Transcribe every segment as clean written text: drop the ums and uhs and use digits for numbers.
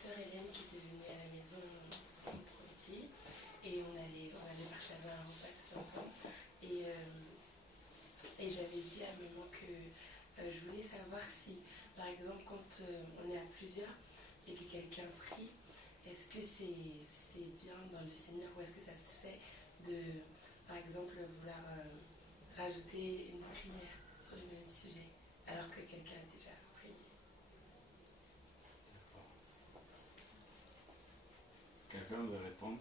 sœur Hélène qui était venue à la maison quand on était trop petit. Et on allait partager un repas tous ensemble. Et j'avais dit à maman que je voulais savoir si, par exemple, quand on est à plusieurs et que quelqu'un prie, est-ce que c'est bien dans le Seigneur ou est-ce que ça se fait de, par exemple, vouloir rajouter une prière sur le même sujet alors que quelqu'un a déjà prié? Quelqu'un veut répondre?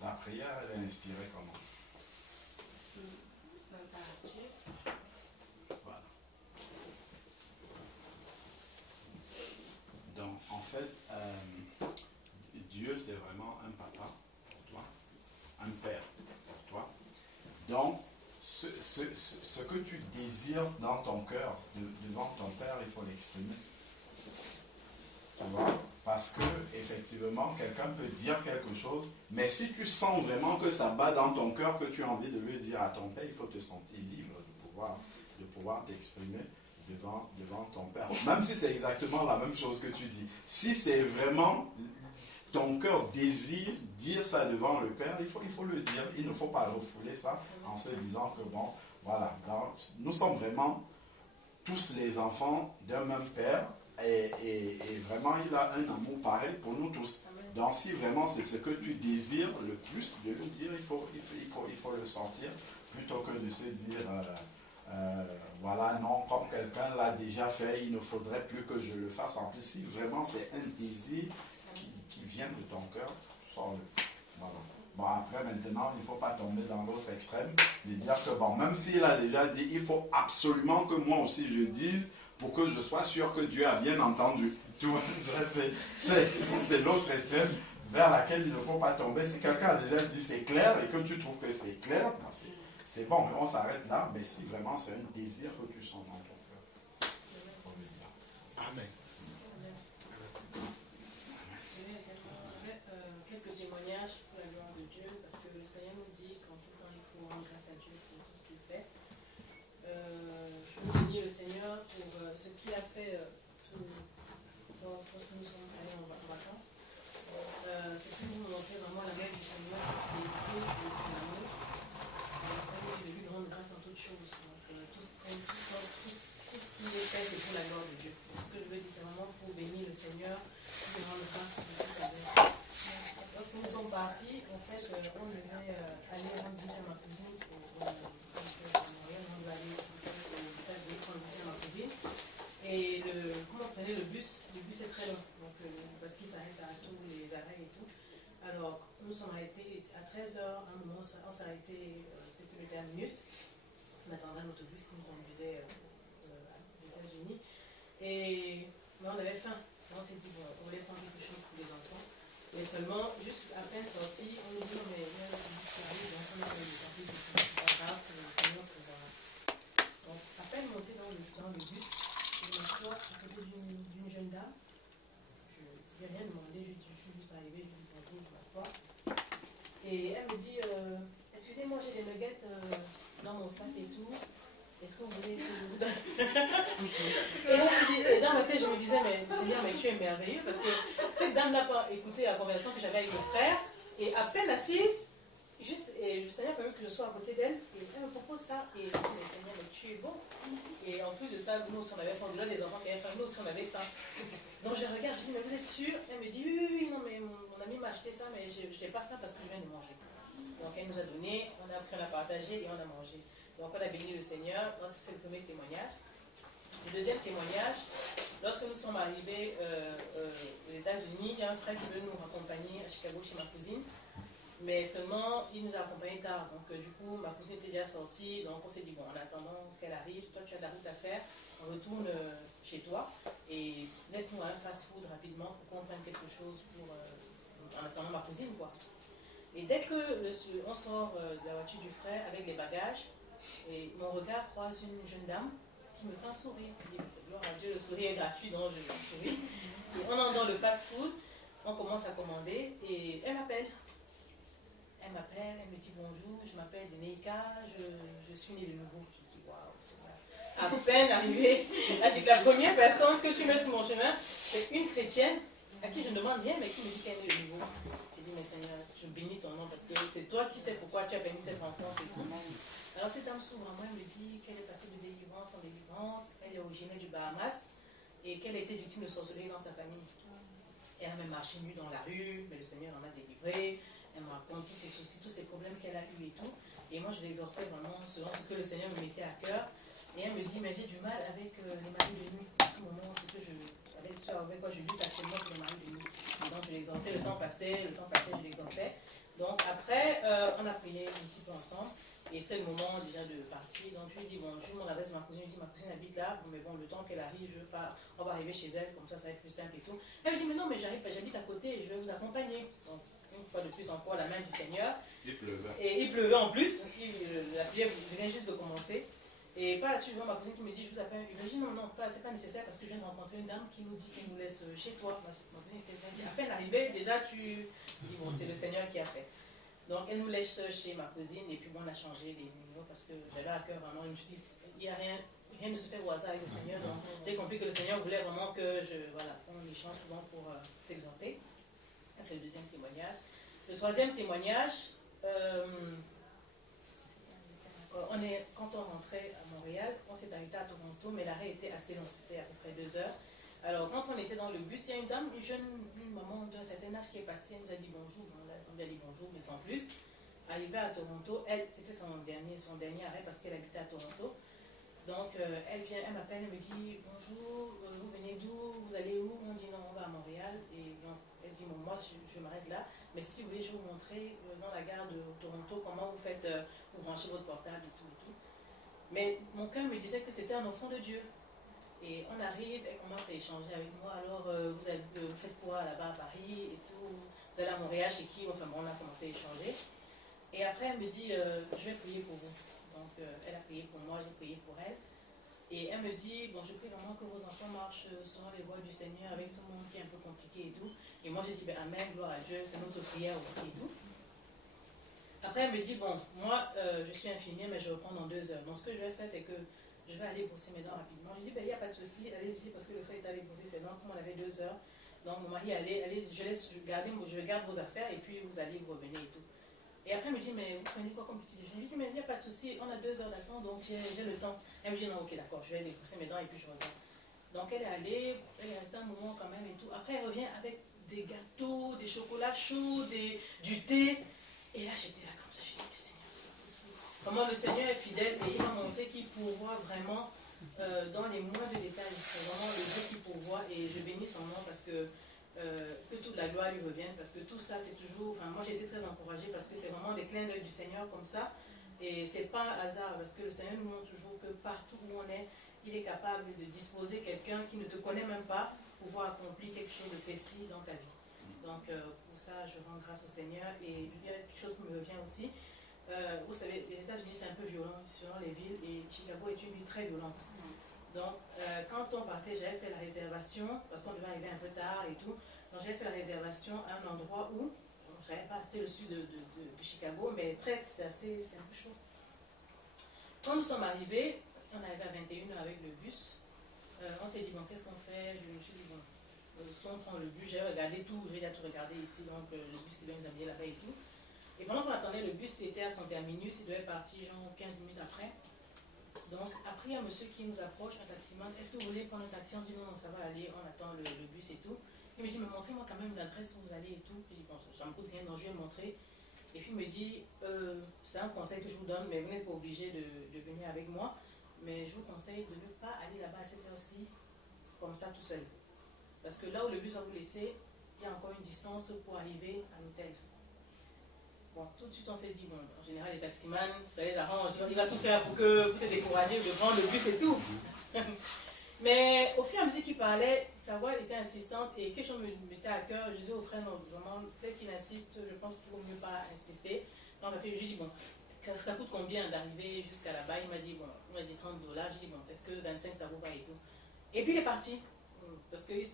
La prière, elle est inspirée comment? Par Dieu. Voilà. Donc, en fait, Dieu, c'est vraiment un papa pour toi, un père pour toi. Donc, ce que tu désires dans ton cœur, devant ton père, il faut l'exprimer. Tu vois? Parce que, effectivement, quelqu'un peut dire quelque chose, mais si tu sens vraiment que ça bat dans ton cœur, que tu as envie de le dire à ton père, il faut te sentir libre de pouvoir t'exprimer devant ton père. Même si c'est exactement la même chose que tu dis. Si c'est vraiment ton cœur désire dire ça devant le père, il faut le dire. Il ne faut pas refouler ça en se disant que bon, voilà, nous sommes vraiment tous les enfants d'un même père. Et vraiment, il a un amour pareil pour nous tous. Donc, si vraiment c'est ce que tu désires le plus de lui dire, il faut le sentir, plutôt que de se dire, voilà, non, comme quelqu'un l'a déjà fait, il ne faudrait plus que je le fasse. En plus, si vraiment c'est un désir qui vient de ton cœur, sors-le. Voilà. Bon, après, maintenant, il ne faut pas tomber dans l'autre extrême, de dire que, bon, même s'il a déjà dit, il faut absolument que moi aussi je dise, pour que je sois sûr que Dieu a bien entendu. Tu vois, c'est l'autre extrême vers laquelle il ne faut pas tomber. Si quelqu'un a déjà dit c'est clair et que tu trouves que c'est clair, c'est bon, on s'arrête là. Mais si vraiment c'est un désir que tu sens dans ton cœur, il faut le dire. Amen. Quelques témoignages pour la gloire de Dieu, parce que le Seigneur nous dit qu'en tout temps il faut rendre grâce à Dieu pour tout ce qu'il fait. Je veux bénir le Seigneur pour ce qu'il a fait lorsque nous sommes allés en vacances. C'est pour nous montrer vraiment la main du Seigneur, qui est son amour. Le Seigneur est de lui rendre grâce en toutes choses. Donc, tout ce qui est fait, c'est pour la gloire de Dieu. Donc, ce que je veux dire, c'est vraiment pour bénir le Seigneur, pour lui rendre grâce pour tout sa vie. Lorsque nous sommes partis, en fait, on devait aller rendre visite à ma cousine et quand on prenait le bus est très long, donc, parce qu'il s'arrête à tous les arrêts et tout. Alors, nous sommes arrêtés à 13h, à un moment, on s'est arrêté, c'était le terminus, on attendait un autobus qui nous conduisait aux États-Unis, mais on avait faim. On s'est dit, bon, on voulait prendre quelque chose pour les enfants, mais seulement, juste à peine sorti, on nous dit, non, mais il y a un bus qui arrive, donc on a fait des papiers, c'est pas grave, le Seigneur pourra. Donc, à peine monté dans le bus, je m'assois à côté d'une jeune dame. Je n'ai rien demandé, je suis juste arrivée, je lui dis bonjour, je m'assois. Et elle me dit, excusez-moi, j'ai des nuggets dans mon sac et tout. Est-ce que vous voulez que je vous donne? Et là, dans ma tête, je me disais, mais Seigneur, mais tu es merveilleux, parce que cette dame n'a pas écouté la conversation que j'avais avec mon frère, et à peine assise, et le Seigneur permet que je sois à côté d'elle, et elle me propose ça, et je dis, mais Seigneur, mais tu es bon. Et en plus de ça, nous aussi on avait faim, au-delà des enfants qui avaient faim, nous aussi on avait faim. Donc je regarde, je dis, mais vous êtes sûr? Elle me dit, oui, non, mais mon ami m'a acheté ça, mais je n'ai pas faim parce que je viens de manger. Donc elle nous a donné, on a partagé et on a mangé. Donc on a béni le Seigneur. Donc c'est le premier témoignage. Le deuxième témoignage, lorsque nous sommes arrivés aux États-Unis, il y a un frère qui veut nous accompagner à Chicago chez ma cousine. Mais seulement, il nous a accompagnés tard. Donc, du coup, ma cousine était déjà sortie. Donc, on s'est dit, bon, en attendant qu'elle arrive, toi, tu as de la route à faire. On retourne chez toi et laisse-nous un fast-food rapidement pour qu'on prenne quelque chose en attendant ma cousine, quoi. Et dès que on sort de la voiture du frère avec les bagages, et mon regard croise une jeune dame qui me fait un sourire. Je dis, gloire à Dieu, le sourire est gratuit, donc je souris. Et on entre dans le fast-food. on commence à commander et elle m'appelle. Elle m'appelle, elle me dit bonjour, je m'appelle Neika, je suis née de nouveau. Je dis waouh, c'est vrai. À peine arrivée, la première personne que tu mets sur mon chemin, c'est une chrétienne à qui je ne demande rien, mais qui me dit qu'elle est née de nouveau. Je dis mais Seigneur, je bénis ton nom parce que c'est toi qui sais pourquoi tu as permis cette rencontre et tout. Alors cette dame s'ouvre à moi, elle me dit qu'elle est passée de délivrance en délivrance, elle est originaire du Bahamas et qu'elle a été victime de sorcellerie dans sa famille. Elle a même marché nue dans la rue, mais le Seigneur en a délivré. Elle me raconte tous ses soucis, tous ses problèmes qu'elle a eu et tout. Et moi, je l'exhortais vraiment selon ce que le Seigneur me mettait à cœur. Et elle me dit, mais j'ai du mal avec les maris de nuit. À ce moment, ce que avec quoi je lutte actuellement, c'est les maris de nuit. Donc, je l'exhortais, le temps passait, je l'exhortais. Donc, après, on a prié un petit peu ensemble. Et c'est le moment déjà de partir. Donc, je lui ai dit, bon, je mon adresse de ma cousine. Je lui ai dit, ma cousine habite là. Mais bon, le temps qu'elle arrive, on va arriver chez elle. Comme ça va être plus simple et tout. Elle me dit, mais non, mais j'habite à côté. Je vais vous accompagner. Donc, une fois de plus encore, la main du Seigneur. Il pleuvait. Et il pleuvait en plus. La prière venait juste de commencer. Et par là-dessus, je vois ma cousine qui me dit, je vous appelle. Je lui dis, non, c'est pas nécessaire parce que je viens de rencontrer une dame qui nous dit qu'elle nous laisse chez toi. Ma cousine était bien. À peine arrivée, déjà, tu dis, bon, c'est le Seigneur qui a fait. Donc, elle nous laisse chez ma cousine. Et puis, bon, on a changé les numéros parce que j'avais à cœur vraiment. Je me suis dit, il n'y a rien ne se fait au hasard avec le Seigneur. Donc, j'ai compris que le Seigneur voulait vraiment que on échange souvent pour t'exhorter. C'est le deuxième témoignage. Le troisième témoignage, quand on rentrait à Montréal, on s'est arrêté à Toronto, mais l'arrêt était assez long, c'était à peu près 2 heures. Alors, quand on était dans le bus, il y a une dame, une maman d'un certain âge qui est passée, elle nous a dit bonjour, on lui a dit bonjour, mais sans plus. Arrivée à Toronto, c'était son dernier arrêt parce qu'elle habitait à Toronto. Donc, elle m'appelle, elle me dit bonjour, vous venez d'où, vous allez où? On dit non, on va à Montréal. Et donc, elle dit bon, moi je m'arrête là, mais si vous voulez, je vais vous montrer dans la gare de Toronto comment vous faites, vous branchez votre portable et tout et tout. Mais mon cœur me disait que c'était un enfant de Dieu. Et on arrive, elle commence à échanger avec moi. Alors, vous faites quoi là-bas à Paris et tout? Vous allez à Montréal chez qui? Enfin bon, on a commencé à échanger. Et après, elle me dit je vais prier pour vous. Donc, elle a prié pour moi, j'ai prié pour elle. Et elle me dit, bon, je prie vraiment que vos enfants marchent selon les voies du Seigneur avec ce monde qui est un peu compliqué et tout. Et moi, j'ai dit, ben, amen, gloire à Dieu, c'est notre prière aussi et tout. Après, elle me dit, bon, moi, je suis infirmière, mais je reprends dans 2 heures. Donc, ce que je vais faire, c'est que je vais aller brosser mes dents rapidement. Je dis, ben, il n'y a pas de souci, allez-y, parce que le frère est allé brosser ses dents, comme on avait 2 heures. Donc, mon mari, allez, je garde vos affaires et puis vous allez, vous revenez et tout. Et après, elle me dit, mais vous prenez quoi comme petit déjeuner? Je dis, mais il n'y a pas de souci, on a 2 heures d'attente, donc j'ai le temps. Elle me dit, non, ok, d'accord, je vais aller brosser mes dents et puis je reviens. Donc, elle est allée, elle est restée un moment quand même et tout. Après, elle revient avec des gâteaux, des chocolats chauds, du thé. Et là, j'étais là comme ça, je dis, mais Seigneur, c'est pas possible. Comment le Seigneur est fidèle et il m'a montré qu'il pourvoit vraiment dans les moindres détails. C'est vraiment le Dieu qui pourvoit et je bénis son nom parce que toute la gloire lui revienne, parce que tout ça c'est toujours, enfin moi j'ai été très encouragée parce que c'est vraiment des clins d'œil du Seigneur comme ça, et c'est pas un hasard parce que le Seigneur nous montre toujours que partout où on est, il est capable de disposer quelqu'un qui ne te connaît même pas pour pouvoir accomplir quelque chose de précis dans ta vie. Donc pour ça je rends grâce au Seigneur. Et il y a quelque chose qui me revient aussi, vous savez, les États-Unis c'est un peu violent selon les villes et Chicago est une ville très violente. Donc, quand on partait, j'avais fait la réservation, parce qu'on devait arriver un peu tard et tout. Donc, j'avais fait la réservation à un endroit où, je savais pas, c'est le sud de Chicago, mais c'est un peu chaud. Quand nous sommes arrivés, on est arrivé à 21h avec le bus. On s'est dit, bon, qu'est-ce qu'on fait? Je me suis dit, bon, si on prend le bus, j'ai regardé tout, j'ai déjà tout regardé ici, donc le bus qui devait nous amener là-bas et tout. Et pendant qu'on attendait, le bus était à son terminus, il devait partir genre 15 minutes après. Donc, après, il y a un monsieur qui nous approche, un taximan. Est-ce que vous voulez prendre un taxi? On dit non, ça va aller, on attend le bus et tout. Il me dit, mais montrez-moi quand même l'adresse où vous allez et tout. Je dis, bon, ça me coûte rien, donc je vais montrer. Et puis il me dit, c'est un conseil que je vous donne, mais vous n'êtes pas obligé de venir avec moi. Mais je vous conseille de ne pas aller là-bas à cette heure-ci, comme ça, tout seul. Parce que là où le bus va vous laisser, il y a encore une distance pour arriver à l'hôtel. Bon, tout de suite on s'est dit, bon, en général les taximans, ça les arrange, il va tout faire pour que vous te découragez de prendre le bus et tout. Mais au fur et à mesure qu'il parlait, sa voix était insistante et quelque chose me mettait à cœur. Je disais au frère, non, vraiment, peut-être qu'il insiste, je pense qu'il vaut mieux pas insister. Donc je lui ai dit, bon, ça coûte combien d'arriver jusqu'à là-bas? Il m'a dit, bon, on m'a dit $30. J'ai dit, bon, est-ce que 25 ça vous va et tout? Et puis il est parti. parce qu'ils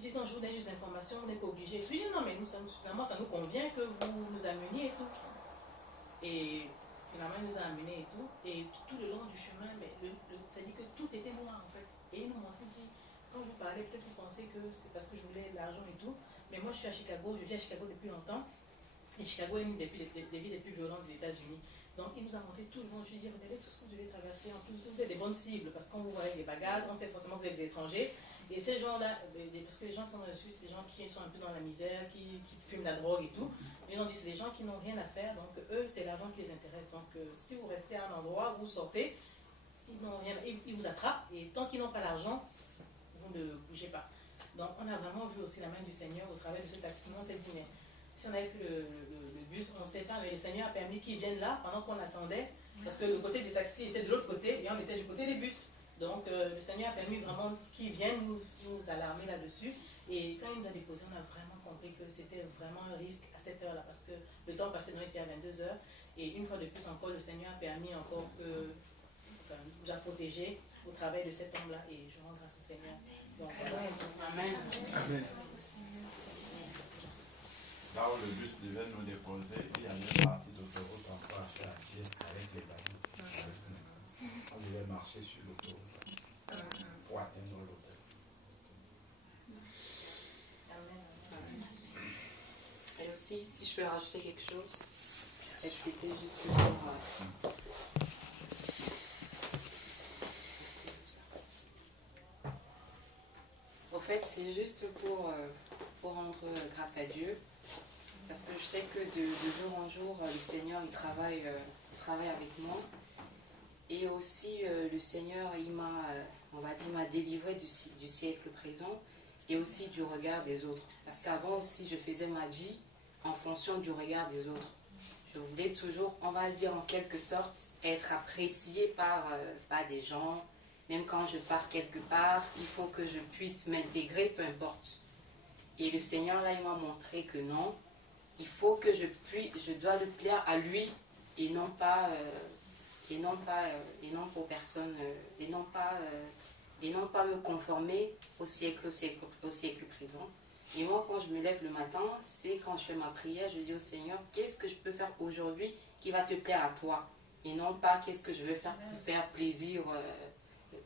disent non, je vous donne juste l'information, on n'est pas obligé. Je lui dis non, mais nous, finalement, ça nous convient que vous nous ameniez et tout. Et finalement, il nous a amenés et tout. Et tout le long du chemin, mais ça dit que tout était noir en fait. Et il nous montrait, il dit, quand je vous parlais, peut-être vous pensez que c'est parce que je voulais de l'argent et tout. Mais moi, je suis à Chicago, je vis à Chicago depuis longtemps. Et Chicago est une des villes les plus violentes des États-Unis. Donc, il nous a montré tout le monde. Je lui ai dit, regardez tout ce que vous devez traverser. En plus, vous êtes des bonnes cibles parce qu'on vous voit avec des bagages, on sait forcément que vous êtes des étrangers. Et ces gens-là, parce que les gens qui sont dans le sud, c'est des gens qui sont un peu dans la misère, qui fument la drogue et tout. Ils ont dit, c'est des gens qui n'ont rien à faire. Donc, eux, c'est l'argent qui les intéresse. Donc, si vous restez à un endroit où vous sortez, ils vous attrapent. Et tant qu'ils n'ont pas l'argent, vous ne bougez pas. Donc, on a vraiment vu aussi la main du Seigneur au travers de ce taxi-là. On s'est dit, mais si on avait pris le bus, on ne sait pas, mais le Seigneur a permis qu'ils viennent là pendant qu'on attendait, parce que le côté des taxis était de l'autre côté et on était du côté des bus. Donc, le Seigneur a permis vraiment qu'ils viennent nous alarmer là-dessus. Et quand il nous a déposé, on a vraiment compris que c'était vraiment un risque à cette heure-là, parce que le temps passé nous était à 22 heures. Et une fois de plus encore, le Seigneur a permis encore nous a protégés au travers de cet homme-là. Et je rends grâce au Seigneur. Donc, voilà. Amen. Amen. Là où le bus devait nous déposer, il y avait une partie d'autoroute encore à faire à pied avec les balises. On devait marcher sur l'autoroute pour atteindre l'hôtel. Et aussi, si je peux rajouter quelque chose, c'était juste pour... Au fait, c'est juste pour rendre grâce à Dieu. Parce que je sais que de jour en jour, le Seigneur, il travaille avec moi. Et aussi, le Seigneur, il m'a, m'a délivré du siècle présent et aussi du regard des autres. Parce qu'avant aussi, je faisais ma vie en fonction du regard des autres. Je voulais toujours, on va dire en quelque sorte, être appréciée par des gens. Même quand je pars quelque part, il faut que je puisse m'intégrer, peu importe. Et le Seigneur, là, il m'a montré que non. Il faut que je dois le plaire à lui et non pas aux personnes, et non pas me conformer au siècle présent. Et moi, quand je me lève le matin, c'est quand je fais ma prière, je dis au Seigneur, qu'est-ce que je peux faire aujourd'hui qui va te plaire à toi? Et non pas qu'est-ce que je vais faire pour faire plaisir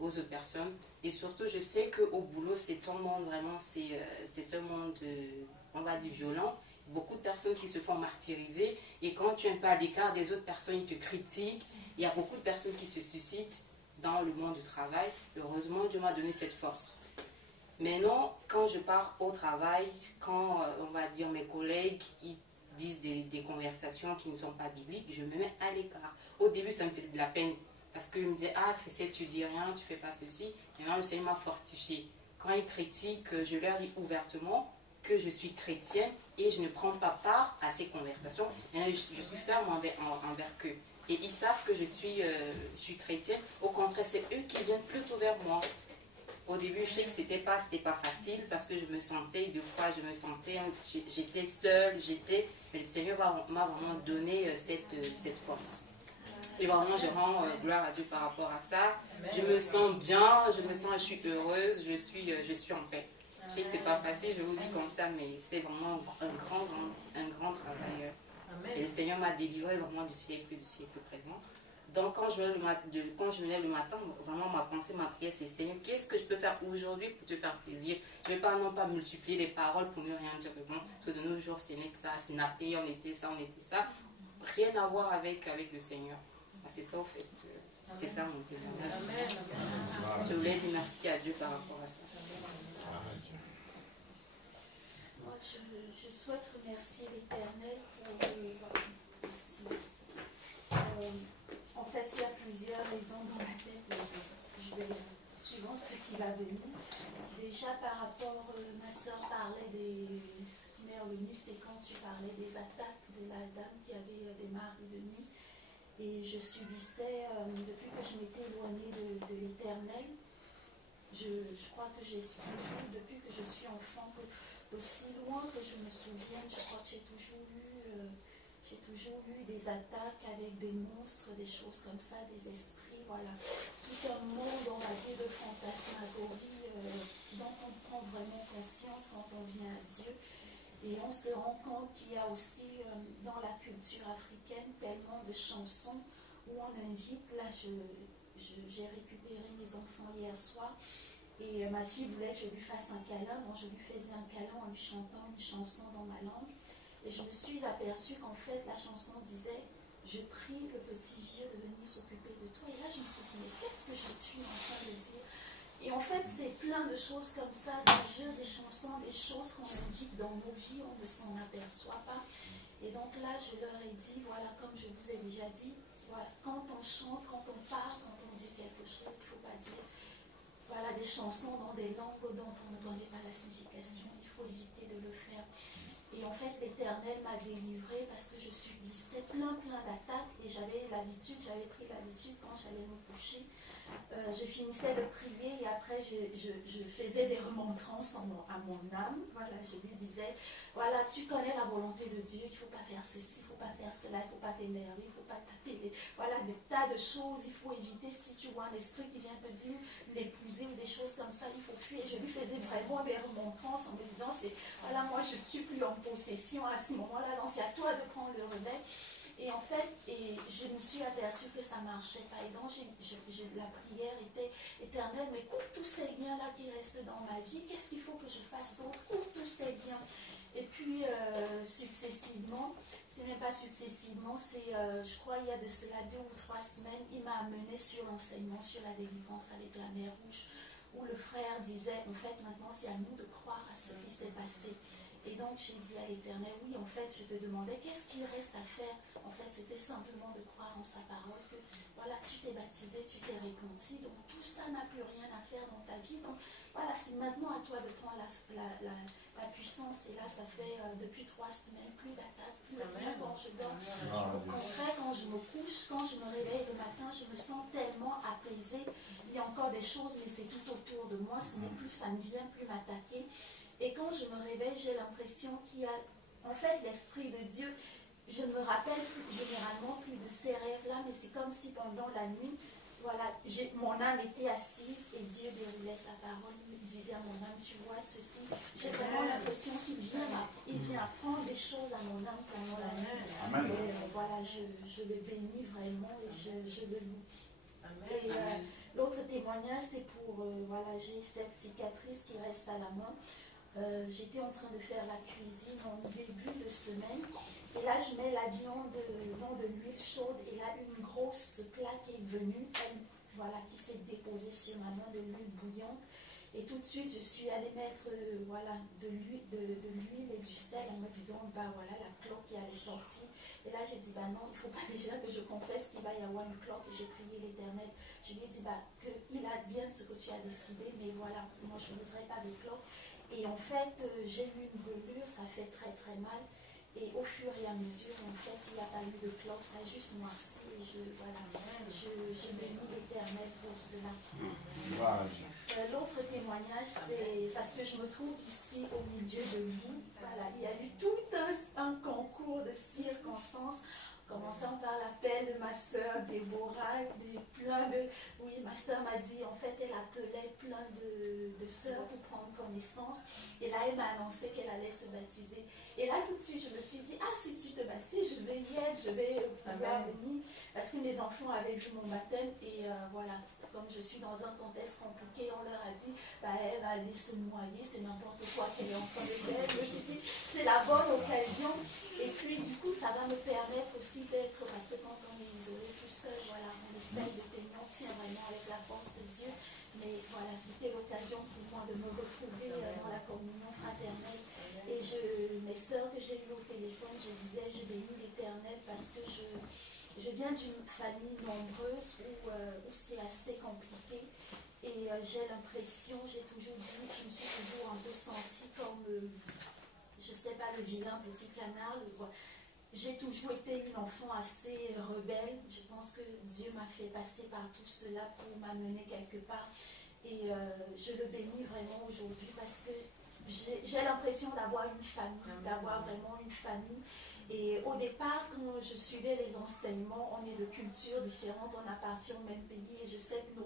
aux autres personnes. Et surtout, je sais qu'au boulot, c'est un monde vraiment, c'est un monde, on va dire, violent. Beaucoup de personnes qui se font martyriser et quand tu es un peu à l'écart des autres personnes, ils te critiquent. Il y a beaucoup de personnes qui se suscitent dans le monde du travail. Heureusement, Dieu m'a donné cette force. Maintenant, quand je pars au travail, quand on va dire mes collègues ils disent des conversations qui ne sont pas bibliques, je me mets à l'écart. Au début, ça me faisait de la peine parce qu'ils me disaient, ah Christelle, tu dis rien, tu fais pas ceci. Et maintenant, le Seigneur m'a fortifié. Quand ils critiquent, je leur dis ouvertement que je suis chrétienne et je ne prends pas part à ces conversations. Et je suis ferme envers eux. Et ils savent que je suis chrétienne. Au contraire, c'est eux qui viennent plutôt vers moi. Au début, je sais que c'était pas facile parce que je me sentais, j'étais seule, mais le Seigneur m'a vraiment donné cette force. Et vraiment, je rends gloire à Dieu par rapport à ça. Je me sens bien, je suis heureuse, je suis en paix. Je sais que c'est pas facile, je vous dis comme ça, mais c'était vraiment un grand travail. Et le Seigneur m'a délivré vraiment du siècle présent. Donc quand je me lève le matin, vraiment ma pensée, ma prière, c'est Seigneur, qu'est-ce que je peux faire aujourd'hui pour te faire plaisir? Je ne vais pas non pas multiplier les paroles pour ne rien dire de bon, parce que de nos jours, ce n'est que ça, snapper, on était ça. Rien à voir avec le Seigneur. C'est ça, au fait. C'est ça mon plaisir. Je voulais dire merci à Dieu par rapport à ça. Moi, je souhaite remercier l'Éternel pour en fait, il y a plusieurs raisons dans ma tête. Je vais suivant ce qui va venir. Déjà, par rapport, ma soeur parlait ce qui m'est revenu, c'est quand tu parlais des attaques de la dame qui avait démarré de nuit. Et je subissais, depuis que je m'étais éloignée de l'Éternel, je crois que j'ai toujours, depuis que je suis enfant, aussi loin que je me souvienne, je crois que j'ai toujours eu des attaques avec des monstres, des choses comme ça, des esprits, voilà. Tout un monde, on va dire, de fantasmagorie dont on prend vraiment conscience quand on vient à Dieu. Et on se rend compte qu'il y a aussi dans la culture africaine tellement de chansons où on invite. Là, j'ai récupéré mes enfants hier soir et ma fille voulait que je lui fasse un câlin. Donc je lui faisais un câlin en lui chantant une chanson dans ma langue. Et je me suis aperçue qu'en fait la chanson disait « Je prie le petit vieux de venir s'occuper de toi ». Et là je me suis dit « Mais qu'est-ce que je suis en train de dire ?» Et en fait, c'est plein de choses comme ça, des jeux, des chansons, des choses qu'on invite dans nos vies, on ne s'en aperçoit pas. Et donc là, je leur ai dit, voilà, comme je vous ai déjà dit, voilà, quand on chante, quand on parle, quand on dit quelque chose, il ne faut pas dire, voilà, des chansons dans des langues dont on ne connaît pas la signification. Il faut éviter de le faire. Et en fait, l'Éternel m'a délivrée parce que je subissais plein d'attaques et j'avais pris l'habitude quand j'allais me coucher. Je finissais de prier et après je faisais des remontrances à mon âme. Voilà, je lui disais, voilà, tu connais la volonté de Dieu, il ne faut pas faire ceci, il ne faut pas faire cela, il ne faut pas t'énerver, il ne faut pas taper. Voilà, des tas de choses, il faut éviter. Si tu vois un esprit qui vient te dire l'épouser ou des choses comme ça, il faut fuir. Et je lui faisais vraiment des remontrances en me disant, voilà, moi je ne suis plus en possession à ce moment-là, donc c'est à toi de prendre le relais. Et en fait, je me suis aperçue que ça ne marchait pas. Et donc, la prière était éternelle. Mais coupe tous ces liens-là qui restent dans ma vie. Qu'est-ce qu'il faut que je fasse d'autre? Coupe tous ces liens. Et puis, successivement, c'est même pas successivement, c'est, je crois, il y a de cela 2 ou 3 semaines, il m'a amené sur l'enseignement sur la délivrance avec la mer Rouge, où le frère disait, en fait, maintenant, c'est à nous de croire à ce qui s'est passé. Et donc j'ai dit à l'Éternel, oui, en fait, je te demandais, qu'est-ce qu'il reste à faire? En fait, c'était simplement de croire en sa parole, que voilà, tu t'es baptisé, tu t'es repenti, donc tout ça n'a plus rien à faire dans ta vie. Donc voilà, c'est maintenant à toi de prendre la puissance. Et là, ça fait depuis 3 semaines, plus d'attaques, plus rien quand je dors. Au contraire, quand je me couche, quand je me réveille le matin, je me sens tellement apaisée. Il y a encore des choses, mais c'est tout autour de moi, ça ne vient plus m'attaquer. Et quand je me réveille, j'ai l'impression qu'il y a, en fait, l'Esprit de Dieu. Je ne me rappelle généralement plus de ces rêves-là, mais c'est comme si pendant la nuit, voilà, mon âme était assise et Dieu déroulait sa parole. Il disait à mon âme, tu vois ceci. J'ai vraiment l'impression qu'il vient apprendre des choses à mon âme pendant la nuit. Et voilà, je le bénis vraiment et je le loue. Et l'autre témoignage, c'est pour, voilà, j'ai cette cicatrice qui reste à la main. J'étais en train de faire la cuisine en début de semaine et là je mets la viande dans de l'huile chaude et là une grosse plaque est venue, voilà, qui s'est déposée sur ma main, de l'huile bouillante, et tout de suite je suis allée mettre voilà, de l'huile et du sel en me disant bah voilà la cloque qui allait sortir. Et là j'ai dit bah non, il ne faut pas déjà que je confesse qu'il va y avoir une cloque. Et j'ai prié l'Éternel, je lui ai dit bah qu'il advienne ce que tu as décidé, mais voilà, moi je ne voudrais pas de cloque. Et en fait, j'ai eu une brûlure, ça fait très très mal. Et au fur et à mesure, en fait, il n'y a pas eu de cloque, ça a juste noirci. Et je bénis l'Éternel pour cela. L'autre témoignage, c'est parce que je me trouve ici au milieu de vous. Voilà, il y a eu tout un concours de circonstances. Commençant par l'appel de ma soeur Déborah, oui, ma soeur m'a dit, en fait, elle appelait plein de sœurs pour prendre connaissance. Et là, elle m'a annoncé qu'elle allait se baptiser. Et là, tout de suite, je me suis dit, ah, si tu te baptises, je vais y être, je vais pouvoir venir. Parce que mes enfants avaient vu mon baptême et voilà. Comme je suis dans un contexte compliqué, on leur a dit, bah, elle va aller se noyer, c'est n'importe quoi qu'elle est en train de faire. Je me suis dit, c'est la bonne occasion. Et puis, du coup, ça va me permettre aussi d'être, parce que quand on est isolé tout seul, voilà, on essaye de tenir, on tient vraiment avec la force de Dieu. Mais voilà, c'était l'occasion pour moi de me retrouver dans la communion fraternelle. Et mes sœurs que j'ai eues au téléphone, je disais, je bénis l'Éternel parce que je viens d'une famille nombreuse où c'est assez compliqué et j'ai l'impression, j'ai toujours dit, je me suis toujours un peu sentie comme, je ne sais pas, le vilain petit canard. J'ai toujours été une enfant assez rebelle. Je pense que Dieu m'a fait passer par tout cela pour m'amener quelque part. Et je le bénis vraiment aujourd'hui parce que j'ai l'impression d'avoir une famille, d'avoir vraiment une famille. Et au départ, quand je suivais les enseignements, on est de cultures différentes, on appartient au même pays et je sais que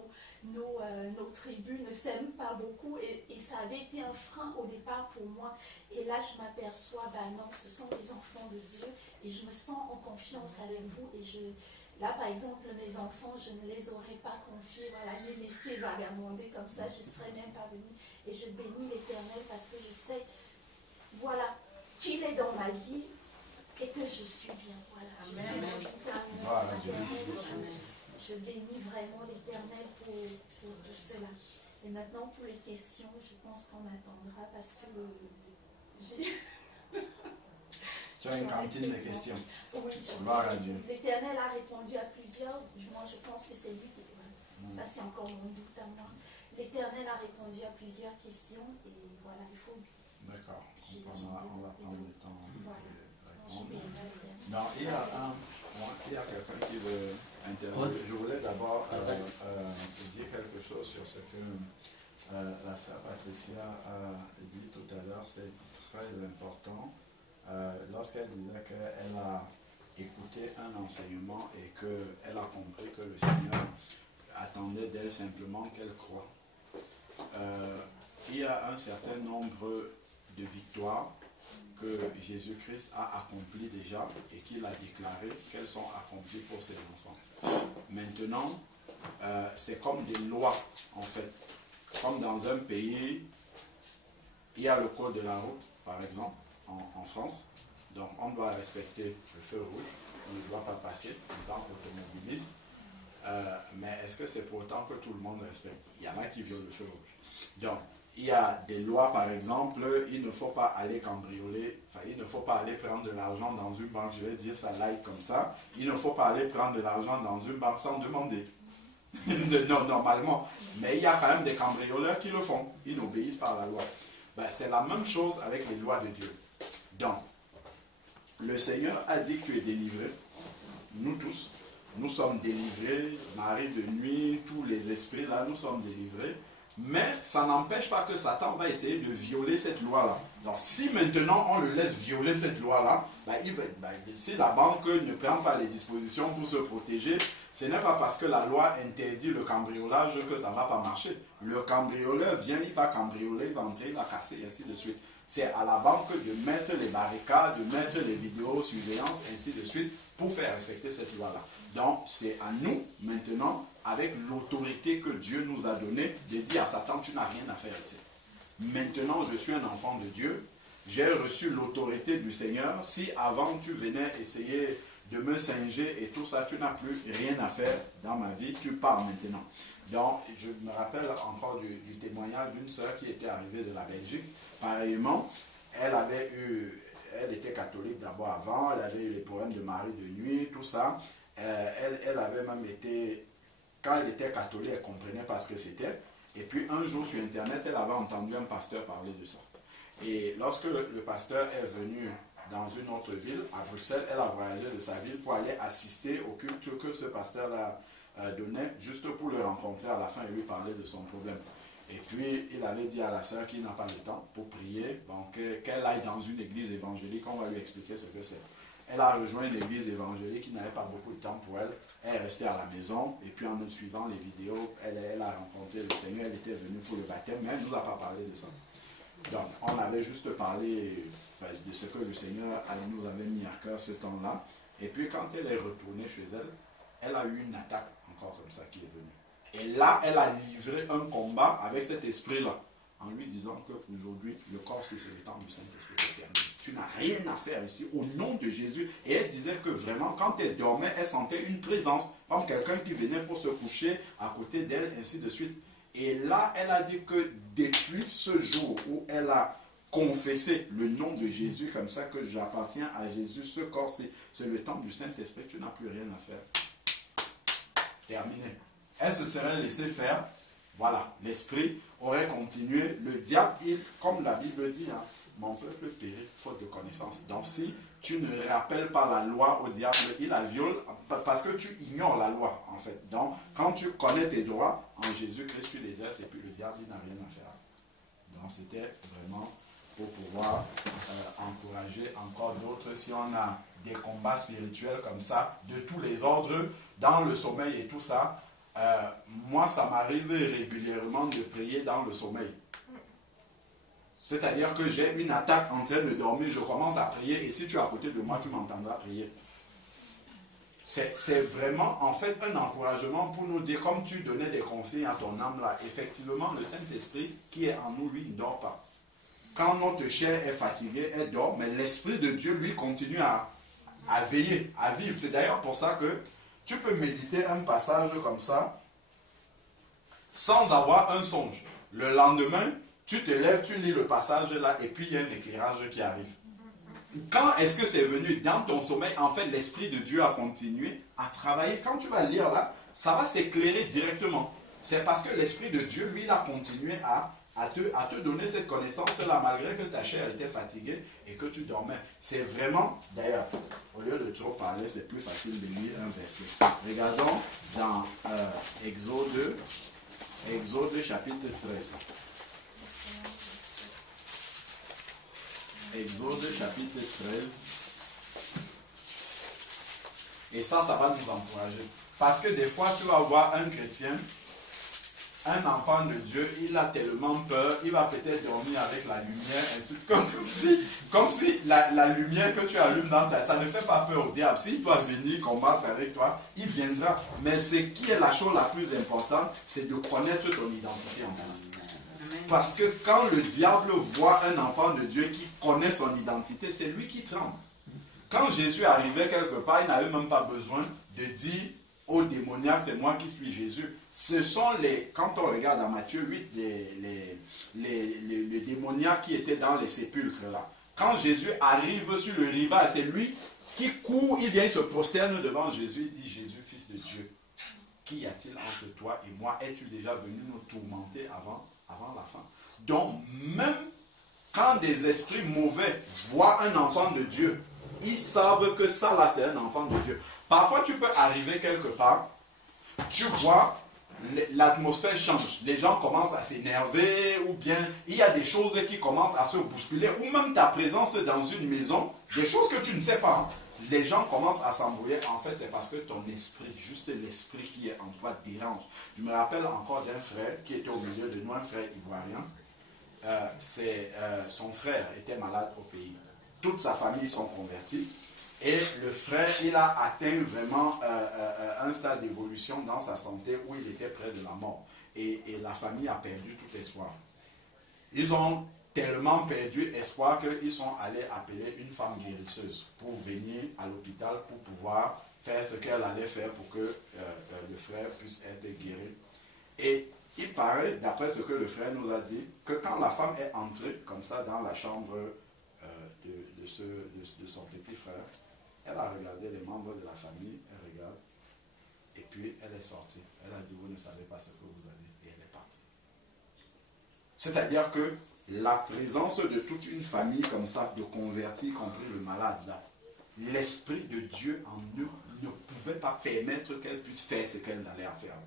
nos tribus ne s'aiment pas beaucoup et ça avait été un frein au départ pour moi. Et là, je m'aperçois, non, ce sont les enfants de Dieu et je me sens en confiance avec vous. Et là, par exemple, mes enfants, je ne les aurais pas confiés, les laisser vagabonder comme ça, je ne serais même pas venue. Et je bénis l'Éternel parce que je sais, qu'il est dans ma vie et que je suis bien. Je bénis vraiment l'Éternel pour tout cela. Et maintenant, pour les questions, je pense qu'on attendra parce que tu as une cantine de questions. Oui, l'Éternel a répondu à plusieurs. Moi, je pense que c'est lui qui ça, c'est encore mon doute à moi. L'Éternel a répondu à plusieurs questions et voilà, il faut. D'accord, on va prendre le temps de répondre. Non, il y a quelqu'un qui veut intervenir. Je voulais d'abord dire quelque chose sur ce que la sœur Patricia a dit tout à l'heure. C'est très important. Lorsqu'elle disait qu'elle a écouté un enseignement et qu'elle a compris que le Seigneur attendait d'elle simplement qu'elle croie. Il y a un certain nombre de victoires que Jésus-Christ a accomplies déjà et qu'il a déclaré qu'elles sont accomplies pour ses enfants. Maintenant, c'est comme des lois, en fait. Comme dans un pays, il y a le code de la route, par exemple, en France. Donc, on doit respecter le feu rouge. On ne doit pas passer en tant qu'automobiliste. Mais est-ce que c'est pour autant que tout le monde respecte? Il y en a qui violent le feu rouge. Donc, il y a des lois, par exemple, il ne faut pas aller cambrioler, il ne faut pas aller prendre de l'argent dans une banque, je vais dire ça live comme ça, il ne faut pas aller prendre de l'argent dans une banque sans demander. Non, normalement. Mais il y a quand même des cambrioleurs qui le font, ils n'obéissent pas à la loi. C'est la même chose avec les lois de Dieu. Donc, le Seigneur a dit que tu es délivré, nous tous, nous sommes délivrés, Marie de nuit, tous les esprits là, nous sommes délivrés. Mais ça n'empêche pas que Satan va essayer de violer cette loi-là. Donc si maintenant on le laisse violer cette loi-là, si la banque ne prend pas les dispositions pour se protéger, ce n'est pas parce que la loi interdit le cambriolage que ça ne va pas marcher. Le cambrioleur vient, il va cambrioler, il va entrer, il va casser, et ainsi de suite. C'est à la banque de mettre les barricades, de mettre les vidéosurveillances, ainsi de suite, pour faire respecter cette loi-là. Donc c'est à nous maintenant, avec l'autorité que Dieu nous a donnée, de dire à Satan, tu n'as rien à faire ici. Maintenant, je suis un enfant de Dieu, j'ai reçu l'autorité du Seigneur. Si avant tu venais essayer de me singer et tout ça, tu n'as plus rien à faire dans ma vie, tu pars maintenant. Donc, je me rappelle encore du témoignage d'une sœur qui était arrivée de la Belgique. Pareillement, elle était catholique d'abord avant, elle avait eu les problèmes de mari de nuit, tout ça. Elle avait même été, quand elle était catholique, elle comprenait pas ce que c'était. Et puis un jour sur Internet, elle avait entendu un pasteur parler de ça. Et lorsque le pasteur est venu dans une autre ville, à Bruxelles, elle a voyagé de sa ville pour aller assister au culte que ce pasteur-là donnait, juste pour le rencontrer à la fin et lui parler de son problème. Et puis, il avait dit à la sœur qui n'a pas le temps pour prier, donc qu'elle aille dans une église évangélique, on va lui expliquer ce que c'est. Elle a rejoint une église évangélique qui n'avait pas beaucoup de temps pour elle. Elle est restée à la maison et puis en suivant les vidéos, elle a rencontré le Seigneur, elle était venue pour le baptême, mais elle ne nous a pas parlé de ça. Donc, on avait juste parlé de ce que le Seigneur nous avait mis à cœur ce temps-là. Et puis, quand elle est retournée chez elle, elle a eu une attaque encore comme ça qui est venue. Et là, elle a livré un combat avec cet esprit-là, en lui disant qu'aujourd'hui, le corps, c'est le temps du Saint-Esprit éternel. Tu n'as rien à faire ici, au nom de Jésus. Et elle disait que vraiment, quand elle dormait, elle sentait une présence, comme quelqu'un qui venait pour se coucher à côté d'elle, ainsi de suite. Et là, elle a dit que depuis ce jour où elle a confessé le nom de Jésus, comme ça que j'appartiens à Jésus, ce corps, c'est le temps du Saint-Esprit, tu n'as plus rien à faire. Terminé. Elle se serait laissée faire. Voilà, l'esprit aurait continué. Le diable, comme la Bible dit, mon peuple périt faute de connaissance. Donc si tu ne rappelles pas la loi au diable, il la viole parce que tu ignores la loi en fait. Donc quand tu connais tes droits, en Jésus-Christ tu les exerces et puis le diable il n'a rien à faire. Donc c'était vraiment pour pouvoir encourager encore d'autres. Si on a des combats spirituels comme ça, de tous les ordres, dans le sommeil et tout ça, moi, ça m'arrive régulièrement de prier dans le sommeil. C'est-à-dire que j'ai une attaque en train de dormir, je commence à prier, et si tu es à côté de moi, tu m'entendras prier. C'est vraiment, en fait, un encouragement pour nous dire, comme tu donnais des conseils à ton âme là, effectivement, le Saint-Esprit qui est en nous, lui, ne dort pas. Quand notre chair est fatiguée, elle dort, mais l'Esprit de Dieu, lui, continue à veiller, à vivre. C'est d'ailleurs pour ça que tu peux méditer un passage comme ça, sans avoir un songe. Le lendemain, tu te lèves, tu lis le passage là, et puis il y a un éclairage qui arrive. Quand est-ce que c'est venu? Dans ton sommeil, en fait, l'Esprit de Dieu a continué à travailler. Quand tu vas lire là, ça va s'éclairer directement. C'est parce que l'Esprit de Dieu, lui, il a continué à te donner cette connaissance-là, malgré que ta chair était fatiguée et que tu dormais. C'est vraiment, d'ailleurs, au lieu de trop parler, c'est plus facile de lire un verset. Regardons dans Exode chapitre 13. Exode chapitre 13. Et ça va nous encourager. Parce que des fois, tu vas voir un chrétien, un enfant de Dieu, il a tellement peur, il va peut-être dormir avec la lumière, ainsi, comme si la lumière que tu allumes dans ta... Ça ne fait pas peur au diable. S'il doit venir combattre avec toi, il viendra. Mais ce qui est la chose la plus importante, c'est de connaître ton identité en Christ. Parce que quand le diable voit un enfant de Dieu qui connaît son identité, c'est lui qui tremble. Quand Jésus arrivait quelque part, il n'avait même pas besoin de dire aux démoniaques, c'est moi qui suis Jésus. Ce sont quand on regarde dans Matthieu 8, les démoniaques qui étaient dans les sépulcres là. Quand Jésus arrive sur le rivage, c'est lui qui court, il vient, il se prosterne devant Jésus, il dit, Jésus, fils de Dieu, qu'y a-t-il entre toi et moi? Es-tu déjà venu nous tourmenter avant la fin? Donc, même quand des esprits mauvais voient un enfant de Dieu, ils savent que ça là, c'est un enfant de Dieu. Parfois, tu peux arriver quelque part, tu vois, l'atmosphère change. Les gens commencent à s'énerver, ou bien il y a des choses qui commencent à se bousculer, ou même ta présence dans une maison, des choses que tu ne sais pas. Les gens commencent à s'embrouiller. En fait, c'est parce que ton esprit, juste l'esprit qui est en toi, dérange. Je me rappelle encore d'un frère qui était au milieu de nous, un frère ivoirien. Son frère était malade au pays. Toute sa famille sont convertis. Et le frère, il a atteint vraiment un stade d'évolution dans sa santé où il était près de la mort. Et la famille a perdu tout espoir. Ils ont tellement perdu espoir qu'ils sont allés appeler une femme guérisseuse pour venir à l'hôpital pour pouvoir faire ce qu'elle allait faire pour que le frère puisse être guéri. Et il paraît, d'après ce que le frère nous a dit, que quand la femme est entrée comme ça dans la chambre de son petit frère, elle a regardé les membres de la famille, elle regarde, et puis elle est sortie. Elle a dit, vous ne savez pas ce que vous avez, et elle est partie. C'est-à-dire que la présence de toute une famille comme ça, de convertis, y compris le malade là, l'Esprit de Dieu en eux ne pouvait pas permettre qu'elle puisse faire ce qu'elle allait faire.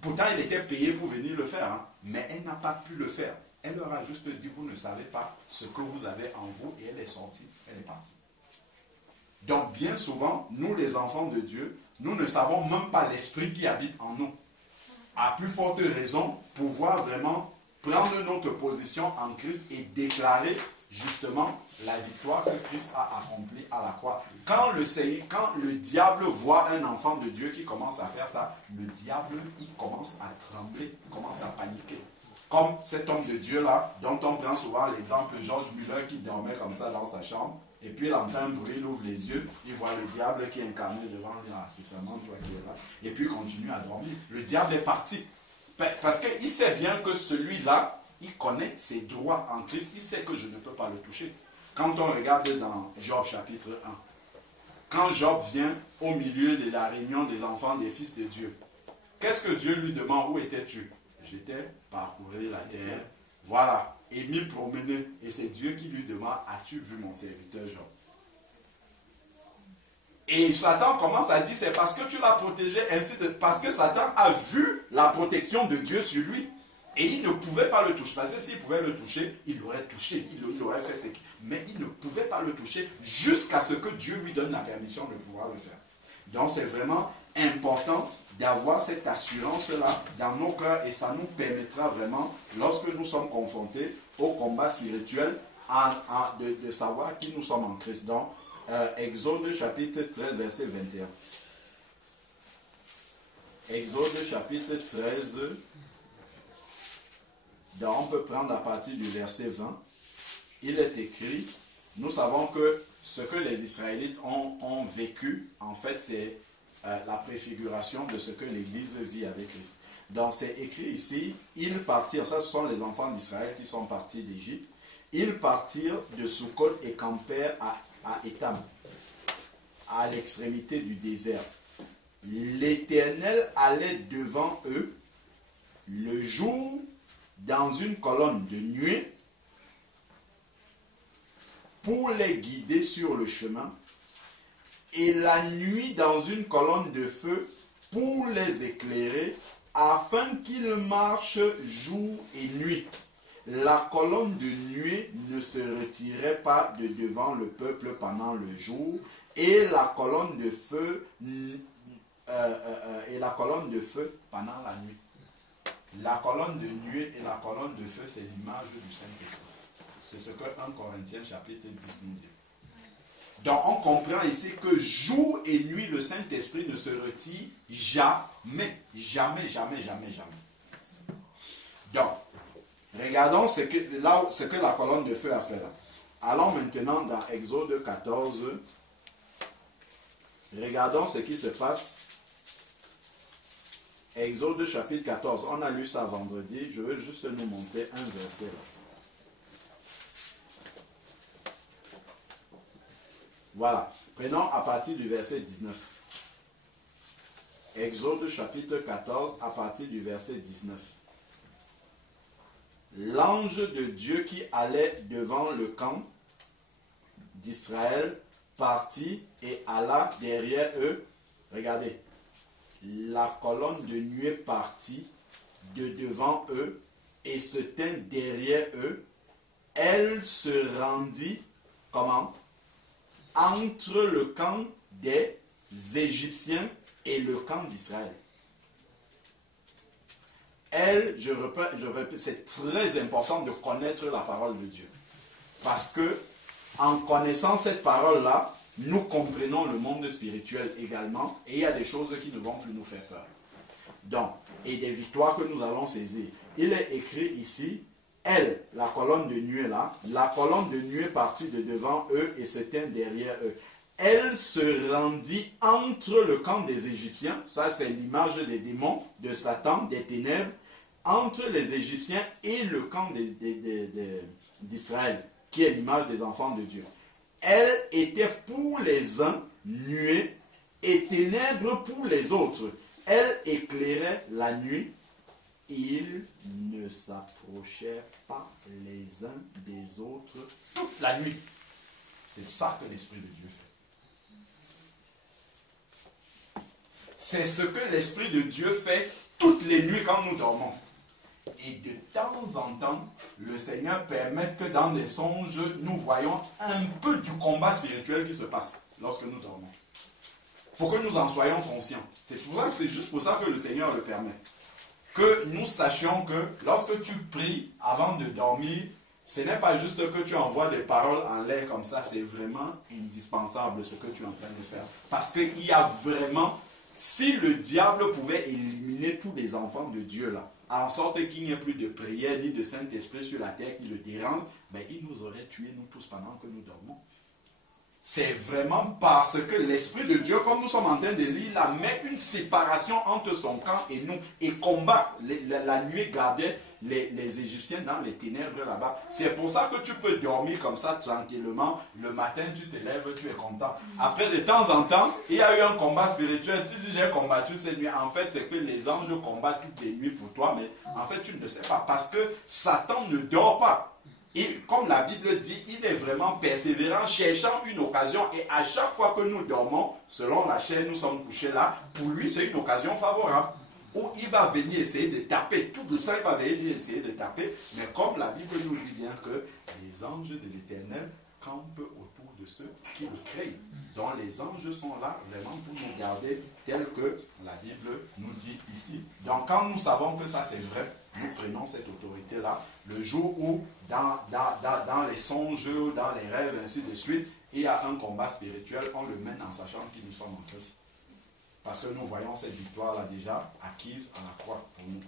Pourtant, elle était payée pour venir le faire, hein, mais elle n'a pas pu le faire. Elle leur a juste dit, vous ne savez pas ce que vous avez en vous, et elle est sortie, elle est partie. Donc, bien souvent, nous les enfants de Dieu, nous ne savons même pas l'Esprit qui habite en nous. À plus forte raison, pouvoir vraiment prendre notre position en Christ et déclarer justement la victoire que Christ a accomplie à la croix. Quand le diable voit un enfant de Dieu qui commence à faire ça, le diable, il commence à trembler, il commence à paniquer. Comme cet homme de Dieu là, dont on prend souvent l'exemple, George Muller qui dormait comme ça dans sa chambre, et puis il entend un bruit, il ouvre les yeux, il voit le diable qui est incarné devant, il dit, ah, c'est seulement toi qui es là, et puis il continue à dormir. Le diable est parti. Parce qu'il sait bien que celui-là, il connaît ses droits en Christ, il sait que je ne peux pas le toucher. Quand on regarde dans Job chapitre 1, quand Job vient au milieu de la réunion des enfants des fils de Dieu, qu'est-ce que Dieu lui demande? Où étais-tu? J'étais parcourir la terre, voilà, et m'y promener. Et c'est Dieu qui lui demande, as-tu vu mon serviteur Job? Et Satan commence à dire, c'est parce que tu l'as protégé ainsi parce que Satan a vu la protection de Dieu sur lui. Et il ne pouvait pas le toucher. Parce que s'il pouvait le toucher, il l'aurait touché. Il aurait fait ce qu'il... Mais il ne pouvait pas le toucher jusqu'à ce que Dieu lui donne la permission de pouvoir le faire. Donc c'est vraiment important d'avoir cette assurance-là dans nos cœurs et ça nous permettra vraiment, lorsque nous sommes confrontés au combat spirituel, de savoir qui nous sommes en Christ. Donc, Exode chapitre 13, verset 21. Exode chapitre 13, donc on peut prendre à partir du verset 20. Il est écrit, nous savons que ce que les Israélites ont vécu, en fait, c'est la préfiguration de ce que l'Église vit avec Christ. Donc c'est écrit ici, ils partirent, ça ce sont les enfants d'Israël qui sont partis d'Égypte, ils partirent de Sukkot et campèrent à Étam, à l'extrémité du désert. L'Éternel allait devant eux le jour dans une colonne de nuée pour les guider sur le chemin, et la nuit dans une colonne de feu pour les éclairer, afin qu'ils marchent jour et nuit. La colonne de nuée ne se retirait pas de devant le peuple pendant le jour, et la colonne de feu pendant la nuit. La colonne de nuée et la colonne de feu, c'est l'image du Saint-Esprit. C'est ce que 1 Corinthiens chapitre 10 nous dit. Donc on comprend ici que jour et nuit, le Saint-Esprit ne se retire jamais. Donc, regardons ce que la colonne de feu a fait là. Allons maintenant dans Exode 14. Regardons ce qui se passe. Exode chapitre 14. On a lu ça vendredi. Je veux juste nous montrer un verset là. Voilà. Prenons à partir du verset 19. Exode chapitre 14 à partir du verset 19. L'ange de Dieu qui allait devant le camp d'Israël partit et alla derrière eux. Regardez. La colonne de nuée partit de devant eux et se tint derrière eux. Elle se rendit, comment? Entre le camp des Égyptiens et le camp d'Israël. Je répète, c'est très important de connaître la parole de Dieu. Parce que, en connaissant cette parole-là, nous comprenons le monde spirituel également, et il y a des choses qui ne vont plus nous faire peur. Donc, et des victoires que nous allons saisir. Il est écrit ici, elle, la colonne de nuée là, la colonne de nuée partit de devant eux et se tint derrière eux. Elle se rendit entre le camp des Égyptiens, ça c'est l'image des démons, de Satan, des ténèbres, entre les Égyptiens et le camp d'Israël, qui est l'image des enfants de Dieu. Elle était pour les uns nuée et ténèbres pour les autres. Elle éclairait la nuit. Ils ne s'approchèrent pas les uns des autres toute la nuit. C'est ça que l'Esprit de Dieu fait. C'est ce que l'Esprit de Dieu fait toutes les nuits quand nous dormons. Et de temps en temps, le Seigneur permet que dans des songes, nous voyons un peu du combat spirituel qui se passe lorsque nous dormons. Pour que nous en soyons conscients. C'est juste pour ça que le Seigneur le permet. Que nous sachions que lorsque tu pries avant de dormir, ce n'est pas juste que tu envoies des paroles en l'air comme ça, c'est vraiment indispensable ce que tu es en train de faire. Parce qu'il y a vraiment, si le diable pouvait éliminer tous les enfants de Dieu là, en sorte qu'il n'y ait plus de prière ni de Saint-Esprit sur la terre qui le dérange, mais il nous aurait tués nous tous pendant que nous dormons. C'est vraiment parce que l'Esprit de Dieu, comme nous sommes en train de lire, là, met une séparation entre son camp et nous et combat. La nuée gardait les Égyptiens dans les ténèbres là-bas. C'est pour ça que tu peux dormir comme ça tranquillement. Le matin, tu te lèves, tu es content. Après, de temps en temps, il y a eu un combat spirituel. Tu dis, j'ai combattu cette nuit. En fait, c'est que les anges combattent toutes les nuits pour toi, mais en fait, tu ne le sais pas parce que Satan ne dort pas. Et comme la Bible dit, il est vraiment persévérant, cherchant une occasion. Et à chaque fois que nous dormons, selon la chair, nous sommes couchés là, pour lui, c'est une occasion favorable. où il va venir essayer de taper, tout doucement il va venir essayer de taper, mais comme la Bible nous dit bien que les anges de l'Éternel campent autour de ceux qui le craignent. Donc les anges sont là vraiment pour nous garder tel que la Bible nous dit ici. Donc quand nous savons que ça c'est vrai, nous prenons cette autorité-là, le jour où dans les songes, dans les rêves, ainsi de suite, il y a un combat spirituel, on le mène en sachant qui nous sommes en Christ. Parce que nous voyons cette victoire-là déjà acquise à la croix pour nous.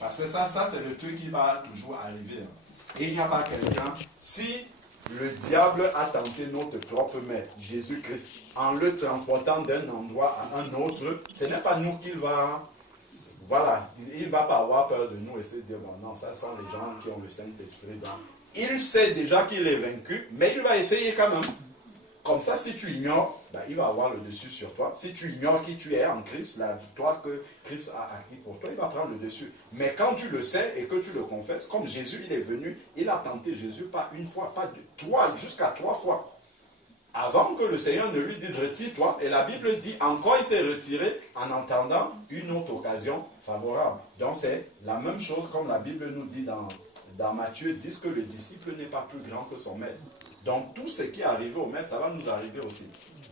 Parce que ça c'est le truc qui va toujours arriver. Et il n'y a pas quelqu'un, si le diable a tenté notre propre maître, Jésus-Christ, en le transportant d'un endroit à un autre, ce n'est pas nous qu'il va... Voilà, il ne va pas avoir peur de nous et se dire, bon, non, ça sont les gens qui ont le Saint-Esprit. Il sait déjà qu'il est vaincu, mais il va essayer quand même. Comme ça, si tu ignores, ben, il va avoir le dessus sur toi. Si tu ignores qui tu es en Christ, la victoire que Christ a acquis pour toi, il va prendre le dessus. Mais quand tu le sais et que tu le confesses, comme Jésus, il est venu, il a tenté Jésus pas une fois, pas deux, jusqu'à 3 fois. Avant que le Seigneur ne lui dise retire-toi, et la Bible dit encore il s'est retiré en entendant une autre occasion favorable. Donc c'est la même chose comme la Bible nous dit dans Matthieu 10 que le disciple n'est pas plus grand que son maître. Donc tout ce qui est arrivé au maître, ça va nous arriver aussi.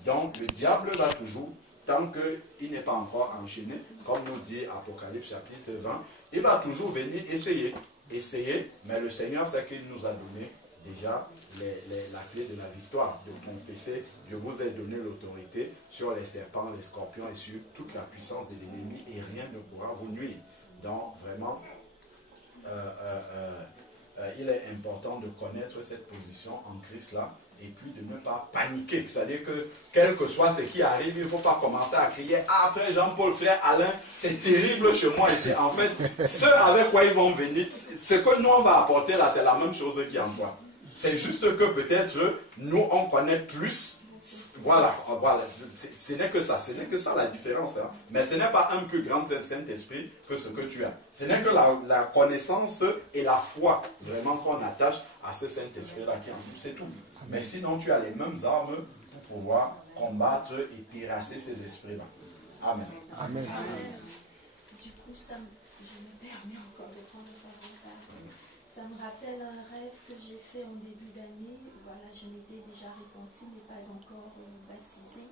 Donc le diable va toujours, tant qu'il n'est pas encore enchaîné, comme nous dit Apocalypse chapitre 20, il va toujours venir essayer, mais le Seigneur sait qu'il nous a donné déjà la clé de la victoire, de confesser, je vous ai donné l'autorité sur les serpents, les scorpions et sur toute la puissance de l'ennemi et rien ne pourra vous nuire. Donc vraiment, il est important de connaître cette position en Christ là et puis de ne pas paniquer. C'est-à-dire que quel que soit ce qui arrive, il ne faut pas commencer à crier « Ah, frère Jean-Paul, frère Alain, c'est terrible chez moi. » Et c'est en fait, ce avec quoi ils vont venir, ce que nous on va apporter là, c'est la même chose qui en toi. C'est juste que peut-être nous on connaît plus. Voilà. Ce n'est que ça la différence. Hein. Mais ce n'est pas un plus grand Saint-Esprit que ce que tu as. Ce n'est que la connaissance et la foi vraiment qu'on attache à ce Saint-Esprit-là qui en nous, c'est tout. Mais sinon tu as les mêmes armes pour pouvoir combattre et terrasser ces esprits-là. Amen. Amen. Du coup, je me permets encore de prendre la parole. Ça me rappelle un rêve que j'ai fait en début d'année. Voilà, je m'étais déjà repentie, mais pas encore baptisée.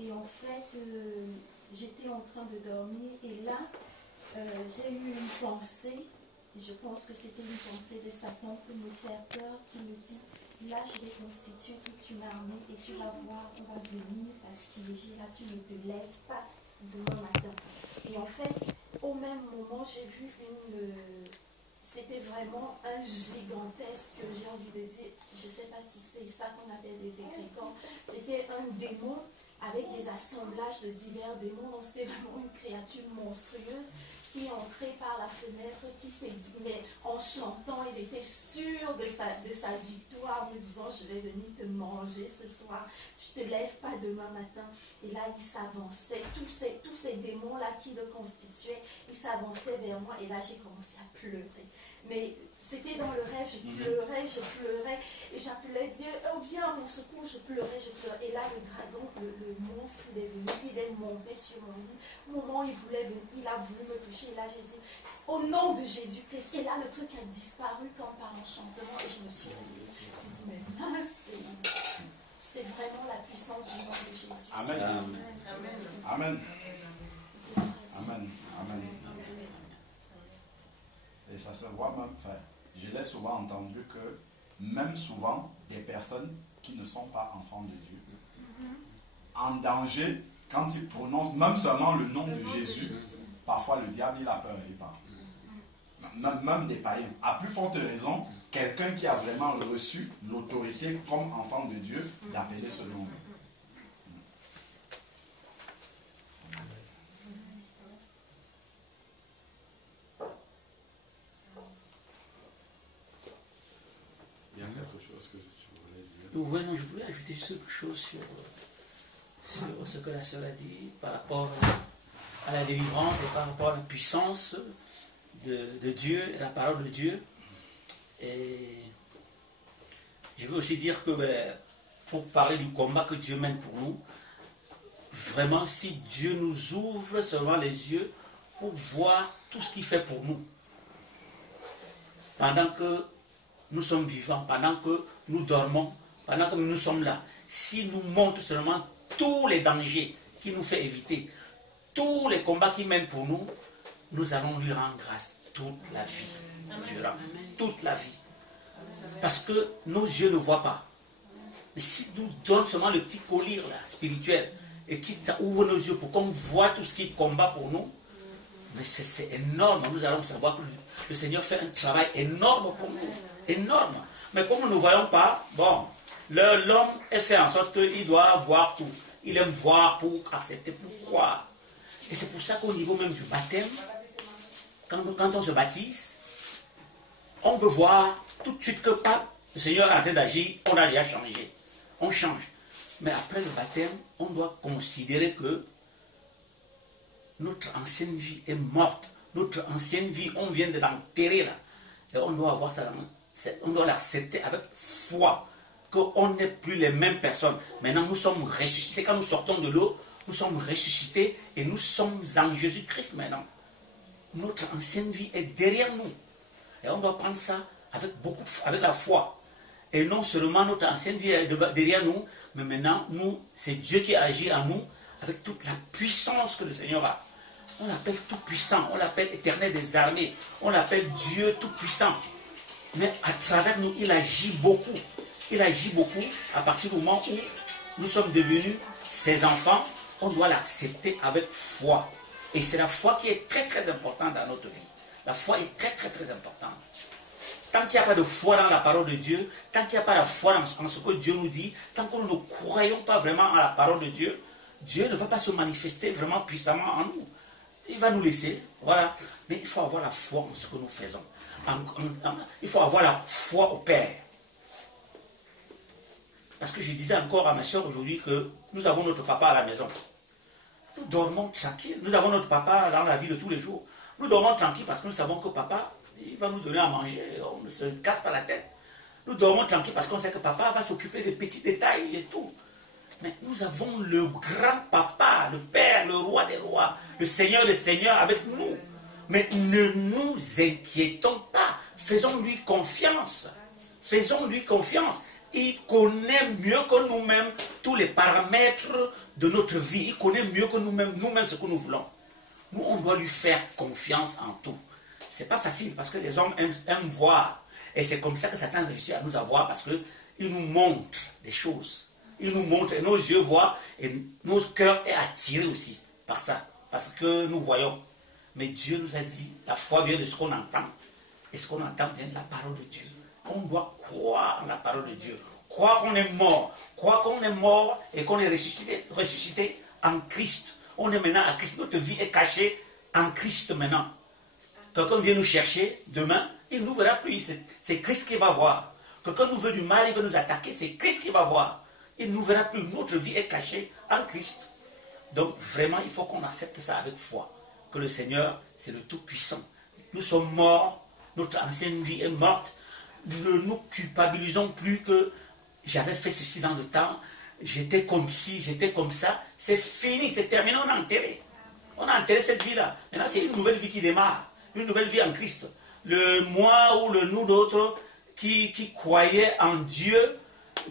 Et en fait, j'étais en train de dormir et là, j'ai eu une pensée. Je pense que c'était une pensée de Satan pour me faire peur, qui me dit, là, je vais constituer toute une armée et tu vas voir, on va venir t'assiéger. Là, tu ne te lèves pas demain matin. Et en fait, au même moment, j'ai vu c'était vraiment un gigantesque, j'ai envie de dire, je ne sais pas si c'est ça qu'on appelle des égrégores, c'était un démon avec des assemblages de divers démons, donc c'était vraiment une créature monstrueuse qui est entrée par la fenêtre, qui s'est dit, mais en chantant, il était sûr de sa victoire, en me disant, je vais venir te manger ce soir, tu ne te lèves pas demain matin. Et là, il s'avançait, tous ces démons-là qui le constituaient, ils s'avançaient vers moi, et là, j'ai commencé à pleurer. Mais c'était dans le rêve, je pleurais, et j'appelais Dieu, oh viens à mon secours, je pleurais. Et là, le dragon, le monstre, il est venu, il est monté sur mon lit. Au moment où il a voulu me toucher, et là, j'ai dit, au nom de Jésus-Christ. Et là, le truc a disparu comme par enchantement, et je me suis réveillée. Je me suis dit, mais mince, c'est vraiment la puissance du nom de Jésus. Amen. Amen. Amen. Amen. Amen. Et ça se voit même, enfin, je l'ai souvent entendu que même souvent des personnes qui ne sont pas enfants de Dieu, en danger, quand ils prononcent même seulement le nom de Jésus, parfois le diable il a peur, il part. Même des païens. À plus forte raison, quelqu'un qui a vraiment reçu l'autorité comme enfant de Dieu d'appeler ce nom. Oui, non, je voulais ajouter quelque chose sur ce que la sœur a dit par rapport à la délivrance et par rapport à la puissance de Dieu et la parole de Dieu. Et je veux aussi dire que pour parler du combat que Dieu mène pour nous, vraiment si Dieu nous ouvre seulement les yeux pour voir tout ce qu'il fait pour nous. Pendant que nous sommes vivants, pendant que nous dormons, pendant que nous sommes là, s'il nous montre seulement tous les dangers qu'il nous fait éviter, tous les combats qu'il mène pour nous, nous allons lui rendre grâce toute la vie, durant toute la vie. Parce que nos yeux ne voient pas. Mais s'il nous donne seulement le petit collier là, spirituel, et qu'il ouvre nos yeux pour qu'on voit tout ce qu'il combat pour nous, mais c'est énorme. Nous allons savoir que le Seigneur fait un travail énorme pour nous. Énorme. Mais comme nous ne voyons pas, bon, l'homme est fait en sorte qu'il doit voir tout. Il aime voir pour accepter, pour croire. Et c'est pour ça qu'au niveau même du baptême, quand on se baptise, on veut voir tout de suite que le Seigneur est en train d'agir, on a déjà changé. On change. Mais après le baptême, on doit considérer que notre ancienne vie est morte. Notre ancienne vie, on vient de l'enterrer là. Et on doit avoir ça, on doit l'accepter avec foi. Qu'on n'est plus les mêmes personnes. Maintenant, nous sommes ressuscités. Quand nous sortons de l'eau, nous sommes ressuscités et nous sommes en Jésus-Christ maintenant. Notre ancienne vie est derrière nous. Et on doit prendre ça avec la foi. Et non seulement notre ancienne vie est derrière nous, mais maintenant, c'est Dieu qui agit en nous avec toute la puissance que le Seigneur a. On l'appelle tout-puissant, on l'appelle éternel des armées, on l'appelle Dieu tout-puissant. Mais à travers nous, il agit beaucoup. Il agit beaucoup à partir du moment où nous sommes devenus ses enfants, on doit l'accepter avec foi. Et c'est la foi qui est très très importante dans notre vie. La foi est très très très importante. Tant qu'il n'y a pas de foi dans la parole de Dieu, tant qu'il n'y a pas de foi dans ce que Dieu nous dit, tant que nous ne croyons pas vraiment à la parole de Dieu, Dieu ne va pas se manifester vraiment puissamment en nous. Il va nous laisser, voilà. Mais il faut avoir la foi en ce que nous faisons. Il faut avoir la foi au Père. Parce que je disais encore à ma soeur aujourd'hui que nous avons notre papa à la maison. Nous dormons tranquille. Nous avons notre papa dans la vie de tous les jours. Nous dormons tranquille parce que nous savons que papa, il va nous donner à manger. On ne se casse pas la tête. Nous dormons tranquille parce qu'on sait que papa va s'occuper des petits détails et tout. Mais nous avons le grand papa, le Père, le roi des rois, le Seigneur des seigneurs avec nous. Mais ne nous inquiétons pas. Faisons-lui confiance. Faisons-lui confiance. Il connaît mieux que nous-mêmes tous les paramètres de notre vie. Il connaît mieux que nous-mêmes ce que nous voulons. Nous, on doit lui faire confiance en tout. Ce n'est pas facile parce que les hommes aiment voir. Et c'est comme ça que Satan réussit à nous avoir parce qu'il nous montre des choses. Il nous montre et nos yeux voient et nos cœurs sont attirés aussi par ça. Parce que nous voyons. Mais Dieu nous a dit, la foi vient de ce qu'on entend. Et ce qu'on entend vient de la parole de Dieu. On doit croire en la parole de Dieu. Croire qu'on est mort. Croire qu'on est mort et qu'on est ressuscité en Christ. On est maintenant à Christ. Notre vie est cachée en Christ maintenant. Quelqu'un vient nous chercher demain, il ne nous verra plus. C'est Christ qui va voir. Quelqu'un nous veut du mal, il veut nous attaquer, c'est Christ qui va voir. Il ne nous verra plus. Notre vie est cachée en Christ. Donc vraiment, il faut qu'on accepte ça avec foi. Que le Seigneur, c'est le Tout-Puissant. Nous sommes morts. Notre ancienne vie est morte. Ne nous culpabilisons plus que j'avais fait ceci dans le temps, j'étais comme ci, j'étais comme ça. C'est fini, c'est terminé, on a enterré. On a enterré cette vie-là. Maintenant, c'est une nouvelle vie qui démarre. Une nouvelle vie en Christ. Le moi ou le nous d'autres qui croyaient en Dieu,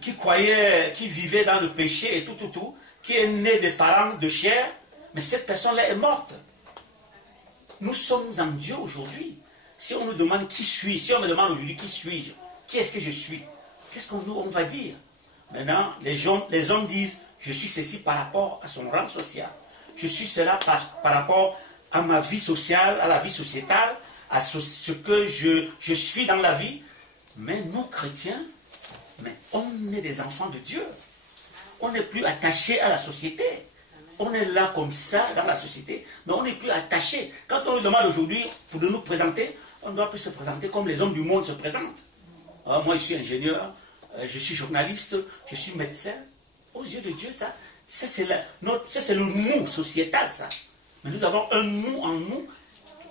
qui vivaient dans le péché et tout, qui est né des parents de chair, mais cette personne-là est morte. Nous sommes en Dieu aujourd'hui. Si on nous demande qui suis-je, si on me demande aujourd'hui qui suis-je, qui est-ce que je suis, qu'est-ce qu'on va dire? Maintenant, les hommes disent, je suis ceci par rapport à son rang social. Je suis cela par rapport à ma vie sociale, à la vie sociétale, à ce que je suis dans la vie. Mais nous, chrétiens, mais on est des enfants de Dieu. On n'est plus attachés à la société. On est là comme ça dans la société, mais on n'est plus attaché. Quand on nous demande aujourd'hui pour nous présenter, on ne doit plus se présenter comme les hommes du monde se présentent. Alors, moi, je suis ingénieur, je suis journaliste, je suis médecin. Aux yeux de Dieu, ça c'est le nous sociétal, ça. Mais nous avons un nous en nous.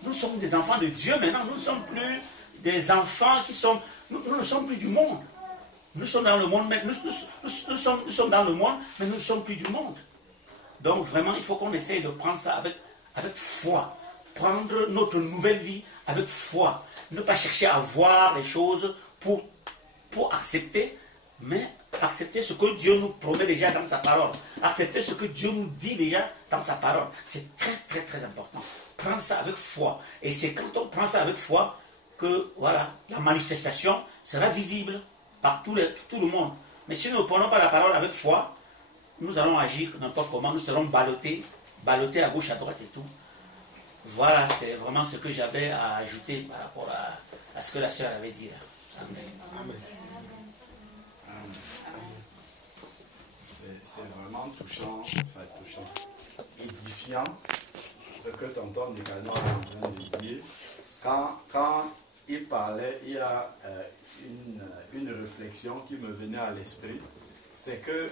Nous sommes des enfants de Dieu maintenant. Nous ne sommes plus des enfants qui sont... Nous ne sommes plus du monde. Nous sommes dans le monde, mais nous sommes dans le monde, mais nous ne sommes plus du monde. Donc vraiment, il faut qu'on essaye de prendre ça avec foi. Prendre notre nouvelle vie avec foi. Ne pas chercher à voir les choses pour accepter, mais accepter ce que Dieu nous promet déjà dans sa parole. Accepter ce que Dieu nous dit déjà dans sa parole. C'est très, très, très important. Prendre ça avec foi. Et c'est quand on prend ça avec foi que, voilà, la manifestation sera visible par tout le monde. Mais si nous ne prenons pas la parole avec foi, nous allons agir n'importe comment, nous serons ballottés à gauche, à droite et tout. Voilà, c'est vraiment ce que j'avais à ajouter par rapport à ce que la sœur avait dit là. Amen. Amen. C'est vraiment touchant, édifiant, ce que tonton Nicanor est en train de dire. Quand il parlait, il y a une réflexion qui me venait à l'esprit, c'est que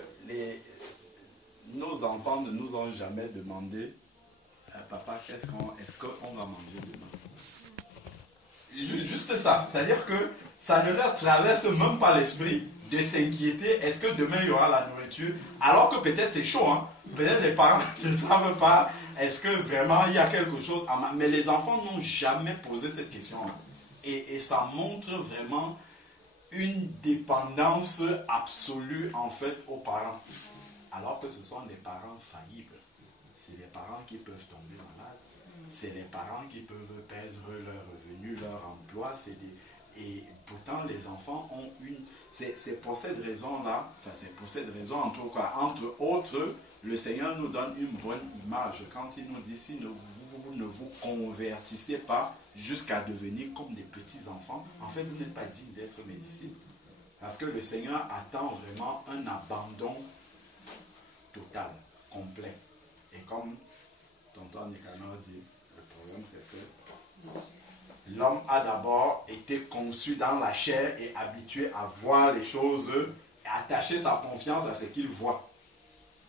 nos enfants ne nous ont jamais demandé papa, est-ce qu'on va manger demain? Juste ça, c'est-à-dire que ça ne leur traverse même pas l'esprit de s'inquiéter, est-ce que demain il y aura la nourriture, alors que peut-être c'est chaud, hein? Peut-être les parents ne savent pas, est-ce que vraiment il y a quelque chose à mais les enfants n'ont jamais posé cette question-là. Et ça montre vraiment une dépendance absolue en fait aux parents, alors que ce sont des parents faillibles. C'est les parents qui peuvent tomber malades, c'est les parents qui peuvent perdre leur revenu, leur emploi, et pourtant les enfants ont c'est pour cette raison-là, enfin c'est pour cette raison en tout cas, entre autres, le Seigneur nous donne une bonne image quand il nous dit si vous ne vous convertissez pas jusqu'à devenir comme des petits enfants, en fait vous n'êtes pas digne d'être mes disciples. Parce que le Seigneur attend vraiment un abandon total, complet. Et comme tonton Nicanor dit, le problème c'est que l'homme a d'abord été conçu dans la chair et habitué à voir les choses, et attacher sa confiance à ce qu'il voit.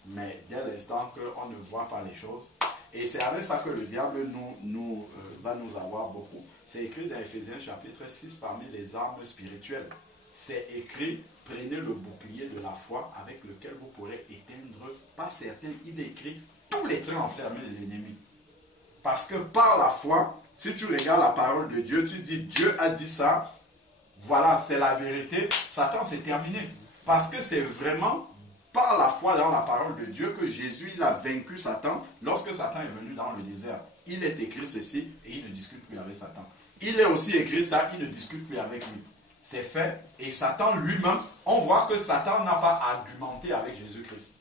Mais dès l'instant qu'on ne voit pas les choses, et c'est avec ça que le diable va nous avoir beaucoup. C'est écrit dans Ephésiens chapitre 6 parmi les armes spirituelles. C'est écrit, prenez le bouclier de la foi avec lequel vous pourrez éteindre, pas certains, il est écrit, tous les traits enflammés de l'ennemi. Parce que par la foi, si tu regardes la parole de Dieu, tu dis Dieu a dit ça, voilà, c'est la vérité, Satan c'est terminé. Parce que c'est vraiment par la foi dans la parole de Dieu que Jésus il a vaincu Satan lorsque Satan est venu dans le désert. Il est écrit ceci et il ne discute plus avec Satan. Il est aussi écrit ça, il ne discute plus avec lui. C'est fait et Satan lui-même, on voit que Satan n'a pas argumenté avec Jésus-Christ.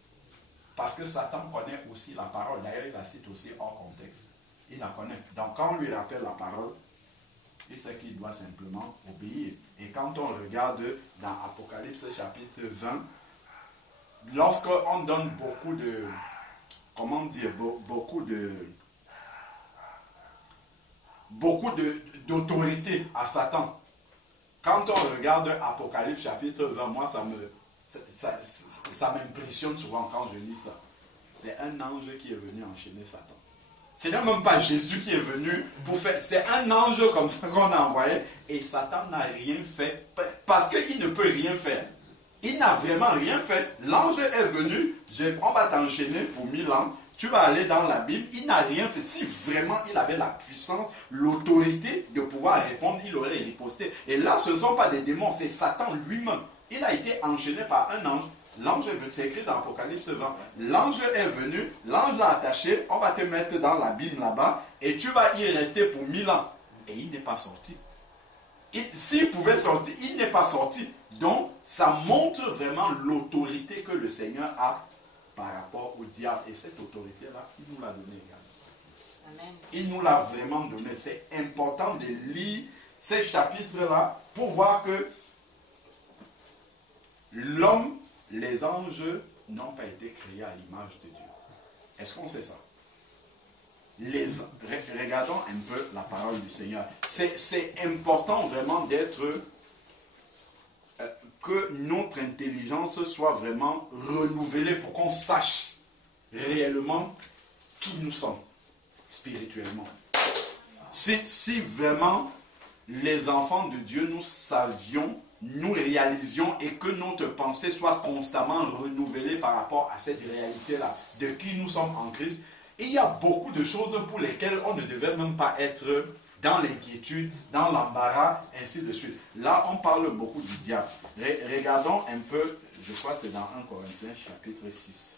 Parce que Satan connaît aussi la parole. D'ailleurs, il la cite aussi hors contexte. Il la connaît. Donc, quand on lui rappelle la parole, il sait qu'il doit simplement obéir. Et quand on regarde dans Apocalypse chapitre 20, lorsqu'on donne beaucoup de, comment dire, beaucoup d'autorité à Satan, quand on regarde Apocalypse chapitre 20, moi ça m'impressionne souvent quand je lis ça. C'est un ange qui est venu enchaîner Satan. Ce n'est même pas Jésus qui est venu pour faire. C'est un ange comme ça qu'on a envoyé et Satan n'a rien fait parce qu'il ne peut rien faire. Il n'a vraiment rien fait. L'ange est venu, on va t'enchaîner pour 1000 ans. Tu vas aller dans la Bible. Il n'a rien fait. Si vraiment il avait la puissance, l'autorité de pouvoir répondre, il aurait riposté. Et là, ce ne sont pas des démons, c'est Satan lui-même. Il a été enchaîné par un ange. L'ange est venu, c'est écrit dans Apocalypse 20. L'ange est venu, l'ange l'a attaché, on va te mettre dans l'abîme là-bas et tu vas y rester pour 1000 ans. Et il n'est pas sorti. S'il pouvait sortir, il n'est pas sorti. Donc, ça montre vraiment l'autorité que le Seigneur a par rapport au diable. Et cette autorité-là, il nous l'a donnée également. Amen. Il nous l'a vraiment donné. C'est important de lire ces chapitres-là pour voir que l'homme, les anges n'ont pas été créés à l'image de Dieu. Est-ce qu'on sait ça? Regardons un peu la parole du Seigneur. C'est important vraiment d'être... que notre intelligence soit vraiment renouvelée pour qu'on sache réellement qui nous sommes spirituellement. Si vraiment les enfants de Dieu, nous savions nous réalisions et que notre pensée soit constamment renouvelée par rapport à cette réalité-là, de qui nous sommes en Christ. Et il y a beaucoup de choses pour lesquelles on ne devait même pas être dans l'inquiétude, dans l'embarras, ainsi de suite. Là, on parle beaucoup du diable. Regardons un peu, je crois que c'est dans 1 Corinthiens chapitre 6.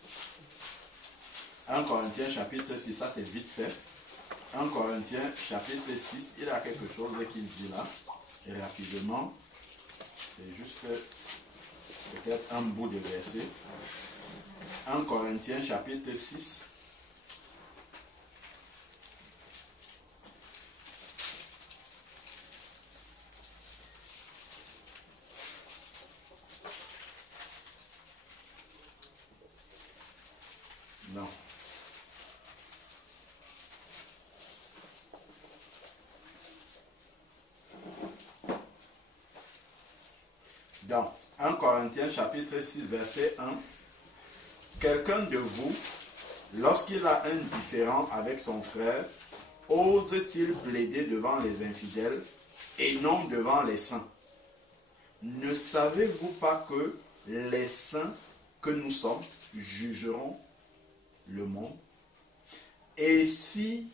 1 Corinthiens chapitre 6, ça c'est vite fait. 1 Corinthiens chapitre 6, il y a quelque chose qu'il dit là, et rapidement. C'est juste peut-être un bout de verset. 1 Corinthiens chapitre 6. Non. Dans 1 Corinthiens chapitre 6 verset 1, quelqu'un de vous, lorsqu'il a un différend avec son frère, ose-t-il plaider devant les infidèles et non devant les saints? Ne savez-vous pas que les saints que nous sommes jugeront le monde? Et si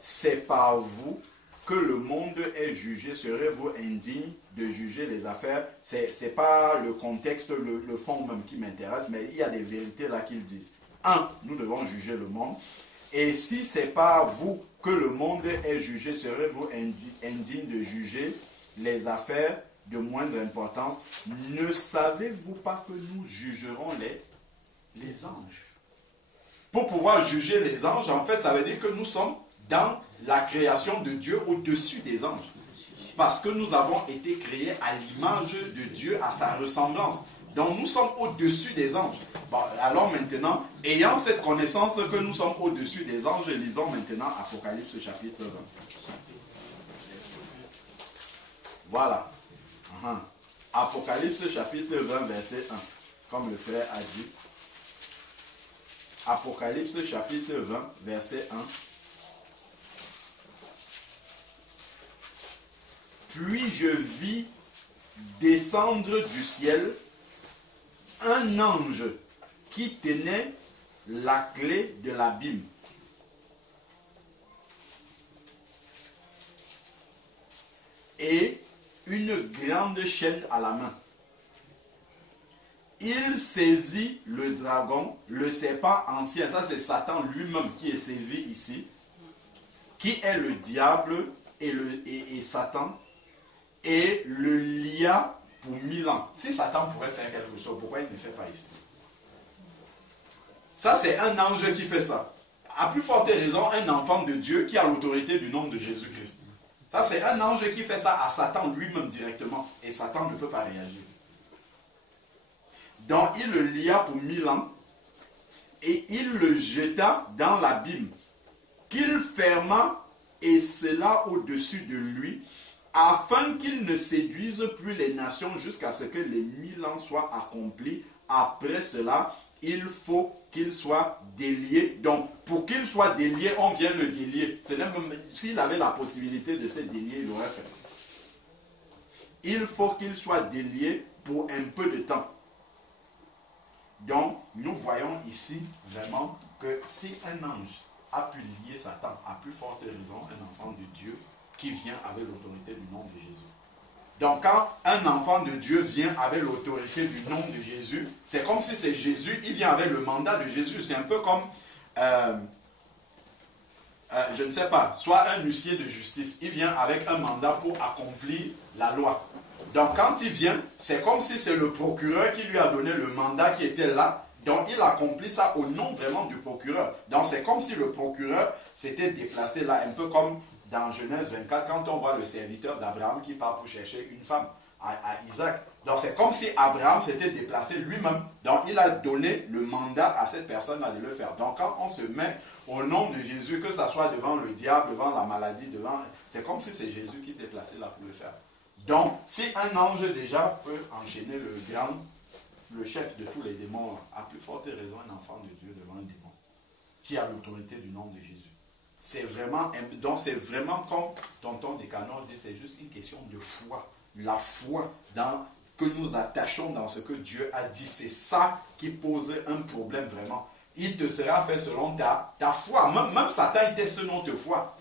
c'est par vous que le monde est jugé, serez-vous indigne de juger les affaires? C'est pas le contexte, le fond même qui m'intéresse, mais il y a des vérités là qu'ils disent. 1. Nous devons juger le monde. Et si c'est par vous que le monde est jugé, serez-vous indigne de juger les affaires de moindre importance? Ne savez-vous pas que nous jugerons les anges? Pour pouvoir juger les anges, en fait, ça veut dire que nous sommes dans la création de Dieu au-dessus des anges. Parce que nous avons été créés à l'image de Dieu, à sa ressemblance. Donc nous sommes au-dessus des anges. Bon, alors maintenant, ayant cette connaissance que nous sommes au-dessus des anges, lisons maintenant Apocalypse chapitre 20. Voilà. Apocalypse chapitre 20, verset 1. Comme le frère a dit. Apocalypse chapitre 20, verset 1. Puis je vis descendre du ciel un ange qui tenait la clé de l'abîme. Et une grande chaîne à la main. Il saisit le dragon, le serpent ancien, ça c'est Satan lui-même qui est saisi ici, qui est le diable et Satan, et le lia pour 1000 ans. Si Satan pourrait faire quelque chose, pourquoi il ne le fait pas ici? Ça c'est un ange qui fait ça. À plus forte raison, un enfant de Dieu qui a l'autorité du nom de Jésus-Christ. Ça c'est un ange qui fait ça à Satan lui-même directement, et Satan ne peut pas réagir. Donc il le lia pour 1000 ans et il le jeta dans l'abîme, qu'il ferma et scella au-dessus de lui, afin qu'il ne séduise plus les nations jusqu'à ce que les 1000 ans soient accomplis. Après cela, il faut qu'il soit délié. Donc, pour qu'il soit délié, on vient le délier. S'il avait la possibilité de se délier, il l'aurait fait. Il faut qu'il soit délié pour un peu de temps. Donc, nous voyons ici vraiment que si un ange a pu lier Satan, à plus forte raison, un enfant de Dieu qui vient avec l'autorité du nom de Jésus. Donc, quand un enfant de Dieu vient avec l'autorité du nom de Jésus, c'est comme si c'est Jésus, il vient avec le mandat de Jésus. C'est un peu comme, je ne sais pas, soit un huissier de justice. Il vient avec un mandat pour accomplir la loi. Donc quand il vient, c'est comme si c'est le procureur qui lui a donné le mandat qui était là. Donc il accomplit ça au nom vraiment du procureur. Donc c'est comme si le procureur s'était déplacé là, un peu comme dans Genèse 24, quand on voit le serviteur d'Abraham qui part pour chercher une femme à Isaac. Donc c'est comme si Abraham s'était déplacé lui-même. Donc il a donné le mandat à cette personne-là de le faire. Donc quand on se met au nom de Jésus, que ce soit devant le diable, devant la maladie, c'est comme si c'est Jésus qui s'est placé là pour le faire. Donc, si un ange déjà peut enchaîner le chef de tous les démons, à plus forte raison, un enfant de Dieu devant un démon, qui a l'autorité du nom de Jésus. C'est vraiment comme Tonton Descanons dit, c'est juste une question de foi. la foi que nous attachons dans ce que Dieu a dit. C'est ça qui pose un problème vraiment. Il te sera fait selon ta foi. Même Satan, il teste notre foi.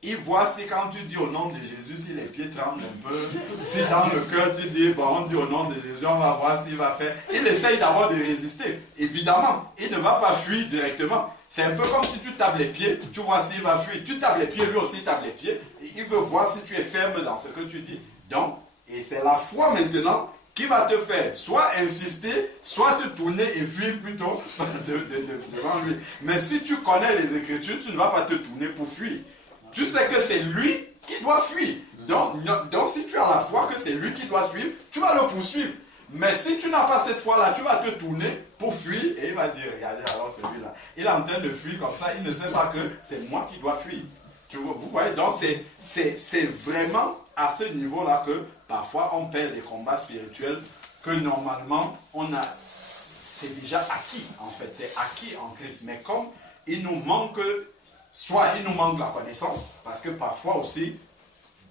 Il voit si quand tu dis au nom de Jésus, si les pieds tremblent un peu, si dans le cœur tu dis, bon, on dit au nom de Jésus, on va voir s'il va faire. Il essaye d'abord de résister. Évidemment, il ne va pas fuir directement. C'est un peu comme si tu tapes les pieds, tu vois s'il va fuir. Tu tapes les pieds, lui aussi tape les pieds. Il veut voir si tu es ferme dans ce que tu dis. Donc, et c'est la foi maintenant qui va te faire soit insister, soit te tourner et fuir plutôt devant lui. Mais si tu connais les Écritures, tu ne vas pas te tourner pour fuir. Tu sais que c'est lui qui doit fuir. Donc si tu as la foi que c'est lui qui doit suivre, tu vas le poursuivre. Mais si tu n'as pas cette foi-là, tu vas te tourner pour fuir et il va dire, regardez alors celui-là, il est en train de fuir comme ça, il ne sait pas que c'est moi qui dois fuir. Vous voyez, donc c'est vraiment à ce niveau-là que parfois on perd des combats spirituels que normalement c'est déjà acquis en fait, c'est acquis en Christ. Mais comme il nous manque, soit il nous manque la connaissance, parce que parfois aussi,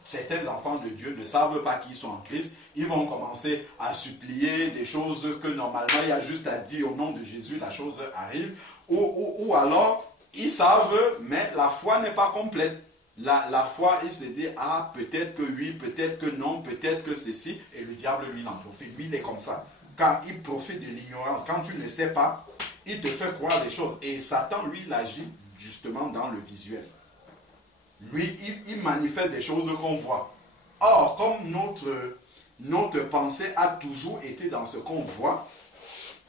certains enfants de Dieu ne savent pas qu'ils sont en Christ, ils vont commencer à supplier des choses que normalement il y a juste à dire au nom de Jésus, la chose arrive, ou alors ils savent, mais la foi n'est pas complète. La foi, il se dit, ah, peut-être que oui, peut-être que non, peut-être que ceci, et le diable, lui, il en profite. Lui, il est comme ça. Quand il profite de l'ignorance, quand tu ne sais pas, il te fait croire des choses. Et Satan, lui, il agit justement dans le visuel. Lui, il manifeste des choses qu'on voit. Or, comme notre pensée a toujours été dans ce qu'on voit,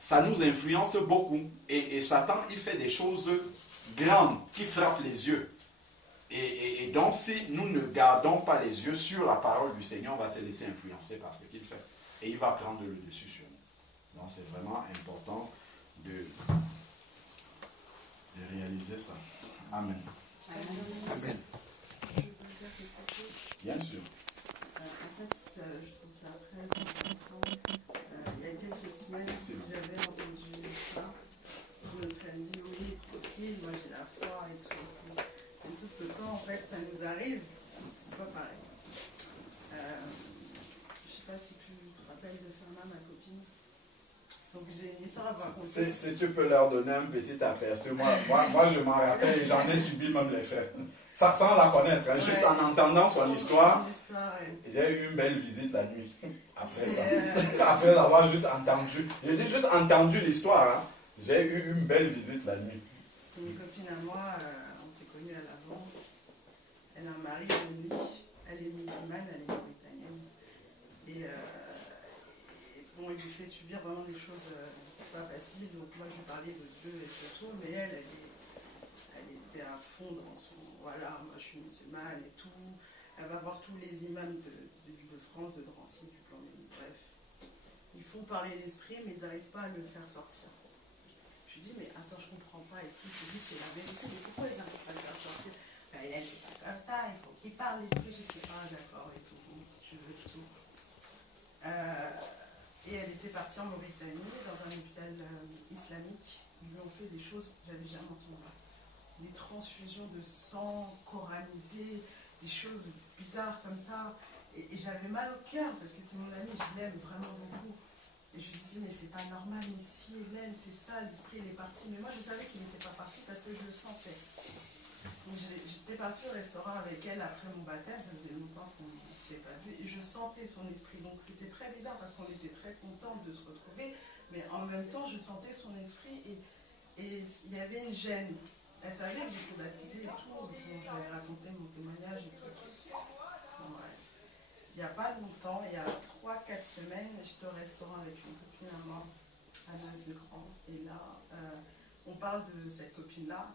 ça nous influence beaucoup. Et Satan, il fait des choses grandes qui frappent les yeux. Et donc, si nous ne gardons pas les yeux sur la parole du Seigneur, on va se laisser influencer par ce qu'il fait. Et il va prendre le dessus sur nous. Donc, c'est vraiment important de réaliser ça. Amen. Amen. Je peux dire quelque chose? Bien sûr. En fait, je trouve ça très intéressant. Il y a quelques semaines, si j'avais entendu ça, je me serais dit, oui, ok, moi j'ai la foi et tout. Mais sauf que quand en fait ça nous arrive, c'est pas pareil. Je sais pas si tu te rappelles de Fernanda, ma copine. Donc j'ai une histoire à vous raconter. Si tu peux leur donner un petit aperçu, moi je m'en rappelle et j'en ai subi même les faits. Ça, sans la connaître, hein, juste en entendant son histoire, j'ai eu une belle visite la nuit. Après ça, après avoir juste entendu, j'ai dit juste entendu l'histoire, hein, j'ai eu une belle visite la nuit. C'est une copine à moi, on s'est connus à l'avant. Elle a un mari de nuit, elle est musulmane, elle est mauritanienne. Et bon, il lui fait subir vraiment des choses pas faciles. Donc moi, je parlais de Dieu et tout, mais elle était à fond dans son... Voilà, moi je suis musulmane et tout. Elle va voir tous les imams de France, de Drancy, du plan des... Bref. Ils font parler l'esprit, mais ils n'arrivent pas à le faire sortir. Je lui dis, mais attends, je comprends pas et tout. Je lui dis, c'est la vérité, mais pourquoi ils n'arrivent pas à le faire sortir? Ben, elle, c'est pas comme ça, il faut qu'il parle l'esprit. Je sais pas, d'accord et tout. Bon, si tu veux tout. Et elle était partie en Mauritanie, dans un hôpital islamique. Ils lui ont fait des choses que j'avais jamais entendues. Des transfusions de sang coranisé, des choses bizarres comme ça. Et j'avais mal au cœur, parce que c'est mon ami, je l'aime vraiment beaucoup. Et je lui disais, mais c'est pas normal, mais si Hélène, c'est ça, l'esprit il est parti. Mais moi je savais qu'il n'était pas parti parce que je le sentais. Donc j'étais partie au restaurant avec elle après mon baptême, ça faisait longtemps qu'on ne s'était pas vu, et je sentais son esprit. Donc c'était très bizarre parce qu'on était très contents de se retrouver, mais en même temps je sentais son esprit et il y avait une gêne. Elle savait que j'étais baptisée et tout, donc j'avais raconté mon témoignage et tout. Bon, ouais. Il n'y a pas longtemps, il y a 3-4 semaines, j'étais au restaurant avec une copine à moi, Anna Zecran, et là, on parle de cette copine-là,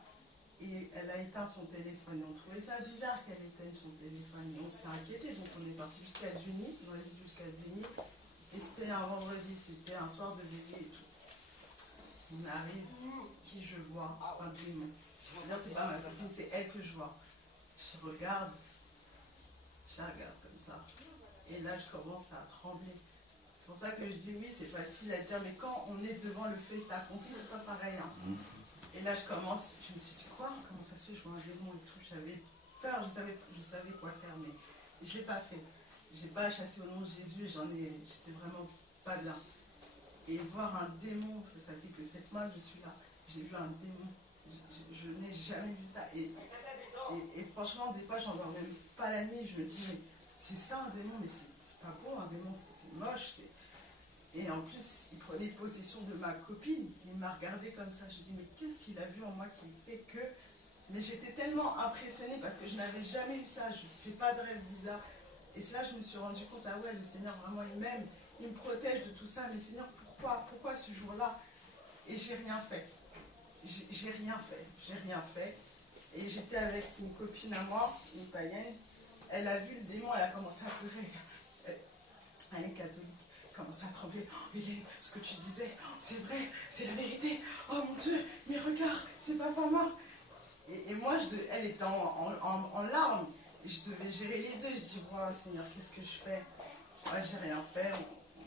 et elle a éteint son téléphone. Et on trouvait ça bizarre qu'elle éteigne son téléphone. Et on s'est inquiété, donc on est parti jusqu'à Duni, on est jusqu'à Duni, et c'était un vendredi, c'était un soir de veillée et tout. On arrive, qui je vois, un démon. C'est-à-dire, c'est pas ma copine, c'est elle que je vois. Je regarde comme ça. Et là, je commence à trembler. C'est pour ça que je dis oui, c'est facile à dire, mais quand on est devant le fait accompli, c'est pas pareil. Hein. Et là, je me suis dit quoi? Comment ça se fait? Je vois un démon et tout. J'avais peur, je savais quoi faire, mais je ne l'ai pas fait. j'ai pas chassé au nom de Jésus, j'étais vraiment pas bien. Et voir un démon, ça fait que 7 mois que je suis là, j'ai vu un démon. Je n'ai jamais vu ça. Et franchement, des fois, j'en dors même pas la nuit. Je me dis, mais c'est ça un démon, mais c'est pas bon, un démon, c'est moche. Et en plus, il prenait possession de ma copine. Il m'a regardé comme ça. Je me dis, mais qu'est-ce qu'il a vu en moi qui fait que... Mais j'étais tellement impressionnée parce que je n'avais jamais eu ça. Je ne fais pas de rêve bizarre. Et c'est là que je me suis rendu compte, ah ouais, le Seigneur, vraiment, il m'aime. Il me protège de tout ça. Mais Seigneur, pourquoi ce jour-là? Et j'ai rien fait. J'ai rien fait. Et j'étais avec une copine à moi, une païenne. Elle a vu le démon, elle a commencé à pleurer. Elle est catholique. Elle a commencé à trembler. Oh, Hélène, ce que tu disais, c'est vrai, c'est la vérité. Oh mon Dieu, mais regarde, c'est pas mort. Et moi, elle était en larmes. Je devais gérer les deux. Je dis, wow, Seigneur, qu'est-ce que je fais? Moi, j'ai rien fait.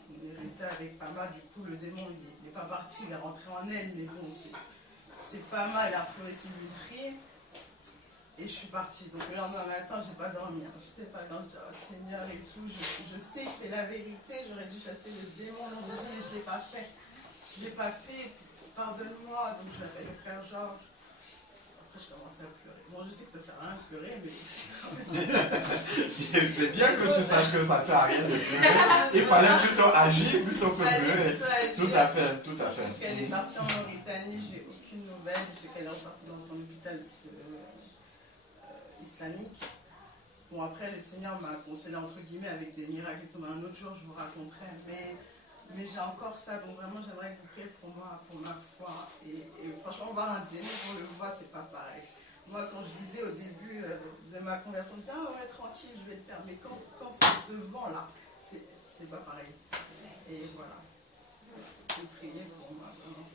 On est resté avec Fama. Du coup, le démon, il n'est pas parti, il est rentré en elle. Mais bon, c'est Fama, elle a retrouvé ses esprits. Et je suis partie. Donc le lendemain matin, j'ai pas dormi. J'étais pas dans ce Seigneur et tout. Je sais que c'est la vérité. J'aurais dû chasser le démon. Je dis, mais je l'ai pas fait. Je l'ai pas fait. Pardonne-moi. Donc je l'appelle le frère Georges. Après, je commençais à pleurer. Bon, je sais que ça sert à rien de pleurer, mais... C'est bien que tu saches que ça sert à rien de pleurer. Il fallait plutôt agir plutôt que pleurer. Tout à fait. Donc, elle est partie en Mauritanie. J'ai aucune nouvelle. Je sais qu'elle est repartie dans son hôpital islamique. Bon, après, le Seigneur m'a consolé entre guillemets avec des miracles et tout. Un autre jour, je vous raconterai. Mais j'ai encore ça. Donc, vraiment, j'aimerais que vous priez pour moi, pour ma foi. Et franchement, voir un démon, on le voit, c'est pas pareil. Moi, quand je disais au début de ma conversion, je disais, ah ouais, tranquille, je vais le faire. Mais quand c'est devant, là, c'est pas pareil. Et voilà. Vous priez pour moi, vraiment.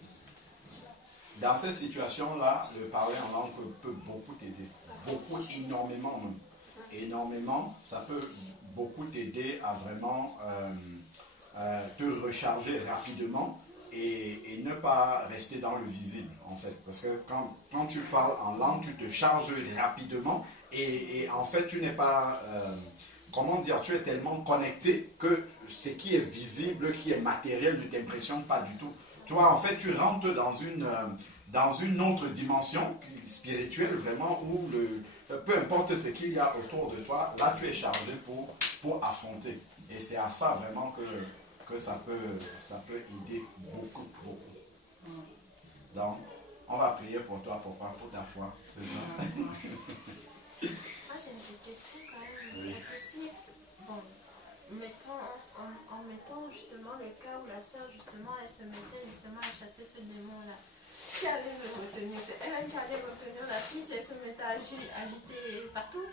Dans cette situation-là, le parler en langue peut beaucoup t'aider. Beaucoup, énormément même. Énormément, ça peut beaucoup t'aider à vraiment te recharger rapidement et ne pas rester dans le visible, en fait. Parce que quand tu parles en langue, tu te charges rapidement et en fait, tu n'es pas... comment dire, tu es tellement connecté que ce qui est visible, qui est matériel, ne t'impressionne pas du tout. Tu vois, en fait, tu rentres dans une autre dimension spirituelle, vraiment, où peu importe ce qu'il y a autour de toi, là, tu es chargé pour affronter. Et c'est à ça, vraiment, que ça peut aider beaucoup. Donc, on va prier pour toi, pour ta foi. Moi, j'ai une petite question quand même. Oui. Parce que si, bon, en mettant justement le cas où la sœur, justement, elle se mettait justement à chasser ce démon-là, qui allait le retenir? C'est elle qui allait retenir la fille si elle se mettait à agiter partout?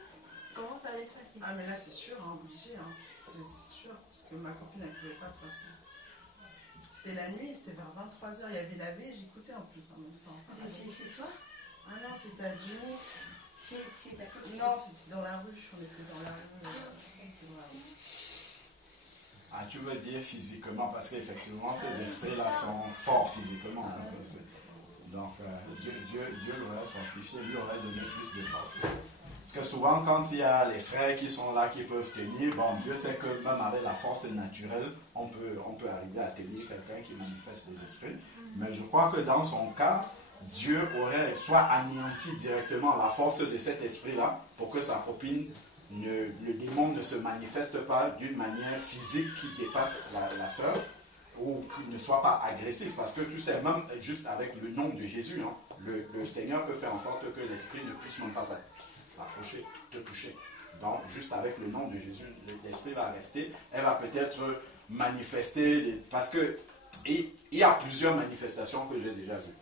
Comment ça allait se passer? Ah, mais là, c'est sûr, hein, obligé. Hein. C'est sûr. Parce que ma copine, elle ne pouvait pas faire ça. C'était la nuit, c'était vers 23h. Il y avait la baie, j'écoutais en plus en même temps. C'était chez toi? Ah non, c'était à Juni. Chez ta copine? Non, c'était dans la rue. On était dans la rue. C'était dans la rue. Ah, tu veux dire physiquement, parce qu'effectivement, ces esprits-là sont forts physiquement. Donc, Dieu l'aurait fortifié, lui aurait donné plus de force. Parce que souvent, quand il y a les frères qui sont là, qui peuvent tenir, bon, Dieu sait que même avec la force naturelle, on peut arriver à tenir quelqu'un qui manifeste les esprits. Mais je crois que dans son cas, Dieu aurait soit anéanti directement la force de cet esprit-là pour que sa copine, le démon ne se manifeste pas d'une manière physique qui dépasse la sœur, ou qu'il ne soit pas agressif, parce que tu sais, même juste avec le nom de Jésus, hein, le Seigneur peut faire en sorte que l'esprit ne puisse même pas s'approcher, te toucher. Donc, juste avec le nom de Jésus, l'esprit va rester, elle va peut-être manifester, parce que il y a plusieurs manifestations que j'ai déjà vues.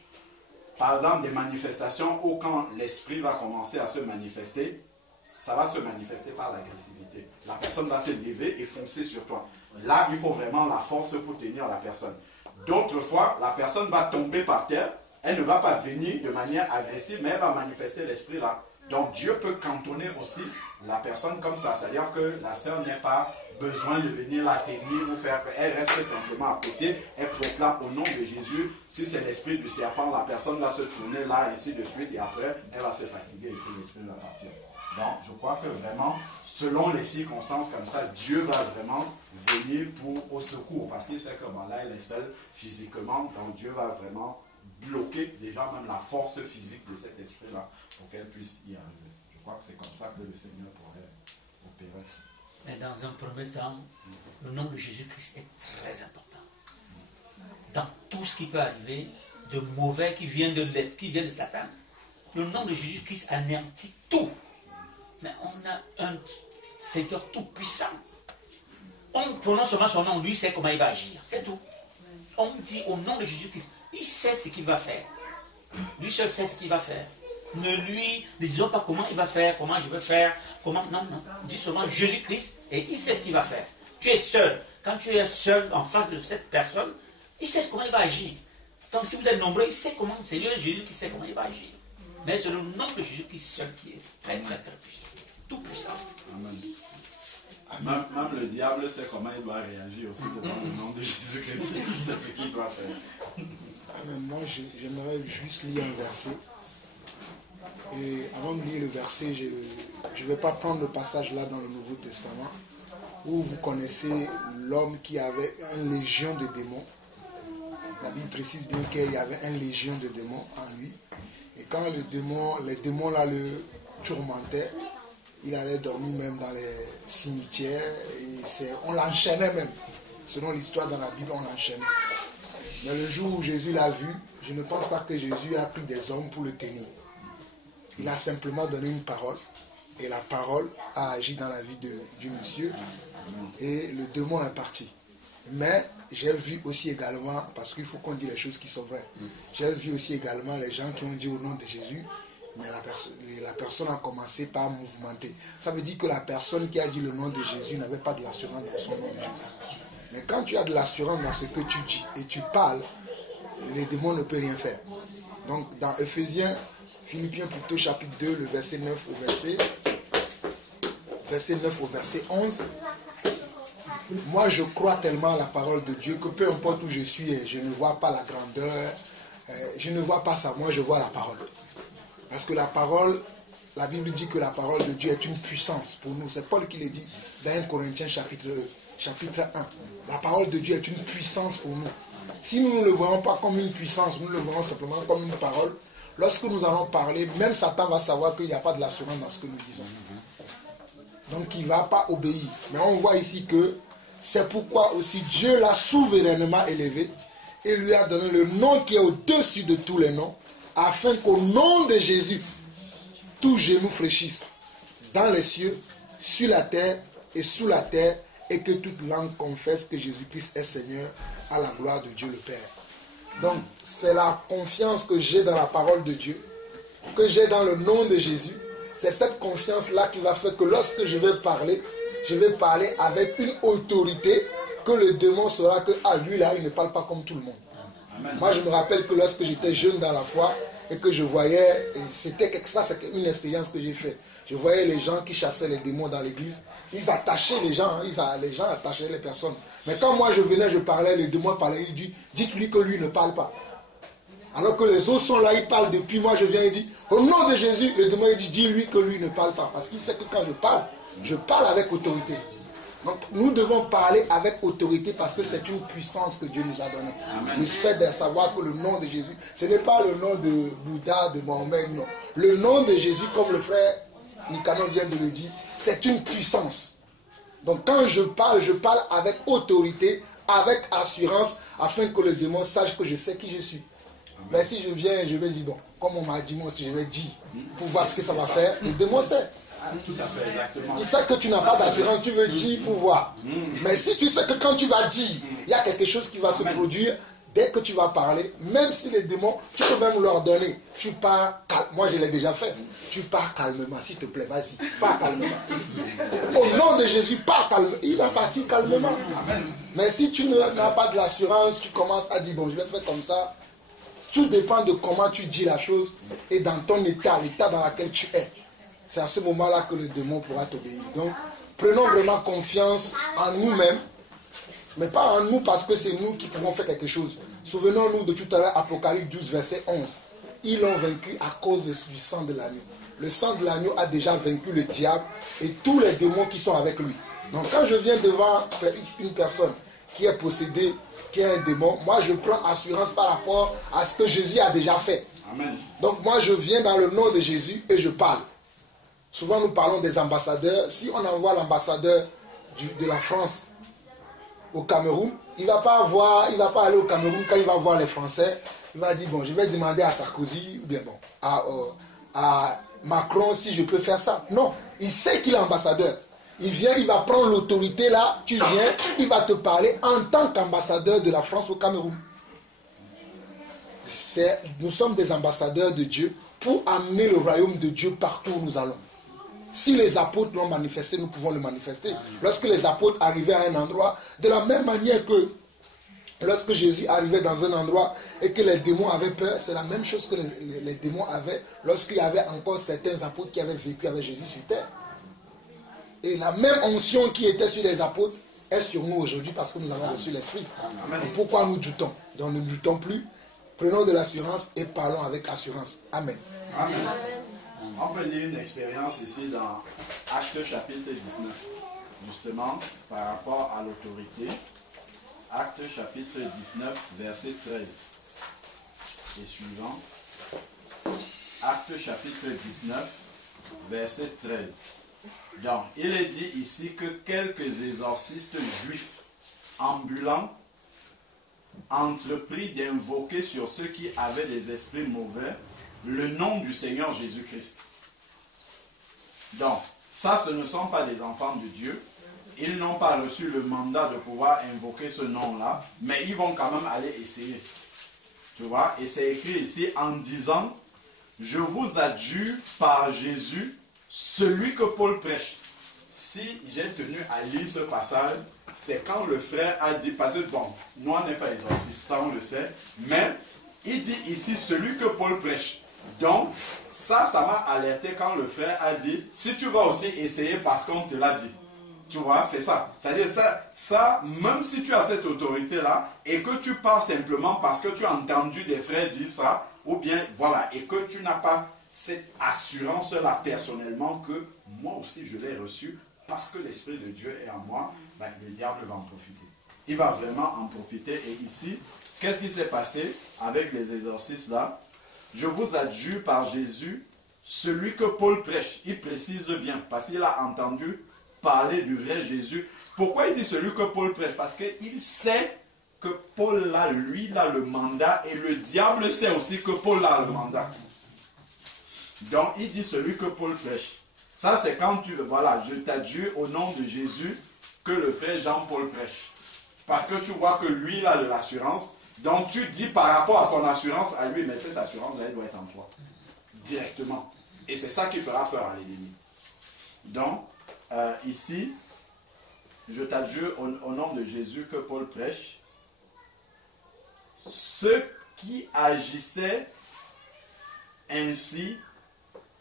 Par exemple, des manifestations où quand l'esprit va commencer à se manifester, ça va se manifester par l'agressivité. La personne va se lever et foncer sur toi. Là, il faut vraiment la force pour tenir la personne. D'autres fois, la personne va tomber par terre. Elle ne va pas venir de manière agressive, mais elle va manifester l'esprit là. Donc Dieu peut cantonner aussi la personne comme ça. C'est-à-dire que la sœur n'a pas besoin de venir la tenir ou faire qu'elle reste simplement à côté. Elle proclame au nom de Jésus. Si c'est l'esprit du serpent, la personne va se tourner là, ainsi de suite. Et après, elle va se fatiguer et puis l'esprit va partir. Donc, je crois que vraiment, selon les circonstances comme ça, Dieu va vraiment venir au secours. Parce qu'il sait que là, il est seul physiquement. Donc, Dieu va vraiment bloquer déjà même la force physique de cet esprit-là pour qu'elle puisse y arriver. Je crois que c'est comme ça que le Seigneur pourrait opérer. Mais dans un premier temps, le nom de Jésus-Christ est très important. Dans tout ce qui peut arriver de mauvais qui vient de l'Est, qui vient de Satan, le nom de Jésus-Christ anéantit tout. Mais on a un Seigneur tout-puissant. On prononce seulement son nom, lui sait comment il va agir. C'est tout. On dit au nom de Jésus-Christ, il sait ce qu'il va faire. Lui seul sait ce qu'il va faire. Ne disons pas comment il va faire, comment je vais faire, comment. Non. Dis seulement Jésus-Christ et il sait ce qu'il va faire. Tu es seul. Quand tu es seul en face de cette personne, il sait comment il va agir. Donc si vous êtes nombreux, il sait comment. C'est lui Jésus qui sait comment il va agir. Mais c'est le nom de Jésus-Christ seul qui est très très très puissant. Tout puissant. Amen. Même le diable sait comment il doit réagir aussi devant le nom de Jésus-Christ. Il sait ce qu'il doit faire. Moi, j'aimerais juste lire un verset. Et avant de lire le verset, je ne vais pas prendre le passage là dans le Nouveau Testament, où vous connaissez l'homme qui avait une légion de démons. La Bible précise bien qu'il y avait une légion de démons en lui. Et quand les démons là le tourmentaient, il allait dormir même dans les cimetières. Et on l'enchaînait même. Selon l'histoire dans la Bible, on l'enchaînait. Mais le jour où Jésus l'a vu, je ne pense pas que Jésus a pris des hommes pour le tenir. Il a simplement donné une parole. Et la parole a agi dans la vie du monsieur. Et le démon est parti. Mais j'ai vu aussi également, parce qu'il faut qu'on dise les choses qui sont vraies, j'ai vu aussi également les gens qui ont dit au nom de Jésus, mais la personne a commencé par mouvementer. Ça veut dire que la personne qui a dit le nom de Jésus n'avait pas de l'assurance dans son nom de Jésus. Mais quand tu as de l'assurance dans ce que tu dis et tu parles, les démons ne peuvent rien faire. Donc dans Philippiens plutôt chapitre 2, le verset 9 au verset 11, moi je crois tellement à la parole de Dieu que peu importe où je suis, je ne vois pas la grandeur, je ne vois pas ça, moi je vois la parole. Parce que la parole, la Bible dit que la parole de Dieu est une puissance pour nous. C'est Paul qui le dit dans 1 Corinthiens chapitre 1. La parole de Dieu est une puissance pour nous. Si nous ne le voyons pas comme une puissance, nous le voyons simplement comme une parole, lorsque nous allons parler, même Satan va savoir qu'il n'y a pas de l'assurance dans ce que nous disons. Donc il ne va pas obéir. Mais on voit ici que c'est pourquoi aussi Dieu l'a souverainement élevé et lui a donné le nom qui est au-dessus de tous les noms, afin qu'au nom de Jésus, tout genou fléchisse dans les cieux, sur la terre et sous la terre, et que toute langue confesse que Jésus-Christ est Seigneur, à la gloire de Dieu le Père. Donc, c'est la confiance que j'ai dans la parole de Dieu, que j'ai dans le nom de Jésus. C'est cette confiance-là qui va faire que lorsque je vais parler avec une autorité, que le démon saura que, lui là, il ne parle pas comme tout le monde. Amen. Moi, je me rappelle que lorsque j'étais jeune dans la foi, et que je voyais, c'était une expérience que j'ai faite. Je voyais les gens qui chassaient les démons dans l'église, ils attachaient les gens, les gens attachaient les personnes. Mais quand moi je venais, je parlais, les démons parlaient, ils disent, dites-lui que lui ne parle pas. Alors que les autres sont là, ils parlent depuis, moi je viens et dis, au nom de Jésus, le démon dit, dis-lui que lui ne parle pas. Parce qu'il sait que quand je parle avec autorité. Donc nous devons parler avec autorité parce que c'est une puissance que Dieu nous a donnée. Nous fait de savoir que le nom de Jésus, ce n'est pas le nom de Bouddha, de Mohamed, non. Le nom de Jésus, comme le frère Nicanor vient de le dire, c'est une puissance. Donc quand je parle avec autorité, avec assurance, afin que le démon sache que je sais qui je suis. Mais si je viens, je vais dire, bon, comme on m'a dit, moi aussi je vais dire, pour voir ce que ça va faire, le démon sait. Tout à fait, exactement. Il sait que tu n'as pas d'assurance, tu veux dire pour voir. Mais si tu sais que quand tu vas dire, il y a quelque chose qui va se produire, dès que tu vas parler, même si les démons, tu peux même leur donner. Tu pars calme. Moi je l'ai déjà fait. Tu pars calmement, s'il te plaît, vas-y, pars calmement. Au nom de Jésus, pars calmement. Il va partir calmement. Mais si tu n'as pas de l'assurance, tu commences à dire, bon, je vais faire comme ça. Tout dépend de comment tu dis la chose et dans ton état, l'état dans lequel tu es. C'est à ce moment-là que le démon pourra t'obéir. Donc, prenons vraiment confiance en nous-mêmes, mais pas en nous parce que c'est nous qui pouvons faire quelque chose. Souvenons-nous de tout à l'heure, Apocalypse 12, verset 11. Ils l'ont vaincu à cause du sang de l'agneau. le sang de l'agneau a déjà vaincu le diable et tous les démons qui sont avec lui. Donc quand je viens devant une personne qui est possédée, qui est un démon, moi je prends assurance par rapport à ce que Jésus a déjà fait. Amen. Donc moi je viens dans le nom de Jésus et je parle. Souvent nous parlons des ambassadeurs. Si on envoie l'ambassadeur de la France au Cameroun, il ne va pas aller au Cameroun quand il va voir les Français. Il va dire, bon, je vais demander à Sarkozy, ou bien bon, à Macron si je peux faire ça. Non, il sait qu'il est ambassadeur. Il vient, il va prendre l'autorité là, tu viens, il va te parler en tant qu'ambassadeur de la France au Cameroun. Nous sommes des ambassadeurs de Dieu pour amener le royaume de Dieu partout où nous allons. Si les apôtres l'ont manifesté, nous pouvons le manifester. Lorsque les apôtres arrivaient à un endroit, de la même manière que lorsque Jésus arrivait dans un endroit et que les démons avaient peur, c'est la même chose que les démons avaient lorsqu'il y avait encore certains apôtres qui avaient vécu avec Jésus sur terre. Et la même onction qui était sur les apôtres est sur nous aujourd'hui parce que nous avons reçu l'Esprit. Donc pourquoi nous doutons? Donc ne doutons plus. Prenons de l'assurance et parlons avec assurance. Amen. Amen. On peut lire une expérience ici dans Actes chapitre 19, justement par rapport à l'autorité. Actes chapitre 19, verset 13 et suivant. Actes chapitre 19, verset 13. Donc, il est dit ici que quelques exorcistes juifs ambulants entrepris d'invoquer sur ceux qui avaient des esprits mauvais le nom du Seigneur Jésus-Christ. Donc, ça, ce ne sont pas des enfants de Dieu. Ils n'ont pas reçu le mandat de pouvoir invoquer ce nom-là, mais ils vont quand même aller essayer. Tu vois, et c'est écrit ici en disant, je vous adjure par Jésus, celui que Paul prêche. Si j'ai tenu à lire ce passage, c'est quand le frère a dit, parce que bon, nous on n'est pas exorcistes, on le sait, mais il dit ici celui que Paul prêche. Donc, ça m'a alerté quand le frère a dit, si tu vas aussi essayer parce qu'on te l'a dit. Tu vois, c'est ça. C'est-à-dire ça, même si tu as cette autorité-là, et que tu parles simplement parce que tu as entendu des frères dire ça, ou bien, voilà, et que tu n'as pas cette assurance-là personnellement que moi aussi je l'ai reçu parce que l'Esprit de Dieu est en moi, ben, le diable va en profiter. Il va vraiment en profiter. Et ici, qu'est-ce qui s'est passé avec les exorcistes là? Je vous adjure par Jésus, celui que Paul prêche. Il précise bien, parce qu'il a entendu parler du vrai Jésus. Pourquoi il dit celui que Paul prêche? Parce qu'il sait que Paul là, lui, il a le mandat, et le diable sait aussi que Paul a le mandat. Donc, il dit celui que Paul prêche. Ça, c'est quand tu... Voilà, je t'adjure au nom de Jésus que le frère Jean-Paul prêche. Parce que tu vois que lui, il a de l'assurance. Donc, tu dis par rapport à son assurance à lui, mais cette assurance-là, elle doit être en toi. Directement. Et c'est ça qui fera peur à l'ennemi. Donc, ici, je t'adjure au nom de Jésus que Paul prêche. Ceux qui agissaient ainsi...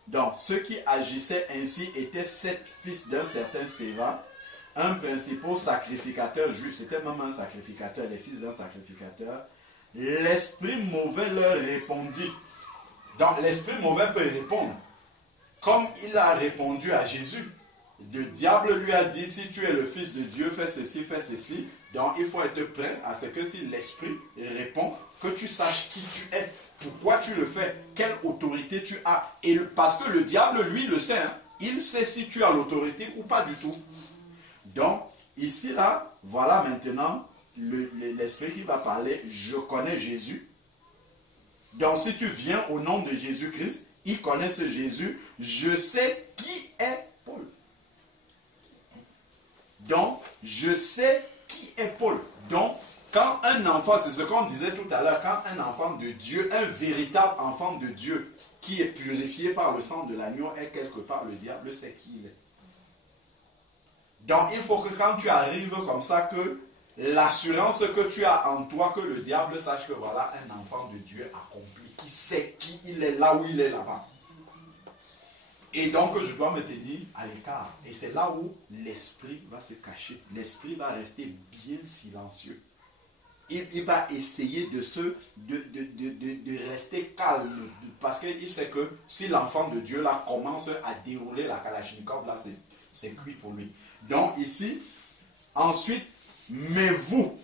Donc, ceux qui agissaient ainsi étaient 7 fils d'un certain Séva, un principal sacrificateur juif. C'était même un sacrificateur, les fils d'un sacrificateur. L'esprit mauvais leur répondit. Donc, l'esprit mauvais peut répondre. Comme il a répondu à Jésus. Le diable lui a dit, si tu es le fils de Dieu, fais ceci, fais ceci. Donc, il faut être prêt à ce que si l'esprit répond, que tu saches qui tu es. Pourquoi tu le fais? Quelle autorité tu as? Et parce que le diable, lui, le sait. Hein? Il sait si tu as l'autorité ou pas du tout. Donc, ici, là, voilà maintenant l'esprit qui va parler. Je connais Jésus. Donc, si tu viens au nom de Jésus-Christ, il connaît ce Jésus. Je sais qui est Paul. Donc, je sais qui est Paul. Donc, quand un enfant, c'est ce qu'on disait tout à l'heure, quand un enfant de Dieu, un véritable enfant de Dieu, qui est purifié par le sang de l'agneau, est quelque part, le diable sait qui il est. Donc il faut que quand tu arrives comme ça, que l'assurance que tu as en toi, que le diable sache que voilà un enfant de Dieu accompli, qui sait qui il est là où il est là-bas. Et donc je dois me tenir à l'écart. Et c'est là où l'esprit va se cacher. L'esprit va rester bien silencieux. il va essayer de rester calme. Parce qu'il sait que si l'enfant de Dieu là commence à dérouler la Kalachnikov, là c'est cuit pour lui. Donc ici, ensuite, mais vous.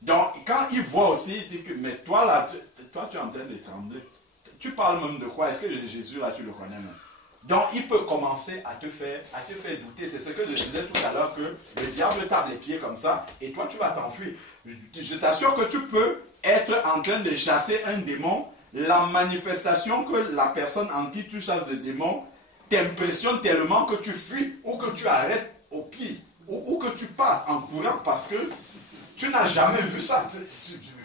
Donc quand il voit aussi, il dit que, mais toi là, toi tu es en train de trembler. Tu parles même de quoi? Est-ce que Jésus là tu le connais même? Donc il peut commencer à te faire douter. C'est ce que je disais tout à l'heure, que le diable tape les pieds comme ça et toi tu vas t'enfuir. Je t'assure que tu peux être en train de chasser un démon. La manifestation que la personne en qui tu chasses le démon t'impressionne tellement que tu fuis ou que tu arrêtes au pied ou que tu pars en courant parce que tu n'as jamais vu ça.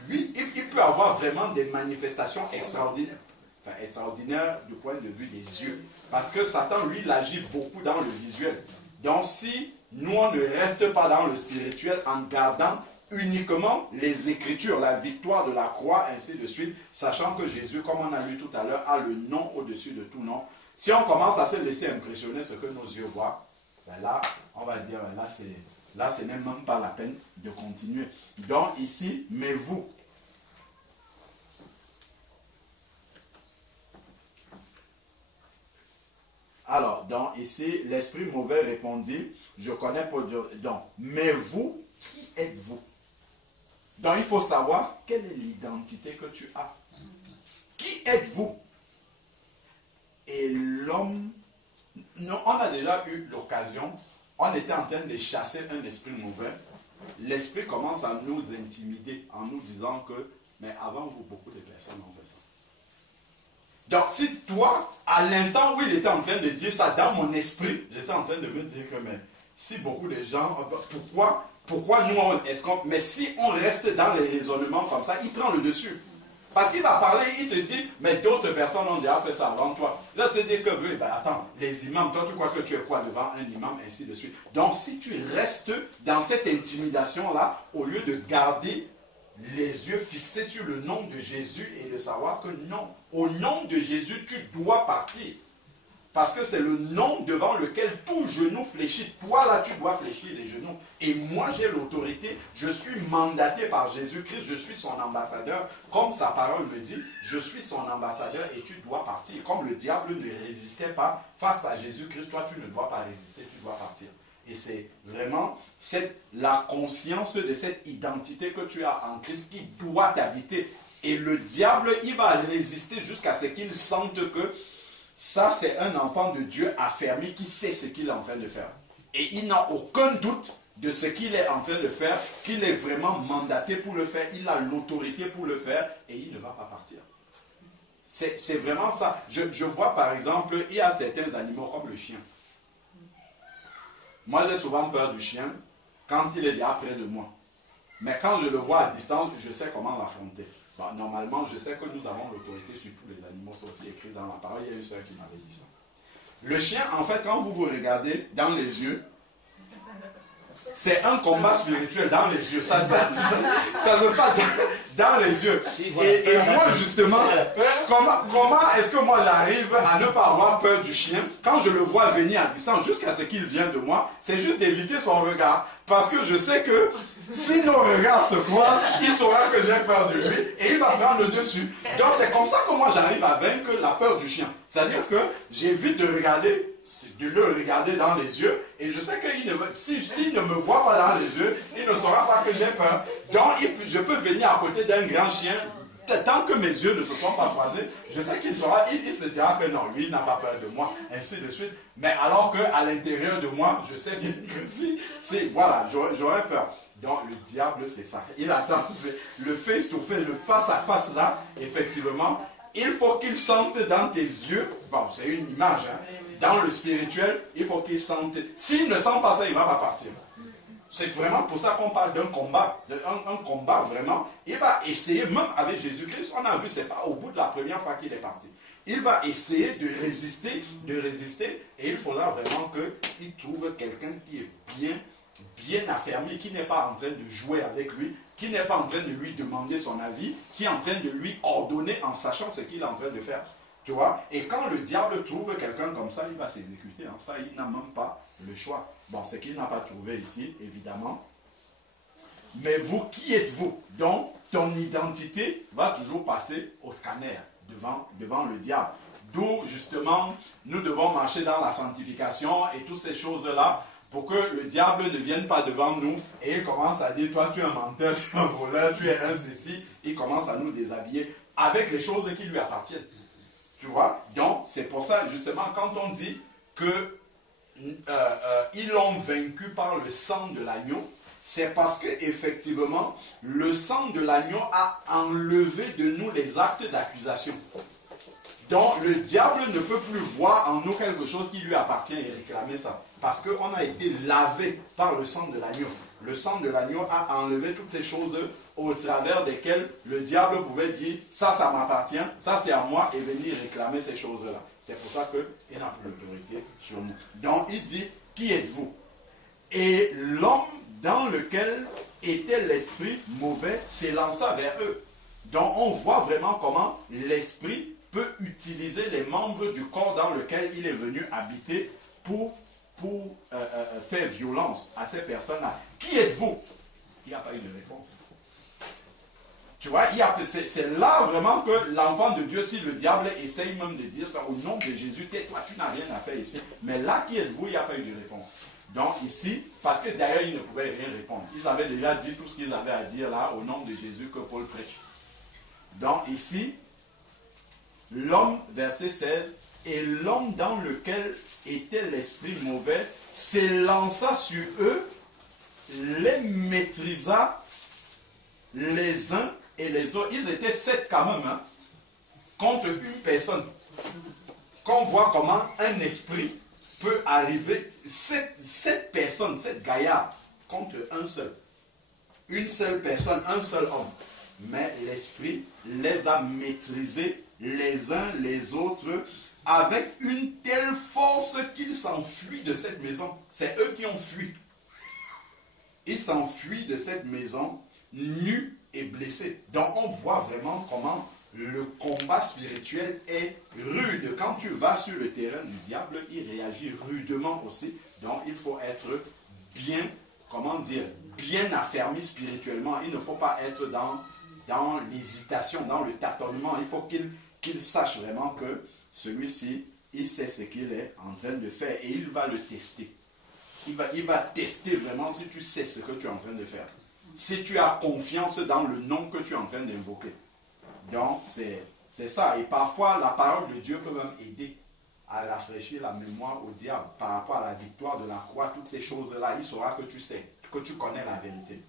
Lui, il peut avoir vraiment des manifestations extraordinaires. Enfin, extraordinaires du point de vue des yeux. Parce que Satan, lui, il agit beaucoup dans le visuel. Donc si nous, on ne reste pas dans le spirituel en gardant uniquement les Écritures, la victoire de la croix, ainsi de suite, sachant que Jésus, comme on a lu tout à l'heure, a le nom au-dessus de tout nom. Si on commence à se laisser impressionner ce que nos yeux voient, ben là, on va dire, là, ce n'est même pas la peine de continuer. Donc ici, mais vous. Alors, donc ici, l'esprit mauvais répondit, je connais pas Dieu. Donc, mais vous, qui êtes-vous? Donc, il faut savoir quelle est l'identité que tu as. Qui êtes-vous? Et l'homme, on a déjà eu l'occasion, on était en train de chasser un esprit mauvais. L'esprit commence à nous intimider en nous disant que, mais avant vous, beaucoup de personnes ont fait ça. Donc, si toi, à l'instant où il était en train de dire ça, dans mon esprit, j'étais en train de me dire que, mais si beaucoup de gens, pourquoi nous on escompte? Mais si on reste dans les raisonnements comme ça, il prend le dessus. Parce qu'il va parler, il te dit, mais d'autres personnes ont déjà fait ça avant toi. Il va te dire que, oui, ben attends, les imams, toi tu crois que tu es quoi devant un imam, ainsi de suite. Donc si tu restes dans cette intimidation-là, au lieu de garder les yeux fixés sur le nom de Jésus et de savoir que non, au nom de Jésus, tu dois partir. Parce que c'est le nom devant lequel tout genou fléchit. Toi là, tu dois fléchir les genoux. Et moi, j'ai l'autorité. Je suis mandaté par Jésus-Christ. Je suis son ambassadeur. Comme sa parole me dit, je suis son ambassadeur et tu dois partir. Comme le diable ne résistait pas face à Jésus-Christ, toi, tu ne dois pas résister, tu dois partir. Et c'est vraiment la conscience de cette identité que tu as en Christ qui doit t'habiter. Et le diable, il va résister jusqu'à ce qu'il sente que ça, c'est un enfant de Dieu affermi qui sait ce qu'il est en train de faire. Et il n'a aucun doute de ce qu'il est en train de faire, qu'il est vraiment mandaté pour le faire, il a l'autorité pour le faire et il ne va pas partir. C'est vraiment ça. Je vois par exemple, il y a certains animaux comme le chien. Moi, j'ai souvent peur du chien quand il est déjà près de moi. Mais quand je le vois à distance, je sais comment l'affronter. Bon, normalement, je sais que nous avons l'autorité sur tous les animaux, c'est aussi écrit dans la parole. Il y a une sœur qui m'avait dit ça. Le chien, en fait, quand vous vous regardez dans les yeux, c'est un combat spirituel dans les yeux. Ça se passe dans les yeux. Et moi, justement, comment est-ce que moi j'arrive à ne pas avoir peur du chien quand je le vois venir à distance jusqu'à ce qu'il vienne de moi? C'est juste d'éviter son regard. Parce que je sais que si nos regards se croisent, il saura que j'ai peur de lui et il va prendre le dessus. Donc c'est comme ça que moi j'arrive à vaincre la peur du chien. C'est-à-dire que j'évite de le regarder dans les yeux et je sais que s'il ne me voit pas dans les yeux, il ne saura pas que j'ai peur. Donc je peux venir à côté d'un grand chien. Tant que mes yeux ne se sont pas croisés, je sais qu'il se dira que non, lui il n'a pas peur de moi, ainsi de suite. Mais alors qu'à l'intérieur de moi, je sais bien que voilà, j'aurais peur. Donc le diable, c'est ça. Il attend le face-to-face, le face-à-face là, effectivement. Il faut qu'il sente dans tes yeux, bon, c'est une image, hein, dans le spirituel, il faut qu'il sente. S'il ne sent pas ça, il ne va pas partir. C'est vraiment pour ça qu'on parle d'un combat, un combat vraiment. Il va essayer, même avec Jésus-Christ, on a vu, c'est pas au bout de la première fois qu'il est parti. Il va essayer de résister, et il faudra vraiment qu'il trouve quelqu'un qui est bien affermi, qui n'est pas en train de jouer avec lui, qui n'est pas en train de lui demander son avis, qui est en train de lui ordonner en sachant ce qu'il est en train de faire. Tu vois? Et quand le diable trouve quelqu'un comme ça, il va s'exécuter. Hein. Ça, il n'a même pas le choix. Bon, ce qu'il n'a pas trouvé ici, évidemment. mais vous, qui êtes-vous? Donc, ton identité va toujours passer au scanner devant le diable. D'où, justement, nous devons marcher dans la sanctification et toutes ces choses-là pour que le diable ne vienne pas devant nous et il commence à dire, toi, tu es un menteur, tu es un voleur, tu es un ceci. Il commence à nous déshabiller avec les choses qui lui appartiennent. Tu vois? Donc, c'est pour ça, justement, quand on dit que ils l'ont vaincu par le sang de l'agneau, c'est parce que effectivement le sang de l'agneau a enlevé de nous les actes d'accusation. Donc le diable ne peut plus voir en nous quelque chose qui lui appartient et réclamer ça. Parce qu'on a été lavé par le sang de l'agneau. Le sang de l'agneau a enlevé toutes ces choses au travers desquelles le diable pouvait dire ça, ça m'appartient, ça c'est à moi et venir réclamer ces choses-là. C'est pour ça qu'il n'a plus l'autorité sur nous. Donc il dit, qui êtes-vous? Et l'homme dans lequel était l'esprit mauvais s'élança vers eux. Donc on voit vraiment comment l'esprit peut utiliser les membres du corps dans lequel il est venu habiter pour faire violence à ces personnes-là. Qui êtes-vous? Il n'y a pas eu de réponse. Tu vois, c'est là vraiment que l'enfant de Dieu, si le diable essaye même de dire ça au nom de Jésus, tais-toi, tu n'as rien à faire ici. Mais là, qui êtes-vous? Il n'y a pas eu de réponse. Donc ici, parce que derrière, ils ne pouvaient rien répondre. Ils avaient déjà dit tout ce qu'ils avaient à dire là, au nom de Jésus, que Paul prêche. Donc ici, l'homme, verset 16, et l'homme dans lequel était l'esprit mauvais s'élança sur eux, les maîtrisa les uns et les autres. Ils étaient 7 quand même, hein, contre une personne. Qu'on voit comment un esprit peut arriver, 7 personnes, 7 gaillards, contre un seul. Une seule personne, un seul homme. Mais l'esprit les a maîtrisés les uns les autres avec une telle force qu'ils s'enfuient de cette maison. C'est eux qui ont fui. Ils s'enfuient de cette maison nus et blessés. Donc on voit vraiment comment le combat spirituel est rude. Quand tu vas sur le terrain du diable, il réagit rudement aussi. Donc il faut être bien, comment dire, bien affermi spirituellement. Il ne faut pas être dans l'hésitation, dans le tâtonnement. Il faut qu'il sache vraiment que celui-ci, il sait ce qu'il est en train de faire et il va le tester. Il va tester vraiment si tu sais ce que tu es en train de faire. Si tu as confiance dans le nom que tu es en train d'invoquer. Donc, c'est ça. Et parfois, la parole de Dieu peut même aider à rafraîchir la mémoire au diable par rapport à la victoire de la croix, toutes ces choses-là. Il saura que tu sais, que tu connais la vérité.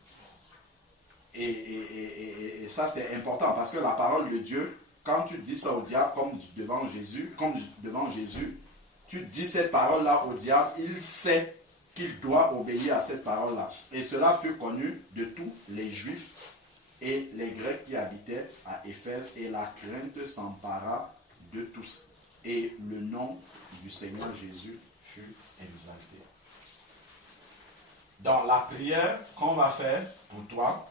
Et ça, c'est important parce que la parole de Dieu, quand tu dis ça au diable, comme devant Jésus, tu dis cette parole-là au diable, il sait qu'il doit obéir à cette parole-là. Et cela fut connu de tous les Juifs et les Grecs qui habitaient à Éphèse, et la crainte s'empara de tous. Et le nom du Seigneur Jésus fut exalté. Dans la prière qu'on va faire pour toi,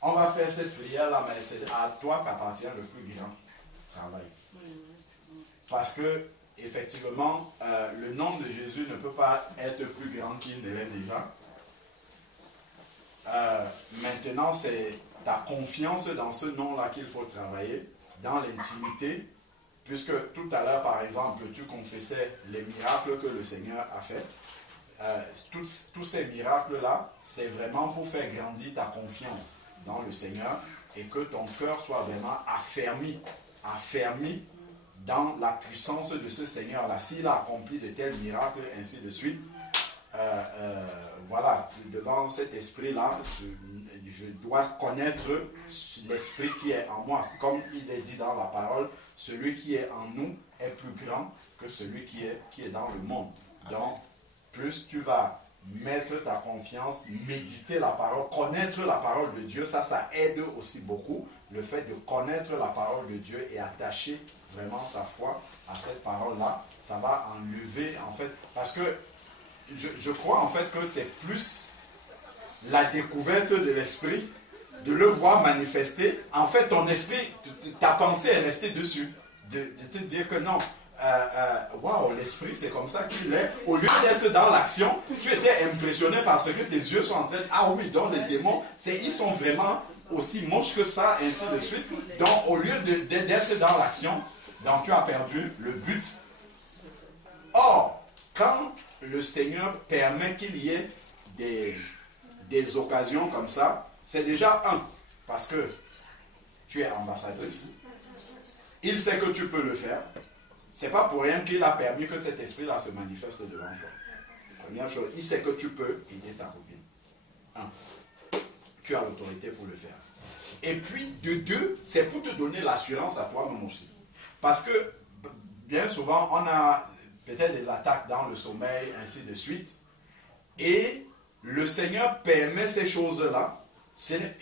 on va faire cette prière-là, mais c'est à toi qu'appartient le plus grand travail. Parce que, effectivement, le nom de Jésus ne peut pas être plus grand qu'il ne l'est déjà. Maintenant, c'est ta confiance dans ce nom-là qu'il faut travailler, dans l'intimité, puisque tout à l'heure, par exemple, tu confessais les miracles que le Seigneur a fait. Tous ces miracles-là, c'est vraiment pour faire grandir ta confiance dans le Seigneur et que ton cœur soit vraiment affermi dans la puissance de ce Seigneur-là. S'il a accompli de tels miracles, ainsi de suite, voilà, devant cet esprit-là, je dois connaître l'esprit qui est en moi. Comme il est dit dans la parole, celui qui est en nous est plus grand que celui qui est dans le monde. Donc, plus tu vas mettre ta confiance, méditer la parole, connaître la parole de Dieu, ça aide aussi beaucoup. Le fait de connaître la parole de Dieu et attacher vraiment sa foi à cette parole-là, ça va enlever, en fait, parce que je crois en fait que c'est plus la découverte de l'esprit, de le voir manifester. En fait, ton esprit, ta pensée est restée dessus. de te dire que non, waouh, l'esprit c'est comme ça qu'il est. Au lieu d'être dans l'action, tu étais impressionné parce que tes yeux sont en train de... Ah oui, donc les démons, ils sont vraiment aussi moches que ça, ainsi de suite. Donc au lieu d'être dans l'action, donc tu as perdu le but. Or, quand le Seigneur permet qu'il y ait des occasions comme ça, c'est déjà parce que tu es ambassadrice. Il sait que tu peux le faire. C'est pas pour rien qu'il a permis que cet esprit-là se manifeste devant toi. Première chose, il sait que tu peux aider ta copine. Tu as l'autorité pour le faire. Et puis, de deux, c'est pour te donner l'assurance à toi-même aussi. Parce que, bien souvent, on a peut-être des attaques dans le sommeil, ainsi de suite. Et le Seigneur permet ces choses-là.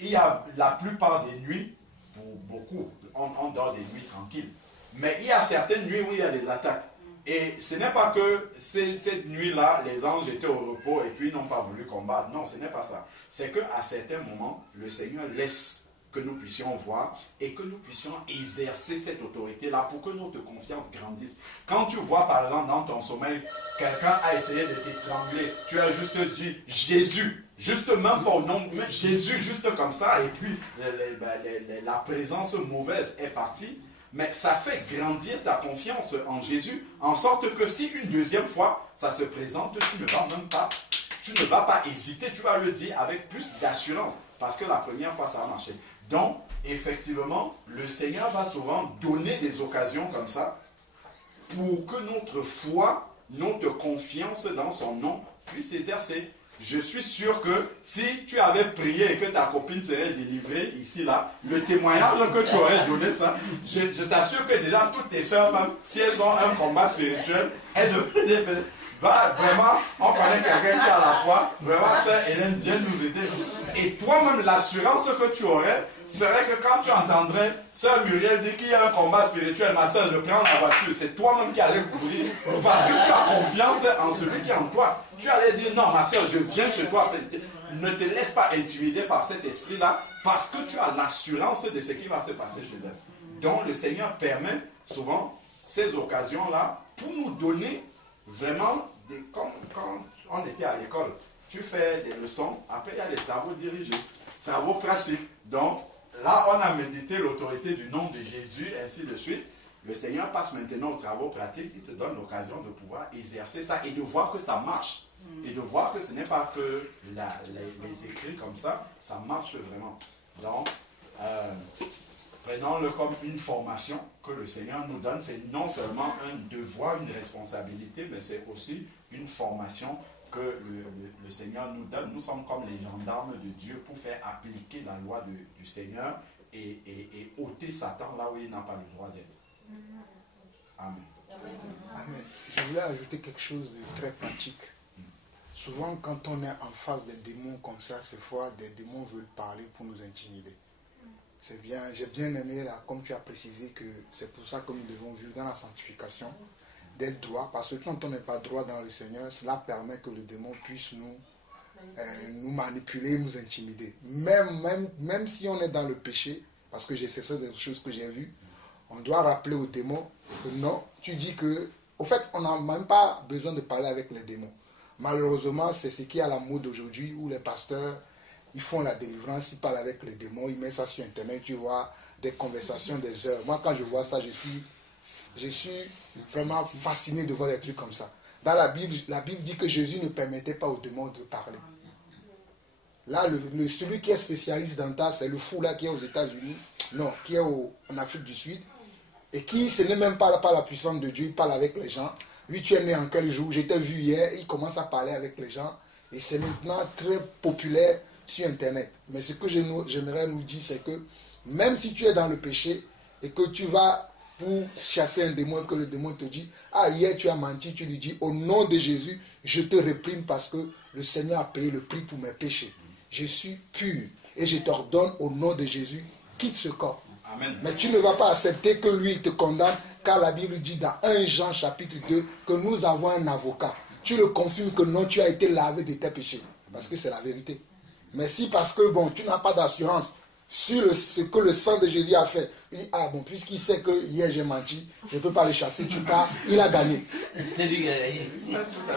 Il y a la plupart des nuits, pour beaucoup, on dort des nuits tranquilles. Mais il y a certaines nuits où il y a des attaques. Et ce n'est pas que cette nuit-là, les anges étaient au repos et puis n'ont pas voulu combattre. Non, ce n'est pas ça. C'est qu'à certains moments, le Seigneur laisse que nous puissions voir et que nous puissions exercer cette autorité-là pour que notre confiance grandisse. Quand tu vois par exemple dans ton sommeil, quelqu'un a essayé de t'étrangler, tu as juste dit Jésus, juste même pas au nom, mais Jésus, juste comme ça, et puis la présence mauvaise est partie. Mais ça fait grandir ta confiance en Jésus, en sorte que si une deuxième fois ça se présente, tu ne vas pas hésiter, tu vas le dire avec plus d'assurance, parce que la première fois ça a marché. Donc, effectivement, le Seigneur va souvent donner des occasions comme ça pour que notre foi, notre confiance dans son nom puisse s'exercer. Je suis sûr que si tu avais prié et que ta copine serait délivrée ici, là, le témoignage que tu aurais donné ça, je t'assure que déjà toutes tes soeurs, même si elles ont un combat spirituel, elles devraient... Vraiment, on connaît quelqu'un qui a la foi, vraiment, sœur Hélène vient nous aider. Et toi-même, l'assurance que tu aurais serait que quand tu entendrais sœur Muriel dire qu'il y a un combat spirituel, ma sœur, je prends la voiture, c'est toi-même qui allais courir, parce que tu as confiance en celui qui est en toi. Tu allais dire, non, ma sœur, je viens chez toi. Ne te laisse pas intimider par cet esprit-là, parce que tu as l'assurance de ce qui va se passer chez elle. Donc, le Seigneur permet souvent ces occasions-là pour nous donner vraiment, comme quand on était à l'école, tu fais des leçons, après il y a des travaux dirigés, travaux pratiques. Donc, là, on a médité l'autorité du nom de Jésus, ainsi de suite. Le Seigneur passe maintenant aux travaux pratiques, il te donne l'occasion de pouvoir exercer ça et de voir que ça marche. Et de voir que ce n'est pas que les écrits comme ça marche vraiment. Donc, prenons-le comme une formation que le Seigneur nous donne. C'est non seulement un devoir, une responsabilité, mais c'est aussi une formation que le Seigneur nous donne. Nous sommes comme les gendarmes de Dieu pour faire appliquer la loi du Seigneur et ôter Satan là où il n'a pas le droit d'être. Amen. Amen. Je voulais ajouter quelque chose de très pratique. Souvent, quand on est en face des démons comme ça, ces fois, des démons veulent parler pour nous intimider. C'est bien, j'ai bien aimé, là, comme tu as précisé, que c'est pour ça que nous devons vivre dans la sanctification, d'être droit, parce que quand on n'est pas droit dans le Seigneur, cela permet que le démon puisse nous manipuler, nous intimider. Même si on est dans le péché, parce que j'ai certain des choses que j'ai vues, on doit rappeler au démon que non, tu dis que, au fait, on n'a même pas besoin de parler avec les démons. Malheureusement, c'est ce qui est à la mode aujourd'hui, où les pasteurs, ils font la délivrance, ils parlent avec les démons, ils mettent ça sur Internet, tu vois, des conversations des heures. Moi, quand je vois ça, je suis vraiment fasciné de voir des trucs comme ça. Dans la Bible dit que Jésus ne permettait pas aux démons de parler. Là, celui qui est spécialiste dans ça, c'est le fou là qui est aux États-Unis, non, qui est en Afrique du Sud, et qui, ce n'est même pas la puissance de Dieu, il parle avec les gens. Lui, tu es né en quel jour? J'étais vu hier, il commence à parler avec les gens, et c'est maintenant très populaire sur Internet. Mais ce que j'aimerais nous dire, c'est que même si tu es dans le péché et que tu vas pour chasser un démon et que le démon te dit, ah, hier tu as menti, tu lui dis, au nom de Jésus, je te réprime parce que le Seigneur a payé le prix pour mes péchés. Je suis pur et je t'ordonne au nom de Jésus, quitte ce corps. Amen. Mais tu ne vas pas accepter que lui te condamne, car la Bible dit dans 1 Jean chapitre 2 que nous avons un avocat. Tu le confirmes que non, tu as été lavé de tes péchés. Parce que c'est la vérité. Mais si parce que bon, tu n'as pas d'assurance sur ce que le sang de Jésus a fait. Il dit, ah bon, puisqu'il sait que hier j'ai menti, je ne peux pas le chasser, tu pars, il a gagné. C'est lui qui a gagné.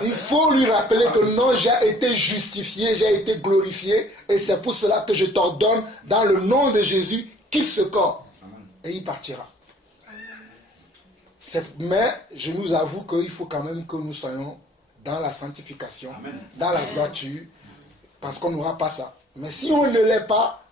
Il faut lui rappeler que non, j'ai été justifié, j'ai été glorifié, et c'est pour cela que je t'ordonne, dans le nom de Jésus, quitte ce corps. Et il partira. Mais je nous avoue qu'il faut quand même que nous soyons dans la sanctification, dans la droiture, parce qu'on n'aura pas ça. Mais si on ne l'est pas,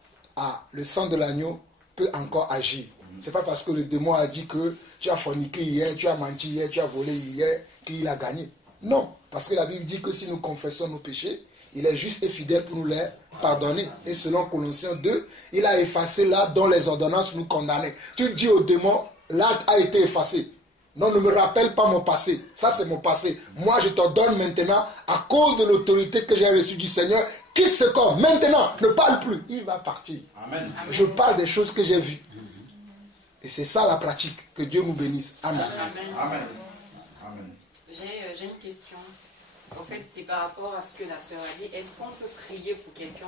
le sang de l'agneau peut encore agir. C'est pas parce que le démon a dit que tu as forniqué hier, tu as menti hier, tu as volé hier, qu'il a gagné. Non, parce que la Bible dit que si nous confessons nos péchés, il est juste et fidèle pour nous les pardonner. Et selon Colossiens 2, il a effacé là dont les ordonnances nous condamnaient. Tu dis au démon, l'acte a été effacé. Non, ne me rappelle pas mon passé. Ça, c'est mon passé. Moi, je te donne maintenant, à cause de l'autorité que j'ai reçue du Seigneur, quitte ce corps. Maintenant, ne parle plus. Il va partir. Amen. Je parle des choses que j'ai vues. Et c'est ça la pratique. Que Dieu nous bénisse. Amen. Amen. Amen. J'ai une question. En fait, c'est par rapport à ce que la sœur a dit. Est-ce qu'on peut prier pour quelqu'un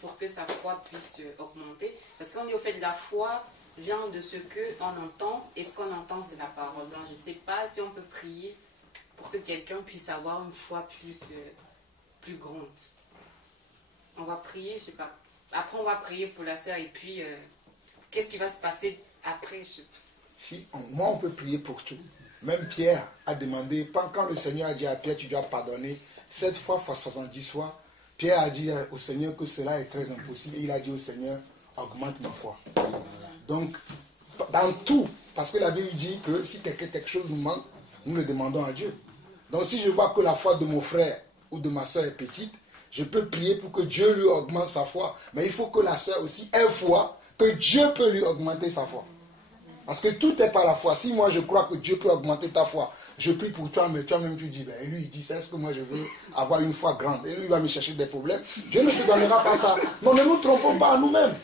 pour que sa foi puisse augmenter? Parce qu'on dit au fait de la foi vient de ce qu'on entend, et ce qu'on entend, c'est la parole. Donc, je ne sais pas si on peut prier pour que quelqu'un puisse avoir une foi plus grande. On va prier, je sais pas. Après, on va prier pour la sœur, et puis, qu'est-ce qui va se passer après? Moi, on peut prier pour tout. Même Pierre a demandé, quand le Seigneur a dit à Pierre, tu dois pardonner 7 fois fois 70 fois, Pierre a dit au Seigneur que cela est très impossible, et il a dit au Seigneur, augmente ma foi. Donc, dans tout, parce que la Bible dit que si quelque chose nous manque, nous le demandons à Dieu. Donc, si je vois que la foi de mon frère ou de ma soeur est petite, je peux prier pour que Dieu lui augmente sa foi. Mais il faut que la soeur aussi ait foi, que Dieu peut lui augmenter sa foi. Parce que tout n'est pas la foi. Si moi je crois que Dieu peut augmenter ta foi, je prie pour toi, mais toi-même tu dis, ben, lui il dit, est-ce que moi je veux avoir une foi grande? Et lui il va me chercher des problèmes. Dieu ne te donnera pas ça. Non, ne nous trompons pas à nous-mêmes.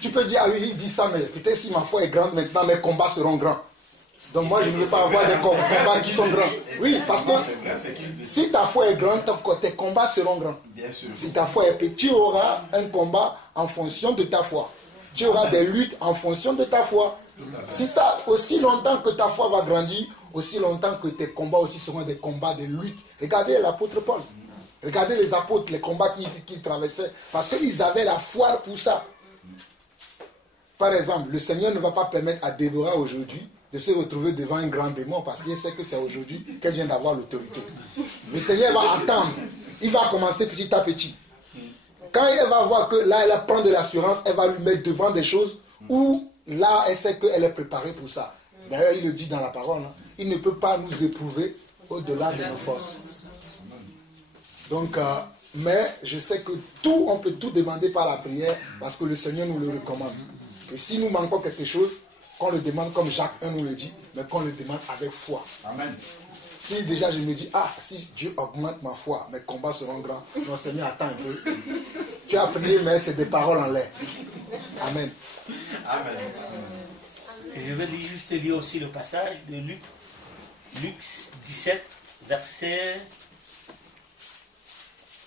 Tu peux dire, ah oui, il dit ça, mais peut-être si ma foi est grande, maintenant mes combats seront grands. Donc moi je ne veux pas avoir des combats qui sont grands. Oui, parce que si ta foi est grande, tes combats seront grands. Si ta foi est petite, tu auras un combat en fonction de ta foi. Tu auras des luttes en fonction de ta foi. Si ça, aussi longtemps que ta foi va grandir, aussi longtemps que tes combats aussi seront des combats de lutte. Regardez l'apôtre Paul. Regardez les apôtres, les combats qu'ils traversaient. Parce qu'ils avaient la foi pour ça. Par exemple, le Seigneur ne va pas permettre à Déborah aujourd'hui de se retrouver devant un grand démon parce qu'il sait que c'est aujourd'hui qu'elle vient d'avoir l'autorité. Le Seigneur va attendre. Il va commencer petit à petit. Quand elle va voir que là, elle prend de l'assurance, elle va lui mettre devant des choses où là, elle sait qu'elle est préparée pour ça. D'ailleurs, il le dit dans la parole. Hein, il ne peut pas nous éprouver au-delà de nos forces. Donc, mais je sais que tout, on peut tout demander par la prière parce que le Seigneur nous le recommande. Que si nous manquons quelque chose, qu'on le demande comme Jacques 1 nous le dit, mais qu'on le demande avec foi. Amen. Si déjà je me dis, si Dieu augmente ma foi, mes combats seront grands. Non, Seigneur, attends un peu. Tu as prié, mais c'est des paroles en l'air. Amen. Amen. Je vais juste lire aussi le passage de Luc 17, verset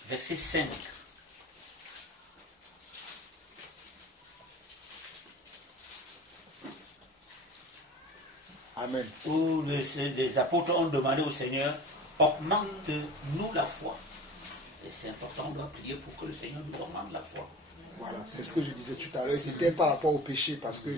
5. Amen. Où les apôtres ont demandé au Seigneur, augmente-nous la foi. Et c'est important, on doit prier pour que le Seigneur nous augmente la foi. Voilà, c'est ce que je disais tout à l'heure. C'était par rapport au péché, parce que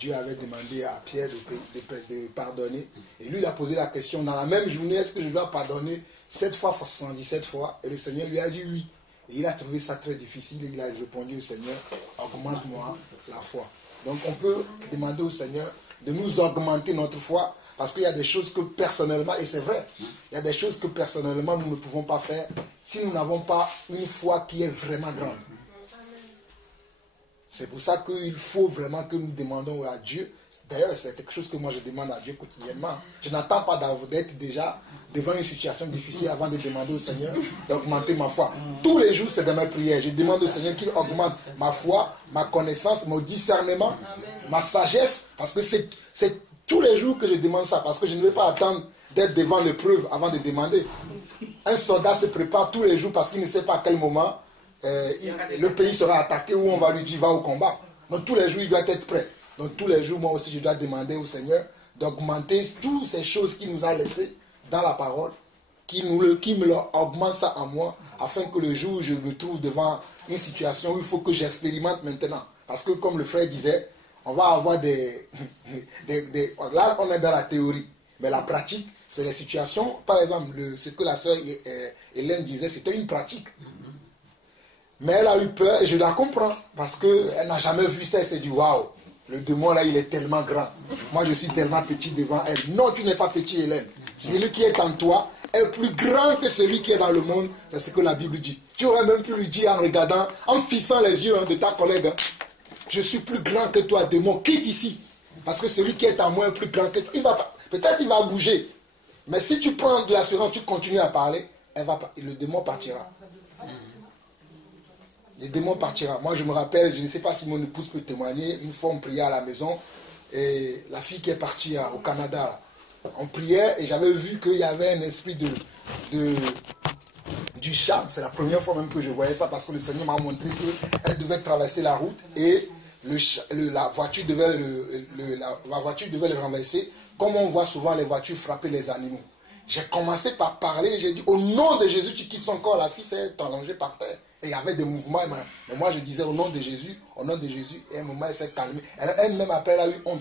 Dieu avait demandé à Pierre de pardonner. Et lui, il a posé la question, dans la même journée, est-ce que je dois pardonner 7 fois, 77 fois? Et le Seigneur lui a dit oui. Et il a trouvé ça très difficile. Il a répondu au Seigneur, augmente-moi la foi. Donc on peut demander au Seigneur de nous augmenter notre foi, parce qu'il y a des choses que personnellement, et c'est vrai, il y a des choses que personnellement nous ne pouvons pas faire si nous n'avons pas une foi qui est vraiment grande. C'est pour ça qu'il faut vraiment que nous demandons à Dieu. D'ailleurs, c'est quelque chose que moi je demande à Dieu quotidiennement. Je n'attends pas d'être déjà devant une situation difficile avant de demander au Seigneur d'augmenter ma foi. Tous les jours, c'est de mes prières. Je demande au Seigneur qu'il augmente ma foi, ma connaissance, mon discernement, ma sagesse. Parce que c'est tous les jours que je demande ça. Parce que je ne vais pas attendre d'être devant l'épreuve avant de demander. Un soldat se prépare tous les jours parce qu'il ne sait pas à quel moment le pays sera attaqué ou on va lui dire va au combat. Donc tous les jours, il doit être prêt. Donc tous les jours, moi aussi, je dois demander au Seigneur d'augmenter toutes ces choses qu'il nous a laissées dans la parole, qui me leur augmente ça en moi, afin que le jour où je me trouve devant une situation où il faut que j'expérimente maintenant. Parce que comme le frère disait, on va avoir là, on est dans la théorie, mais la pratique, c'est les situations. Par exemple, ce que la sœur Hélène disait, c'était une pratique. Mais elle a eu peur, et je la comprends, parce qu'elle n'a jamais vu ça, elle s'est dit, waouh, le démon là, il est tellement grand. Moi, je suis tellement petit devant elle. Non, tu n'es pas petit, Hélène. Celui qui est en toi est plus grand que celui qui est dans le monde. C'est ce que la Bible dit. Tu aurais même pu lui dire en regardant, en fixant les yeux de ta collègue, je suis plus grand que toi, démon, quitte ici. Parce que celui qui est en moi est plus grand que toi. Peut-être il va bouger. Mais si tu prends de l'assurance, tu continues à parler, le démon partira. Le démon partira. Moi, je me rappelle, je ne sais pas si mon épouse peut témoigner, une fois on priait à la maison, et la fille qui est partie au Canada, on priait, et j'avais vu qu'il y avait un esprit du chat. C'est la première fois même que je voyais ça, parce que le Seigneur m'a montré qu'elle devait traverser la route, et la voiture devait le renverser, comme on voit souvent les voitures frapper les animaux. J'ai commencé par parler, j'ai dit, au nom de Jésus, tu quittes son corps. La fille s'est allongée par terre. Et il y avait des mouvements. Mais moi, je disais, au nom de Jésus, et à un moment, elle s'est calmée. Elle-même, après, elle a eu honte.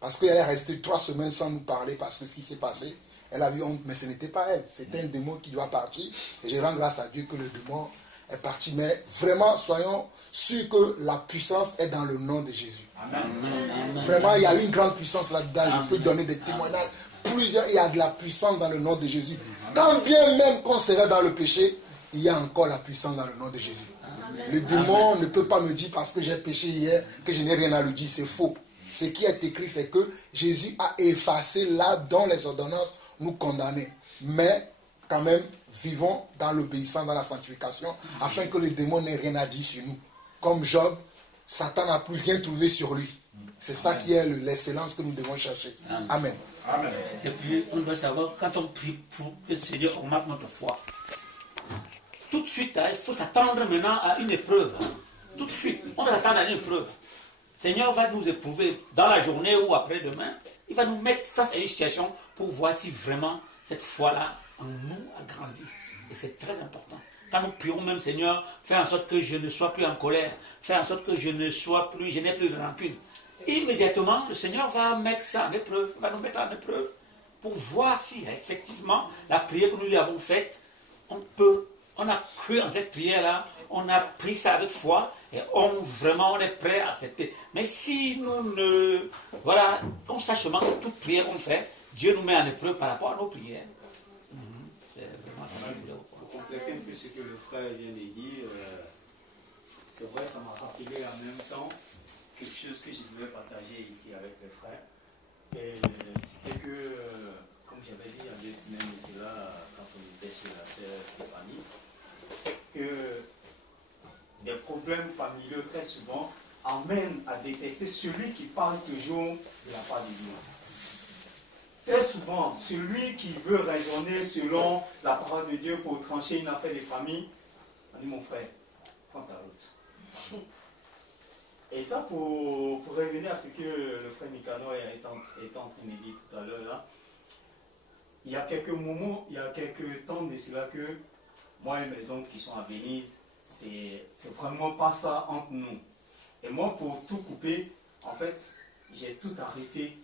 Parce qu'elle est restée 3 semaines sans nous parler, parce que ce qui s'est passé, elle a eu honte. Mais ce n'était pas elle. C'était un démon qui doit partir. Et je rends grâce à Dieu que le démon est parti. Mais vraiment, soyons sûrs que la puissance est dans le nom de Jésus. Amen. Vraiment, il y a une grande puissance là-dedans. Je peux donner des témoignages. Il y a de la puissance dans le nom de Jésus. Quand bien même qu'on serait dans le péché, il y a encore la puissance dans le nom de Jésus. Amen. Le démon ne peut pas me dire parce que j'ai péché hier que je n'ai rien à lui dire. C'est faux. Ce qui est écrit, c'est que Jésus a effacé là dont les ordonnances nous condamnaient. Mais quand même, vivons dans l'obéissance, dans la sanctification, afin que le démon n'ait rien à dire sur nous. Comme Job, Satan n'a plus rien trouvé sur lui. C'est ça qui est l'excellence que nous devons chercher. Amen. Amen. Et puis, on doit savoir, quand on prie pour que le Seigneur augmente notre foi, tout de suite, il faut s'attendre maintenant à une épreuve. Tout de suite, on va s'attendre à une épreuve. Le Seigneur va nous éprouver dans la journée ou après-demain. Il va nous mettre face à une situation pour voir si vraiment cette foi-là en nous a grandi. Et c'est très important. Quand nous prions même, Seigneur, fais en sorte que je ne sois plus en colère. Fais en sorte que je n'ai plus de rancune. Immédiatement, le Seigneur va mettre ça en épreuve, va nous mettre en épreuve pour voir si effectivement la prière que nous lui avons faite, on a cru en cette prière-là, on a pris ça avec foi et vraiment on est prêt à accepter. Mais si nous ne... Voilà, qu'on sache seulement que toute prière qu'on fait, Dieu nous met en épreuve par rapport à nos prières. C'est vraiment ça. Pour compléter un peu ce que le frère vient de dire, c'est vrai, ça m'a rappelé en même temps quelque chose que je devais partager ici avec les frères. Et c'était que, comme j'avais dit il y a 2 semaines, et c'est là, quand on était chez la sœur Stéphanie, que des problèmes familiaux très souvent amènent à détester celui qui parle toujours de la part de Dieu. Très souvent, celui qui veut raisonner selon la parole de Dieu pour trancher une affaire de famille, on dit mon frère, prends ta route. Et ça, pour revenir à ce que le frère Mikano est en train de dire tout à l'heure, là, il y a quelques moments, il y a quelques temps de cela que moi et mes oncles qui sont à Venise, c'est vraiment pas ça entre nous. Et moi, pour tout couper, en fait, j'ai tout arrêté,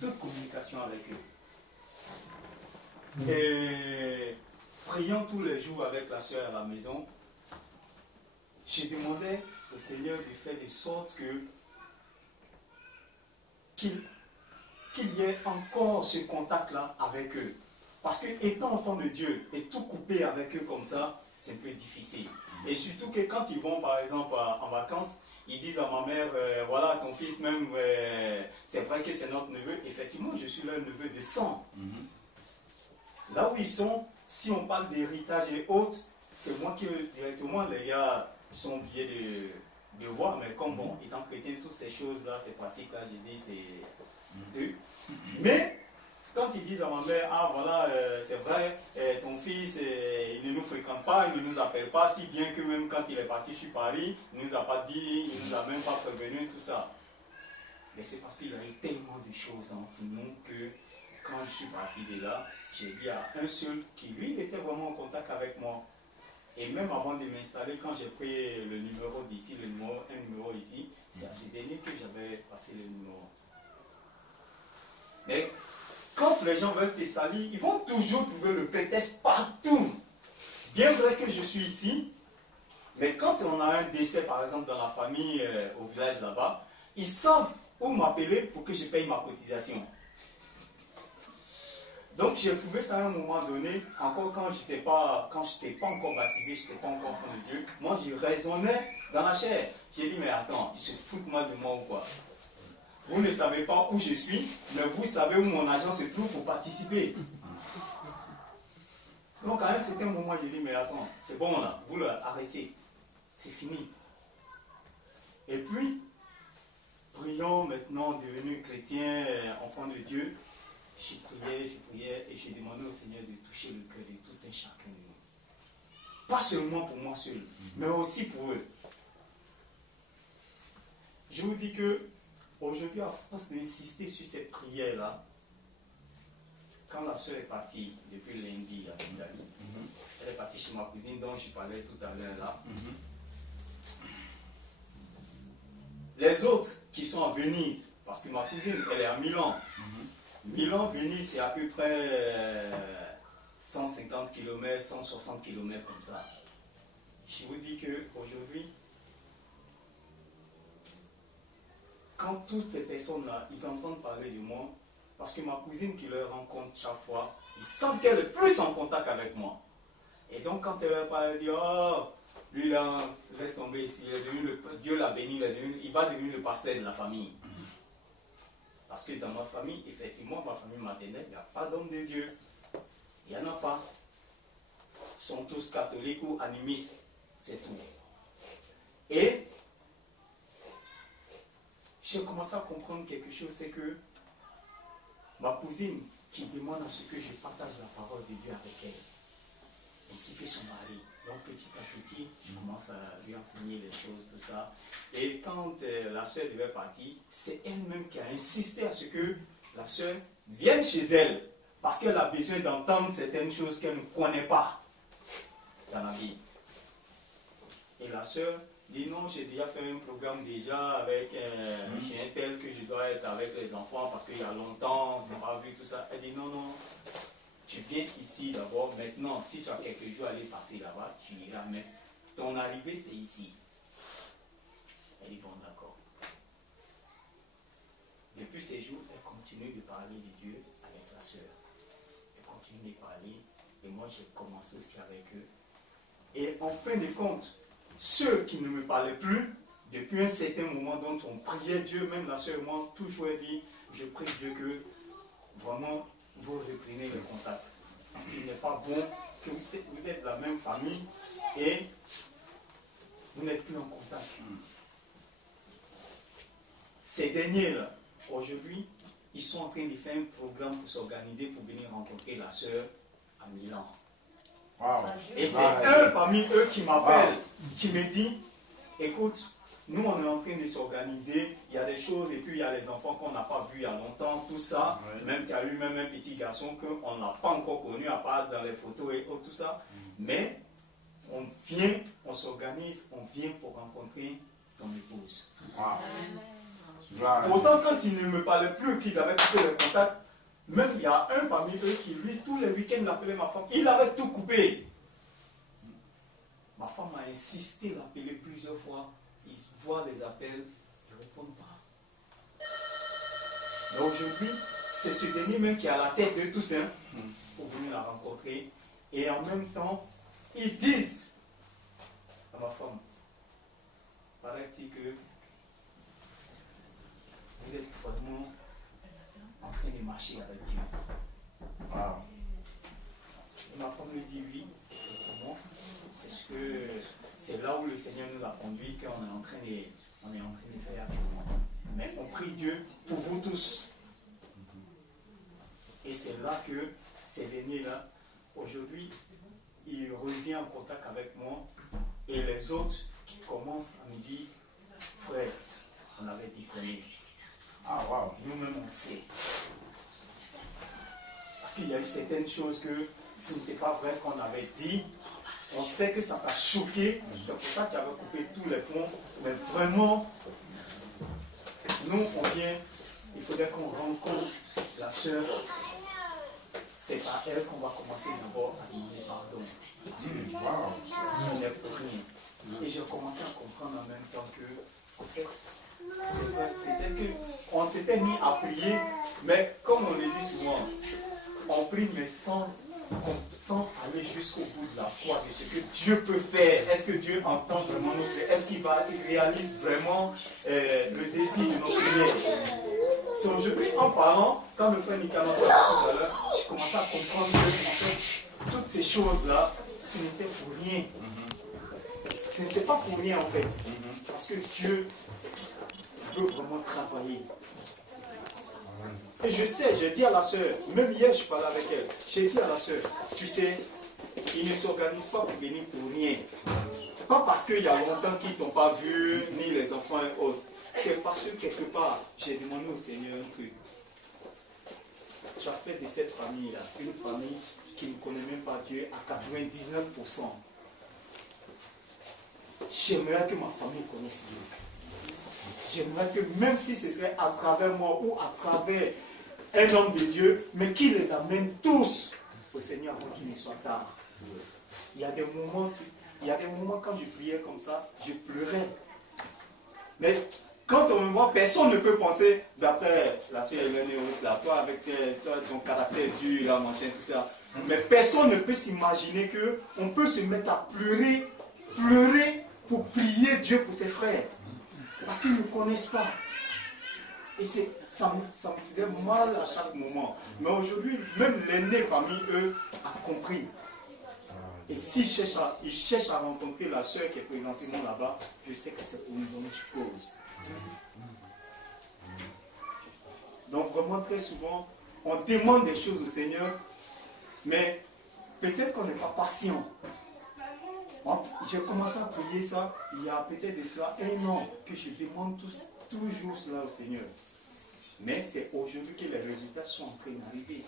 toute communication avec eux. Et priant tous les jours avec la soeur à la maison, j'ai demandé au Seigneur de faire de sorte qu'il y ait encore ce contact-là avec eux. Parce que étant enfant de Dieu et tout couper avec eux comme ça, c'est un peu difficile. Et surtout que quand ils vont par exemple en vacances, ils disent à ma mère, voilà ton fils même, c'est vrai que c'est notre neveu. Effectivement, je suis leur neveu de sang. Là où ils sont, si on parle d'héritage et autres, c'est moi qui directement, les gars sont obligés de voir, mais comme bon, étant chrétien, toutes ces choses-là, ces pratiques-là, je dis, c'est... Mais, quand ils disent à ma mère, ah voilà, c'est vrai, ton fils, il ne nous fréquente pas, il ne nous appelle pas, si bien que même quand il est parti sur Paris, il ne nous a pas dit, il ne nous a même pas prévenu, tout ça. Mais c'est parce qu'il y a eu tellement de choses entre nous que quand je suis parti de là, j'ai dit à un seul qui, lui, il était vraiment en contact avec moi. Et même avant de m'installer, quand j'ai pris le numéro d'ici, un numéro ici, c'est à ce dernier que j'avais passé le numéro. Mais quand les gens veulent te salir, ils vont toujours trouver le prétexte partout. Bien vrai que je suis ici, mais quand on a un décès, par exemple, dans la famille, au village là-bas, ils savent où m'appeler pour que je paye ma cotisation. Donc j'ai trouvé ça à un moment donné, encore quand je n'étais pas encore baptisé, je n'étais pas encore enfant de Dieu, moi je raisonnais dans la chair. J'ai dit, mais attends, ils se foutent mal de moi ou quoi? Vous ne savez pas où je suis, mais vous savez où mon argent se trouve pour participer. Donc à un certain moment, j'ai dit, mais attends, c'est bon là, vous l'arrêtez, c'est fini. Et puis, prions maintenant, devenu chrétien, enfant de Dieu, je priais et j'ai demandé au Seigneur de toucher le cœur de tout un chacun de nous. Pas seulement pour moi seul, mais aussi pour eux. Je vous dis que aujourd'hui, à force d'insister sur cette prière-là, quand la soeur est partie depuis lundi à l'Italie, elle est partie chez ma cousine dont je parlais tout à l'heure là. Les autres qui sont à Venise, parce que ma cousine, elle est à Milan. Milan, Venise, c'est à peu près 150 km, 160 km comme ça. Je vous dis qu'aujourd'hui, quand toutes ces personnes-là, ils entendent parler de moi, parce que ma cousine qui leur rencontre chaque fois, ils savent qu'elle est plus en contact avec moi. Et donc quand elle leur parle, elle dit, oh, lui là, laisse tomber ici, Dieu l'a béni, il va devenir le pasteur de la famille. Parce que dans ma famille, effectivement, ma famille maternelle, il n'y a pas d'homme de Dieu. Il n'y en a pas. Ils sont tous catholiques ou animistes. C'est tout. Et j'ai commencé à comprendre quelque chose, c'est que ma cousine qui demande à ce que je partage la parole de Dieu avec elle, ainsi que son mari. Donc petit à petit, je commence à lui enseigner les choses, tout ça. Et quand la soeur devait partir, c'est elle-même qui a insisté à ce que la soeur vienne chez elle. Parce qu'elle a besoin d'entendre certaines choses qu'elle ne connaît pas dans la vie. Et la soeur dit non, j'ai déjà fait un programme déjà avec un chien tel que je dois être avec les enfants parce qu'il y a longtemps, on ne s'est pas vu, tout ça. Elle dit non, non. Tu viens ici d'abord, maintenant, si tu as quelques jours à aller passer là-bas, tu iras, mais ton arrivée, c'est ici. Elle dit, bon, d'accord. Depuis ces jours, elle continue de parler de Dieu avec la sœur. Elle continue de parler, et moi, j'ai commencé aussi avec eux. Et en fin de compte, ceux qui ne me parlaient plus, depuis un certain moment dont on priait Dieu, même la sœur et moi, toujours dit, je prie Dieu que, vraiment, vous reprenez le contact. Parce qu'il n'est pas bon que vous êtes de la même famille et vous n'êtes plus en contact. Ces derniers-là, aujourd'hui, ils sont en train de faire un programme pour s'organiser pour venir rencontrer la sœur à Milan. Wow. Et c'est un parmi eux qui m'appelle, qui me dit, écoute, nous on est en train de s'organiser, il y a des choses et puis il y a les enfants qu'on n'a pas vus il y a longtemps, tout ça, même qu'il y a eu même un petit garçon qu'on n'a pas encore connu à part dans les photos et tout ça, mais on vient, on s'organise, on vient pour rencontrer ton épouse. Wow. Pourtant quand ils ne me parlaient plus, qu'ils avaient coupé le contact, même il y a un parmi eux qui lui, tous les week-ends, l'appelait ma femme, il avait tout coupé. Ma femme a insisté l'appeler plusieurs fois. Ils voient les appels, ils ne répondent pas. Mais aujourd'hui, c'est ce dernier même qui est à la tête de tous, hein, pour venir la rencontrer. Et en même temps, ils disent à ma femme, paraît-il que vous êtes vraiment en train de marcher avec Dieu. Wow. Et ma femme me dit oui, effectivement, c'est là où le Seigneur nous a conduit qu'on est en train de faire actuellement. Mais on prie Dieu pour vous tous. Et c'est là que ces derniers-là, aujourd'hui, il revient en contact avec moi et les autres qui commencent à me dire, frère, on avait dit que ça allait. Ah waouh, nous-mêmes on sait. Parce qu'il y a eu certaines choses que ce n'était pas vrai qu'on avait dit. On sait que ça t'a choqué. C'est pour ça que tu avais coupé tous les ponts. Mais vraiment, nous on vient, il faudrait qu'on rencontre la sœur. C'est à elle qu'on va commencer d'abord à demander pardon. On n'est pour rien. Et j'ai commencé à comprendre en même temps que, en fait, c'est vrai, peut-être qu'on s'était mis à prier, mais comme on le dit souvent, on prie mais sans aller jusqu'au bout de la foi de ce que Dieu peut faire. Est-ce que Dieu entend vraiment nos prières? Est-ce qu'il réalise vraiment le désir de nos prières? C'est aujourd'hui, en parlant, quand le frère Nicolas parlait tout à l'heure, j'ai commencé à comprendre que en fait, toutes ces choses-là, ce n'était pour rien. Ce n'était pas pour rien en fait. Parce que Dieu veut vraiment travailler. Et je sais, j'ai dit à la soeur, même hier je parlais avec elle, j'ai dit à la soeur, tu sais, ils ne s'organisent pas pour venir pour rien. Pas parce qu'il y a longtemps qu'ils ne sont pas vus, ni les enfants et autres. C'est parce que quelque part, j'ai demandé au Seigneur un truc. Tu as fait de cette famille-là une famille qui ne connaît même pas Dieu à 99%. J'aimerais que ma famille connaisse Dieu. J'aimerais que même si ce serait à travers moi ou à travers un homme de Dieu, mais qu'il les amène tous au Seigneur avant qu'il ne soit tard. Il y a des moments quand je priais comme ça, je pleurais. Mais quand on me voit, personne ne peut penser, d'après la soeur Hélène là, toi avec toi, ton caractère dur, là, machin, tout ça. Mais personne ne peut s'imaginer qu'on peut se mettre à pleurer pour prier Dieu pour ses frères. Parce qu'ils ne connaissent pas. Et ça me faisait mal à chaque moment. Mais aujourd'hui, même l'aîné parmi eux a compris. Et s'il cherche à rencontrer la soeur qui est présentement là-bas, je sais que c'est pour une bonne chose. Donc vraiment très souvent, on demande des choses au Seigneur, mais peut-être qu'on n'est pas patient. J'ai commencé à prier ça il y a peut-être de cela 1 an que je demande toujours cela au Seigneur. Mais c'est aujourd'hui que les résultats sont en train d'arriver.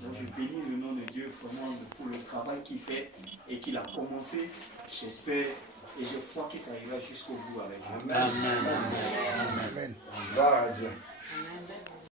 Donc je bénis le nom de Dieu vraiment pour le travail qu'il fait et qu'il a commencé. J'espère et je crois qu'il s'arrivera jusqu'au bout avec lui. Amen. Amen. Amen. Gloire à Dieu.